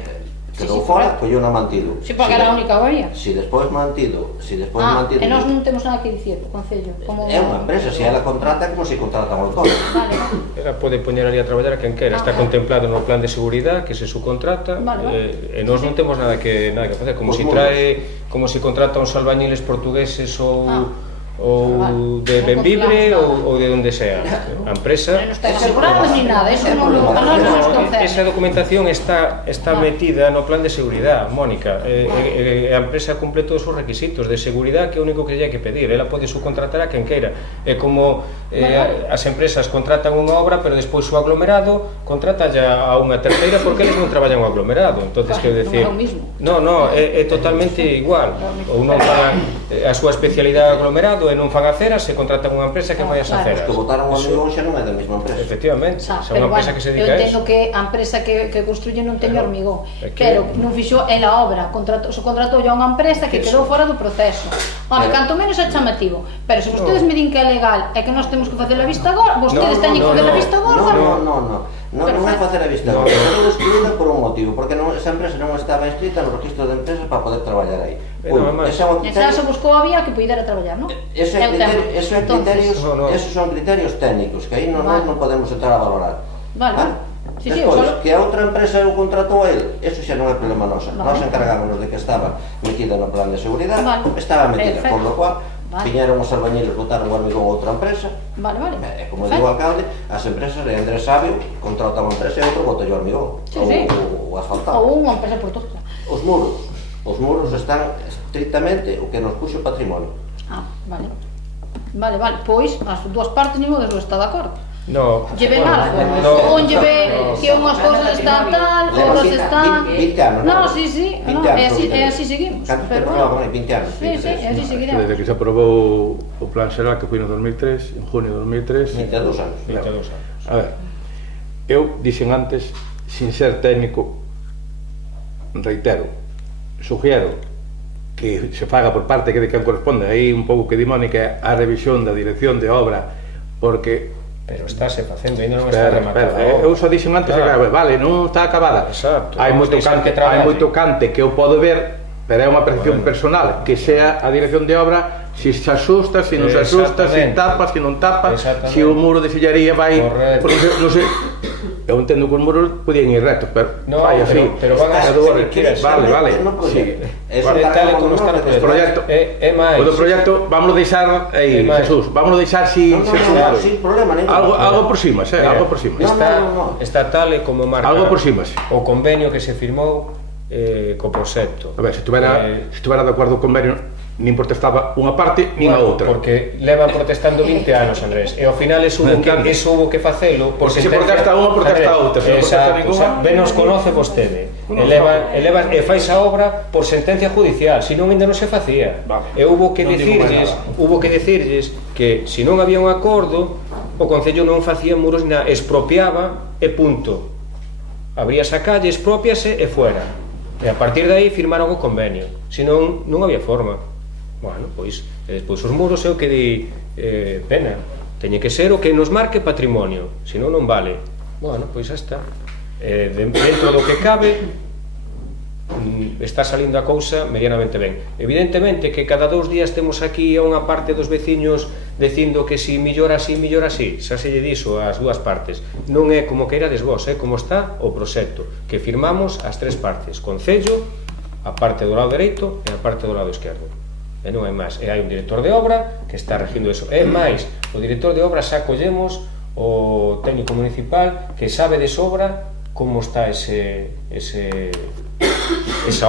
Quedou fora, colleu na mantido. Sí, porque era a única varía. Si despois mantido... E nós non temos nada que dicir, o Concello. É unha empresa, se ela contrata, como se contrata un autónomo. Ela pode poñer ali a traballar a quen quera, está contemplado no plan de seguridade que se subcontrata, e nós non temos nada que facer, como se contrata uns albañiles portugueses ou de Benvibre ou de onde sea. A empresa... Non está asegurado ni nada, eso non nos concerne. Esa documentación está metida no plan de seguridade, Mónica. A empresa cumple todos os requisitos de seguridade, que é o único que lle hai que pedir. Ela pode subcontratar a quen queira. É como as empresas contratan unha obra, pero despois o aglomerado contrata a unha terceira porque eles non traballan o aglomerado. Entonces, quero decir... Non é o mismo. Non, é totalmente igual. Ou non fan a súa especialidade aglomerado e non fan aceras, se contratan unha empresa que vai as aceras. Que botaron o hormigón xa non é da mesma empresa. Efectivamente, xa unha empresa que se dedica a eso. Eu entendo que a empresa que construye non teña hormigón, pero non fixo ela a obra, subcontratou a unha empresa que quedou fora do proceso. Home, canto menos é chamativo, pero se vostedes me din que é legal e que nós temos que facer a vista gorda, vostedes teñen que facer a vista gorda. Non é facer a vista gorda, quedou excluída por un motivo, porque esa empresa non estaba inscrita no registro de empresas para poder traballar aí. Esa se buscou a vía que pudera traballar, non? Esos son criterios técnicos, que aí non podemos entrar a valorar. Despois, que a outra empresa o contratou a ele, eso xa non é problema nosa. Nós encargámonos de que estaba metida no plan de seguridade, estaba metida, por lo cual viñeron os albañiles, botaron o hormigón a outra empresa. E como digo o alcalde, as empresas de Andrés Sabio contrata unha empresa e outro bota o hormigón ou asfaltado. Ou unha empresa por todo. Os muros están estrictamente o que nos puxo o patrimonio. Vale, pois as dúas partes nin modo está de acordo. No. Lleve algo, ou lleve que unhas cousas están tal, outras están... 20 anos, non? Sí, é así seguimos. Canto tempo leva, 20 anos? Sí, é así seguiremos. Desde que se aprobou o plan xeral que foi no 2003, en junio de 2003... 22 anos. A ver, eu dixen antes, sin ser técnico, reitero, sugiero que se faga por parte que de quen corresponde, aí un pouco que di Mónica, a revisión da dirección de obra, porque... Pero estáse facendo, ainda non está rematada. Eu só dixen antes, vale, non está acabada. Exacto. Hai moito cante que eu podo ver pero é unha percepción personal, que sea a dirección de obra se se asusta, se non se asusta, se tapa, se non tapa, se o muro de sillaría vai... Non sei, eu entendo que os muros podían ir rectos, pero vai así. Pero van a ser... Vale. Tal como está no proxecto. É máis. O do proxecto, vámonos deixar aí, Jesús, vámonos deixar sin problema ningún. Algo por cima, algo por cima. Está tal e como marca algo por cima, o convenio que se firmou co proxecto. A ver, se estuvera de acordo o convenio, nin protestaba unha parte nin a outra. Porque levan protestando 20 anos, Andrés, e ao final eso hubo que facelo porque se protesta unha, protesta a outra. Exacto, ben nos conoce vostede, e fais a obra por sentencia judicial, senón ainda non se facía, e hubo que dicirlles que se non había un acordo, o Concello non facía muros, expropiaba e punto. Abríase a calle, expropiase e fuera, e a partir de aí firmaron o convenio, senón non había forma. Bueno, pois, despois os muros é o que di pena, teñe que ser o que nos marque patrimonio, senón non vale. Bueno, pois xa está. Dentro do que cabe está salindo a cousa medianamente ben. Evidentemente que cada 2 días temos aquí a unha parte dos veciños dicindo que si millora así, xa se lle dixo ás dúas partes. Non é como queirades vos, é como está o proxecto que firmamos as 3 partes, Concello, a parte do lado dereito e a parte do lado esquerdo. E non hai máis, e hai un director de obra que está regindo eso. É máis, o director de obra xa collemos o técnico municipal que sabe de sobra como está esa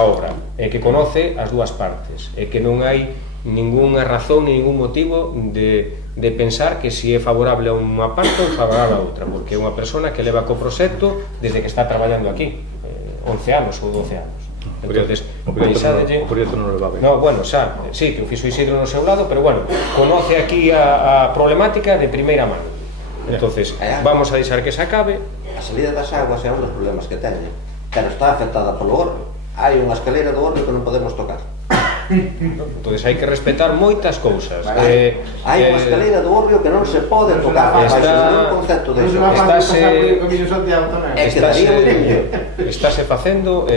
obra, e que conoce as dúas partes, e que non hai ningunha razón, ningún motivo de pensar que si é favorable a unha parte ou favorable a outra, porque é unha persona que leva co proxecto desde que está traballando aquí, 11 anos ou 12 anos. Entonces, o proxecto non lo va ben. No, bueno, xa, sí, que o fixo Isidro no seu lado, pero bueno, conoce aquí a problemática de primeira mano. Entonces, vamos a deixar que se acabe. A salida das aguas é un dos problemas que teñe, pero está afectada polo horno. Hai unha escalera do horno que non podemos tocar. Entonces hai que respetar moitas cousas. Hai unha escalera do horno que non se pode tocar. Estáse facendo...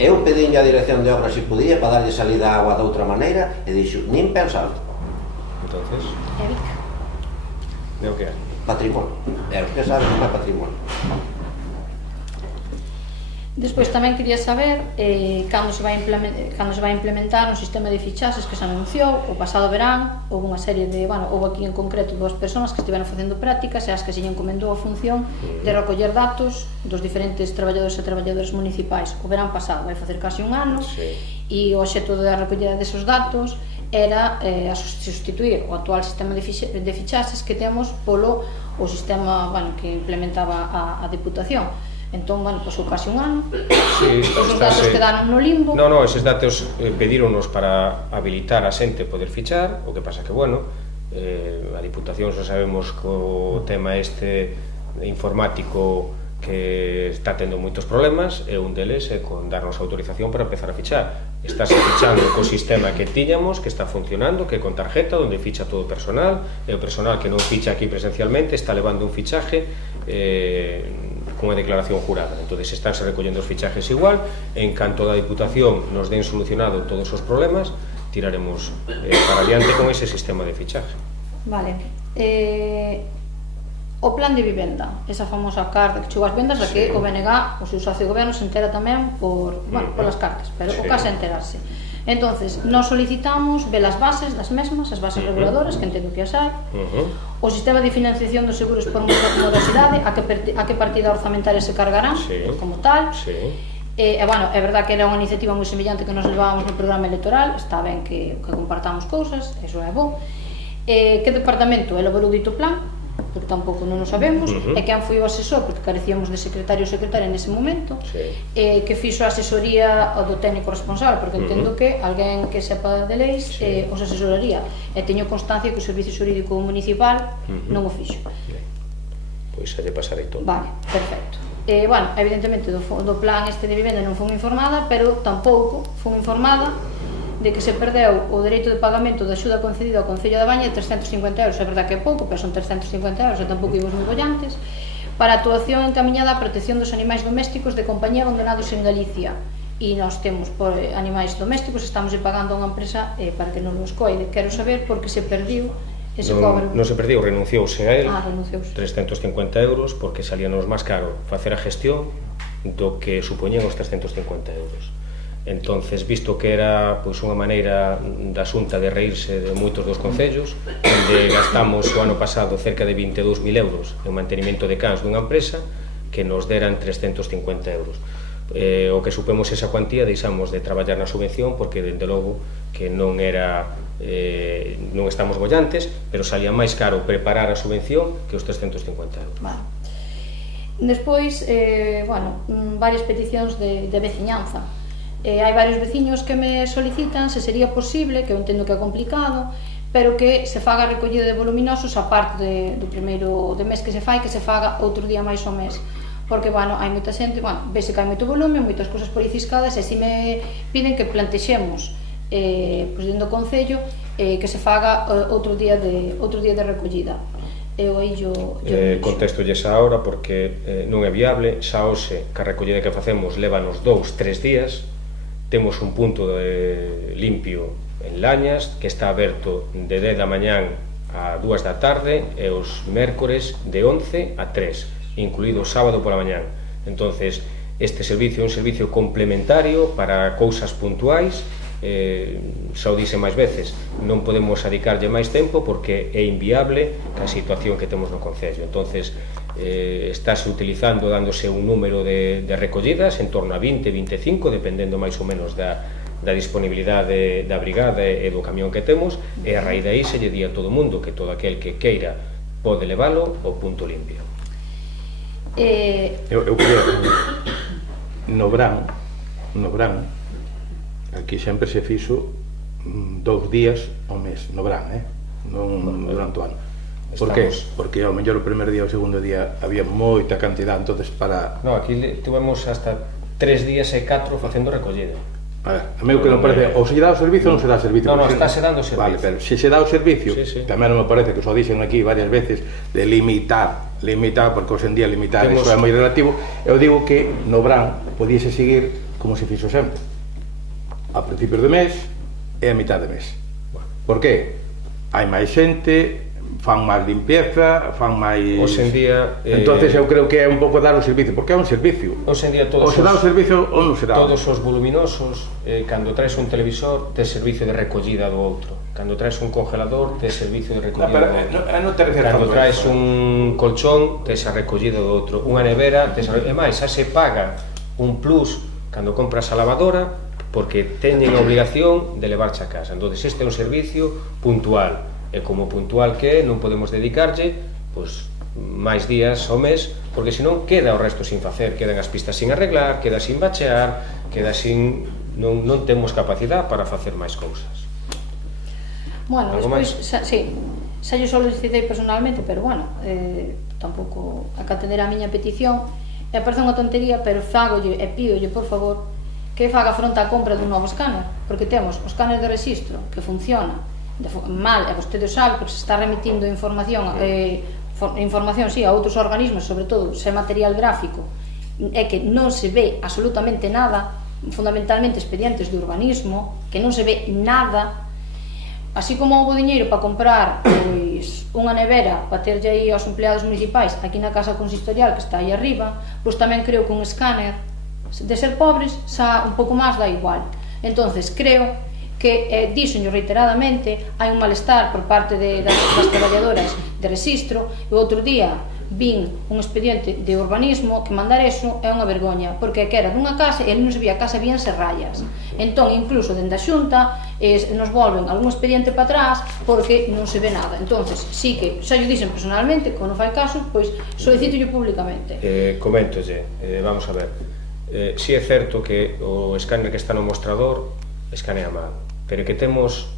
Eu pedín a dirección de obra se podía para darlle salida a agua de outra maneira e dixo, nin pensar. Entonces... De o que hai? Patrimonio. E usted sabe que é patrimonio. Despois tamén quería saber cando se vai implementar un sistema de fichaxes que se anunciou o pasado verán. Houve unha serie de, houve aquí en concreto 2 persoas que estiveron facendo prácticas e as que se lle encomendou a función de recoller datos dos diferentes traballadores e traballadoras municipais. O verán pasado, vai facer casi un ano, e o obxecto da recollida desos datos era sustituir o actual sistema de fichaxes que temos polo o sistema que implementaba a Diputación. Entón, pasou casi un ano, esos datos quedaron no limbo. Non, eses datos pedíronos para habilitar a xente poder fichar, o que pasa que, a Diputación xa sabemos que o tema informático que está tendo moitos problemas, e un deles é con darnos autorización para empezar a fichar. Estáse fichando co sistema que tiñamos, que está funcionando, que é con tarjeta, onde ficha todo o personal, e o personal que non ficha aquí presencialmente está levando un fichaje con a declaración jurada. Entonces estánse recollendo os fichajes igual, en canto da Diputación nos den solucionado todos os problemas, tiraremos para adiante con ese sistema de fichaje. Vale. O plan de vivenda, esa famosa carta que chegou ás vendas, da que o BNG, o seu socio de goberno, se entera tamén polas cartas, pero o caso é enterarse. Entonces, nos solicitamos ver as bases das mesmas, as bases reguladoras, que entendo que as hai, o sistema de financiación dos seguros por morosidade, a que partida orzamentaria se cargarán, como tal. É verdad que era unha iniciativa moi semellante que nos levábamos no programa electoral, está ben que compartamos cousas, eso é bo. Que departamento elaborou dito plan? Porque tampouco non o sabemos, e quen foi o asesor, porque carecíamos de secretario ou secretaria nese momento, que fixo a asesoría do técnico responsable, porque entendo que alguén que sepa de leis os asesoraría, e teño constancia que o Servicio Xurídico Municipal non o fixo. Pois xa lle pasarei todo. Vale, perfecto. Evidentemente do plan de vivenda non fun informada, pero tampouco fun informada de que se perdeu o dereito de pagamento da axuda concedida ao Concello da Baña de 350 euros, é verdad que é pouco, pero son 350 euros e tampouco imos moi bollantes, para a actuación encamiñada á protección dos animais domésticos de compañía abandonados en Galicia. e nós temos animais domésticos, estamos pagando a unha empresa para que non nos coide. Quero saber por que se perdiu ese cobro. Non se perdiu, renunciouse a él, renunciouse. 350 euros, porque salíanos máis caro facer a gestión do que supoñían os 350 euros. Entonces, visto que era unha maneira da Xunta de reírse de moitos dos concellos, onde gastamos o ano pasado cerca de 22.000 euros en mantenimento de cans dunha empresa, que nos deran 350 euros. O que supemos esa cuantía deixamos de traballar na subvención, porque dende logo que non era non estamos bollantes, pero salía máis caro preparar a subvención que os 350 euros. Despois, varias peticións de veciñanza. Hai varios veciños que me solicitan se sería posible, que eu entendo que é complicado, pero que se faga a recollida de voluminosos a parte do primeiro de mes que se fai, que se faga outro día máis ao mes. Porque, hai moita xente, vese que hai moito volume, moitas cousas por aí ciscadas, e si me piden que plantexemos dentro do Concello que se faga outro día de recollida. Eu aí contestolles ahora porque non é viable. Xa hoxe, que a recollida que facemos lévanos 2-3 días. Temos un punto limpio en Lañas que está aberto de 10 da mañán a 2 da tarde e os mércores de 11 a 3, incluído o sábado pola mañán. Entonces, este servicio é un servicio complementario para cousas puntuais. Xa o dixe máis veces, non podemos dedicarlle máis tempo porque é inviable a situación que temos no Concello. Entonces, estáse utilizando, dándose un número de recollidas en torno a 20-25, dependendo máis ou menos da disponibilidade da brigada e do camión que temos, e a raíz de aí se lle di a todo o mundo que todo aquel que queira pode leválo ao punto limpio. Eu creo no Brán aquí sempre se fixo 2 días ao mes no Brán, non durante o ano. Por que? Porque ao mellor o primer día e o segundo día había moita cantidad, entonces para... No, aquí tuvemos hasta 3 días e 4 facendo recollida. A meu que non parece, ou se dá o servicio ou non se dá o servicio. Non, estáse dando o servicio. Vale, pero se se dá o servicio, tamén non me parece que só dixen aquí varias veces de limitar, porque hoxe en día limitar iso é moi relativo. Eu digo que no Brán podíase seguir como se fixo sempre, a principios de mes e a mitad de mes. Por que? Hai máis xente, fan máis limpieza, fan máis... Hoxe en día... Entonces eu creo que é un pouco dar o servicio, porque é un servicio. Hoxe en día ou se dá o servicio ou non se dá. Todos os voluminosos, cando traes un televisor, tes servicio de recollida do outro. Cando traes un congelador, tes servicio de recollida do outro. Cando traes un colchón, tes a recollida do outro. Unha nevera, tes a... E máis, xa se paga un plus cando compras a lavadora, porque teñen a obligación de levarche a casa. Entón, este é un servicio puntual. E como puntual que non podemos dedicarlle máis días ao mes, porque senón queda o resto sin facer, quedan as pistas sin arreglar, queda sin bachear, queda sin... non temos capacidade para facer máis cousas. Bueno, despois, xa yo só decidei personalmente, pero tampouco a que atender a miña petición, e parece unha tontería, pero fagolle e pídolle, por favor, que faga fronte á compra dun novo escáner, porque temos o escáner de rexistro que funciona mal, e vostede sabe, porque se está remitindo información a outros organismos, sobre todo se é material gráfico, é que non se ve absolutamente nada, fundamentalmente expedientes de urbanismo, que non se ve nada, así como houve diñeiro para comprar unha nevera para terlle aí aos empleados municipais aquí na casa consistorial que está aí arriba, pois tamén creo que un escáner de ser pobres xa un pouco máis dá igual. Entonces creo que díxenlo reiteradamente, hai un malestar por parte das traballadoras de rexistro, e outro día vin un expediente de urbanismo que mandar eso é unha vergoña, porque que era dunha casa e non se vía a casa, víanse rayas. Entón, incluso dende a Xunta nos volven algún expediente para atrás porque non se ve nada. Entonces, sí que xa yo dixen personalmente, que non fai caso, pois solicito-yo públicamente. Coméntolle, vamos a ver, si é certo que o escáner que está no mostrador escanea mal, pero que temos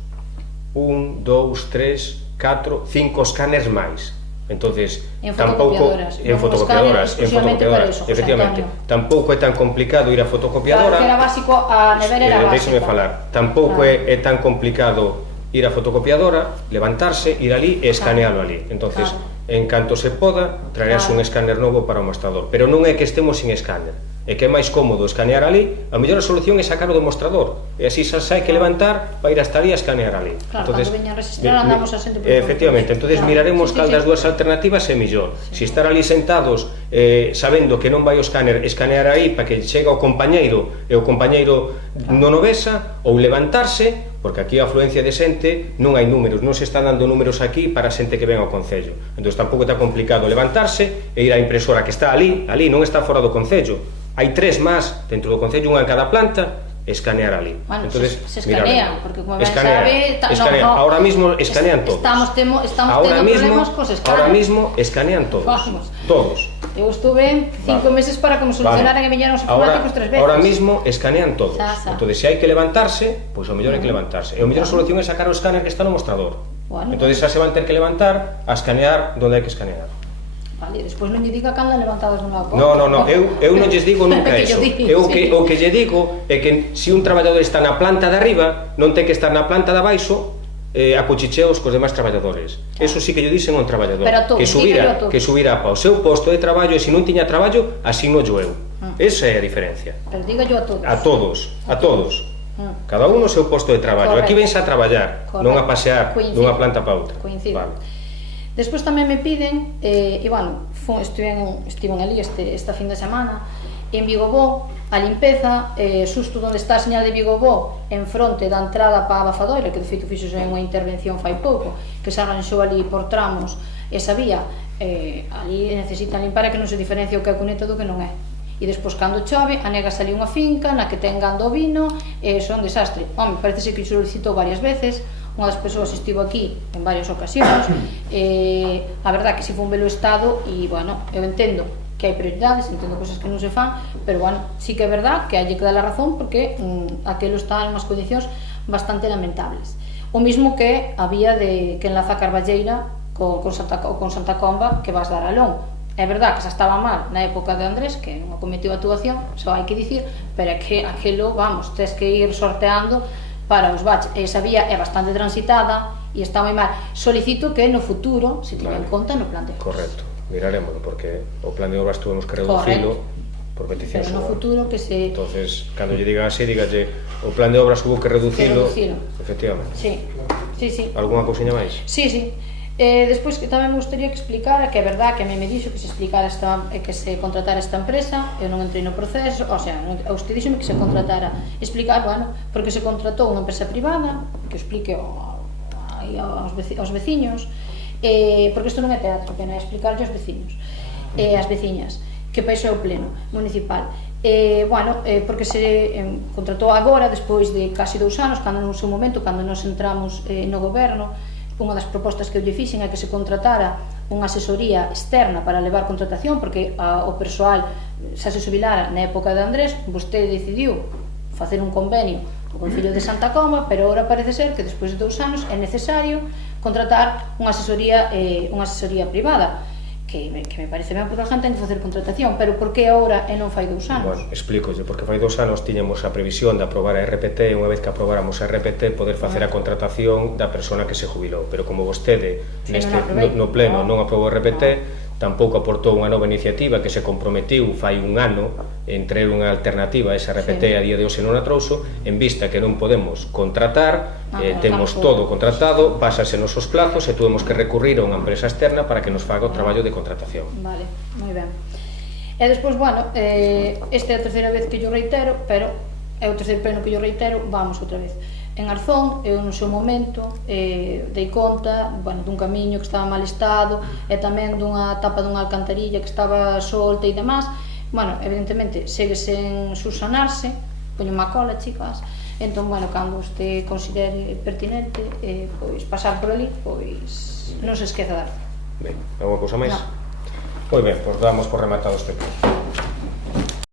1, 2, 3, 4, 5 escáneres máis. Entonces, tampouco en fotocopiadoras, efectivamente, tampouco é tan complicado ir a fotocopiadora. Claro, que era básico, a nevera era básica. Déxeme falar, tampouco é tan complicado ir a fotocopiadora, levantarse, ir ali e escanealo ali. Entonces, en canto se poda, traerás un escáner novo para o mostrador, pero non é que estemos sin escáner. e que é máis cómodo escanear ali, a mellor solución é sacar o do mostrador, e así xa hai que levantar para ir hasta ali a escanear ali. Claro, cando veña a registrar andamos a xente por efectivamente, entonces miraremos cal das dúas alternativas é mellor. Se estar ali sentados sabendo que non vai o escáner escanear aí para que chega o compañeiro e o compañeiro non o vesa, ou levantarse, porque aquí a afluencia de xente non hai números, non se están dando números aquí para a xente que ven ao Concello, entón tampouco está complicado levantarse e ir á impresora que está ali non está fora do Concello, hai 3 máis dentro do Concello, unha en cada planta, escanear ali. Bueno, entonces, se escanean, porque como ben sabe... Escanean, ahora mismo escanean todos. Estamos tendo problemas cos escaneos. Ahora mismo escanean todos. Todos. Eu estuve 5 meses para que me solucionaran e viñeron os informáticos 3 veces. Ahora mismo escanean todos. Entonces, se hai que levantarse, pois o mellor hai que levantarse. E o mellor solución é sacar o escáner que está no mostrador. Entonces, xa se van ter que levantar a escanear onde hai que escanear. Vale, despois non lle diga que andan levantados nun lado. Non, eu non lles digo nunca eso. O que lle digo é que se un traballador está na planta de arriba, non ten que estar na planta de abaixo a cuchicheos cos demais traballadores. Eso sí que lle dixen a un traballador, que subira para o seu posto de traballo, e se non tiña traballo, así non eu. Esa é a diferencia. Pero diga yo a todos. A todos. Cada un no seu posto de traballo. Aquí vense a traballar, non a pasear dunha planta para outra. Coincido. Despois tamén me piden, e bueno, estiven ali esta fin de semana, en Vigobó, a limpeza, xusto onde está a señal de Vigobó, en fronte da entrada para a abafadoira, que de feito fixo unha intervención fai pouco, que se arranxou ali por tramos esa vía, ali necesitan limpar, que non se diferencia o que é cuneta do que non é. E despois, cando chove, anegas ali unha finca na que ten gando ovino, e son un desastre. Home, parece que solicitou varias veces, unha das persoas estivo aquí en varias ocasións, a verdad que si foi un belo estado, e, bueno, eu entendo que hai prioridades, entendo cosas que non se fan, pero, bueno, sí que é verdad que hai que dar a razón, porque aquelo está en unhas condicións bastante lamentables. O mismo que había que enlaza a Carballeira con Santa Comba, que vas dar a Lón. É verdad que xa estaba mal na época de Andrés, que non cometeu actuación, só hai que dicir, pero é que aquelo, vamos, tes que ir sorteando para os baches. Esa vía é bastante transitada e está moi mal. Solicito que no futuro se teña en conta no plan de obras. Correcto, miraremoslo, porque o plan de obras tuvemos que reducilo por petición súa. Pero no futuro que se... Entonces, cando lle diga así, dígalle, o plan de obras hubo que reducilo. Efectivamente. Sí. Alguna cousiña máis? Sí. Despois que tamén me gustaría que explicara, que é verdad que me dixo que se explicara que se contratara esta empresa, eu non entrei no proceso, o sea, usted dixome que se contratara, explicar, bueno, porque se contratou unha empresa privada, que explique aos veciños, porque isto non é teatro, que non é explicarlle aos veciños, as veciñas, que para iso é o pleno municipal. Bueno, porque se contratou agora, despois de casi 2 anos, cando no seu momento, cando nos entramos no goberno, unha das propostas que eu lle fixen é que se contratara unha asesoría externa para levar contratación, porque o persoal xa se xubilara na época de Andrés, vostede decidiu facer un convenio co Concello de Santa Comba, pero agora parece ser que despois de 2 anos é necesario contratar unha asesoría privada, que me parece ben porque a gente ten que facer contratación, pero por que agora e non fai 2 anos? Bueno, explícolle, porque fai 2 anos tiñamos a previsión de aprobar a RPT, e unha vez que aprobáramos a RPT poder facer a contratación da persona que se jubilou, pero como vostede no pleno non aprobou a RPT, tampouco aportou unha nova iniciativa que se comprometiu fai 1 ano en traer unha alternativa a esa RPT a día de hoxe non a trouxo, en vista que non podemos contratar, temos todo contratado, pásase nos os plazos e tuvemos que recurrir a unha empresa externa para que nos faga o traballo de contratación. Vale, moi ben. E despois, bueno, esta é a terceira vez que yo reitero, pero é o terceiro pleno que yo reitero, vamos outra vez. En Arzón, eu no seu momento dei conta dun camiño que estaba en mal estado e tamén dunha tapa dunha alcantarilla que estaba solta e demás. Bueno, evidentemente, segue sen subsanarse, poño má cola, chicas. Entón, bueno, cando este considere pertinente, pois pasar por ali, pois non se esqueza de Arzón. Ben, alguna cousa máis? Moi ben, pois damos por rematado este punto.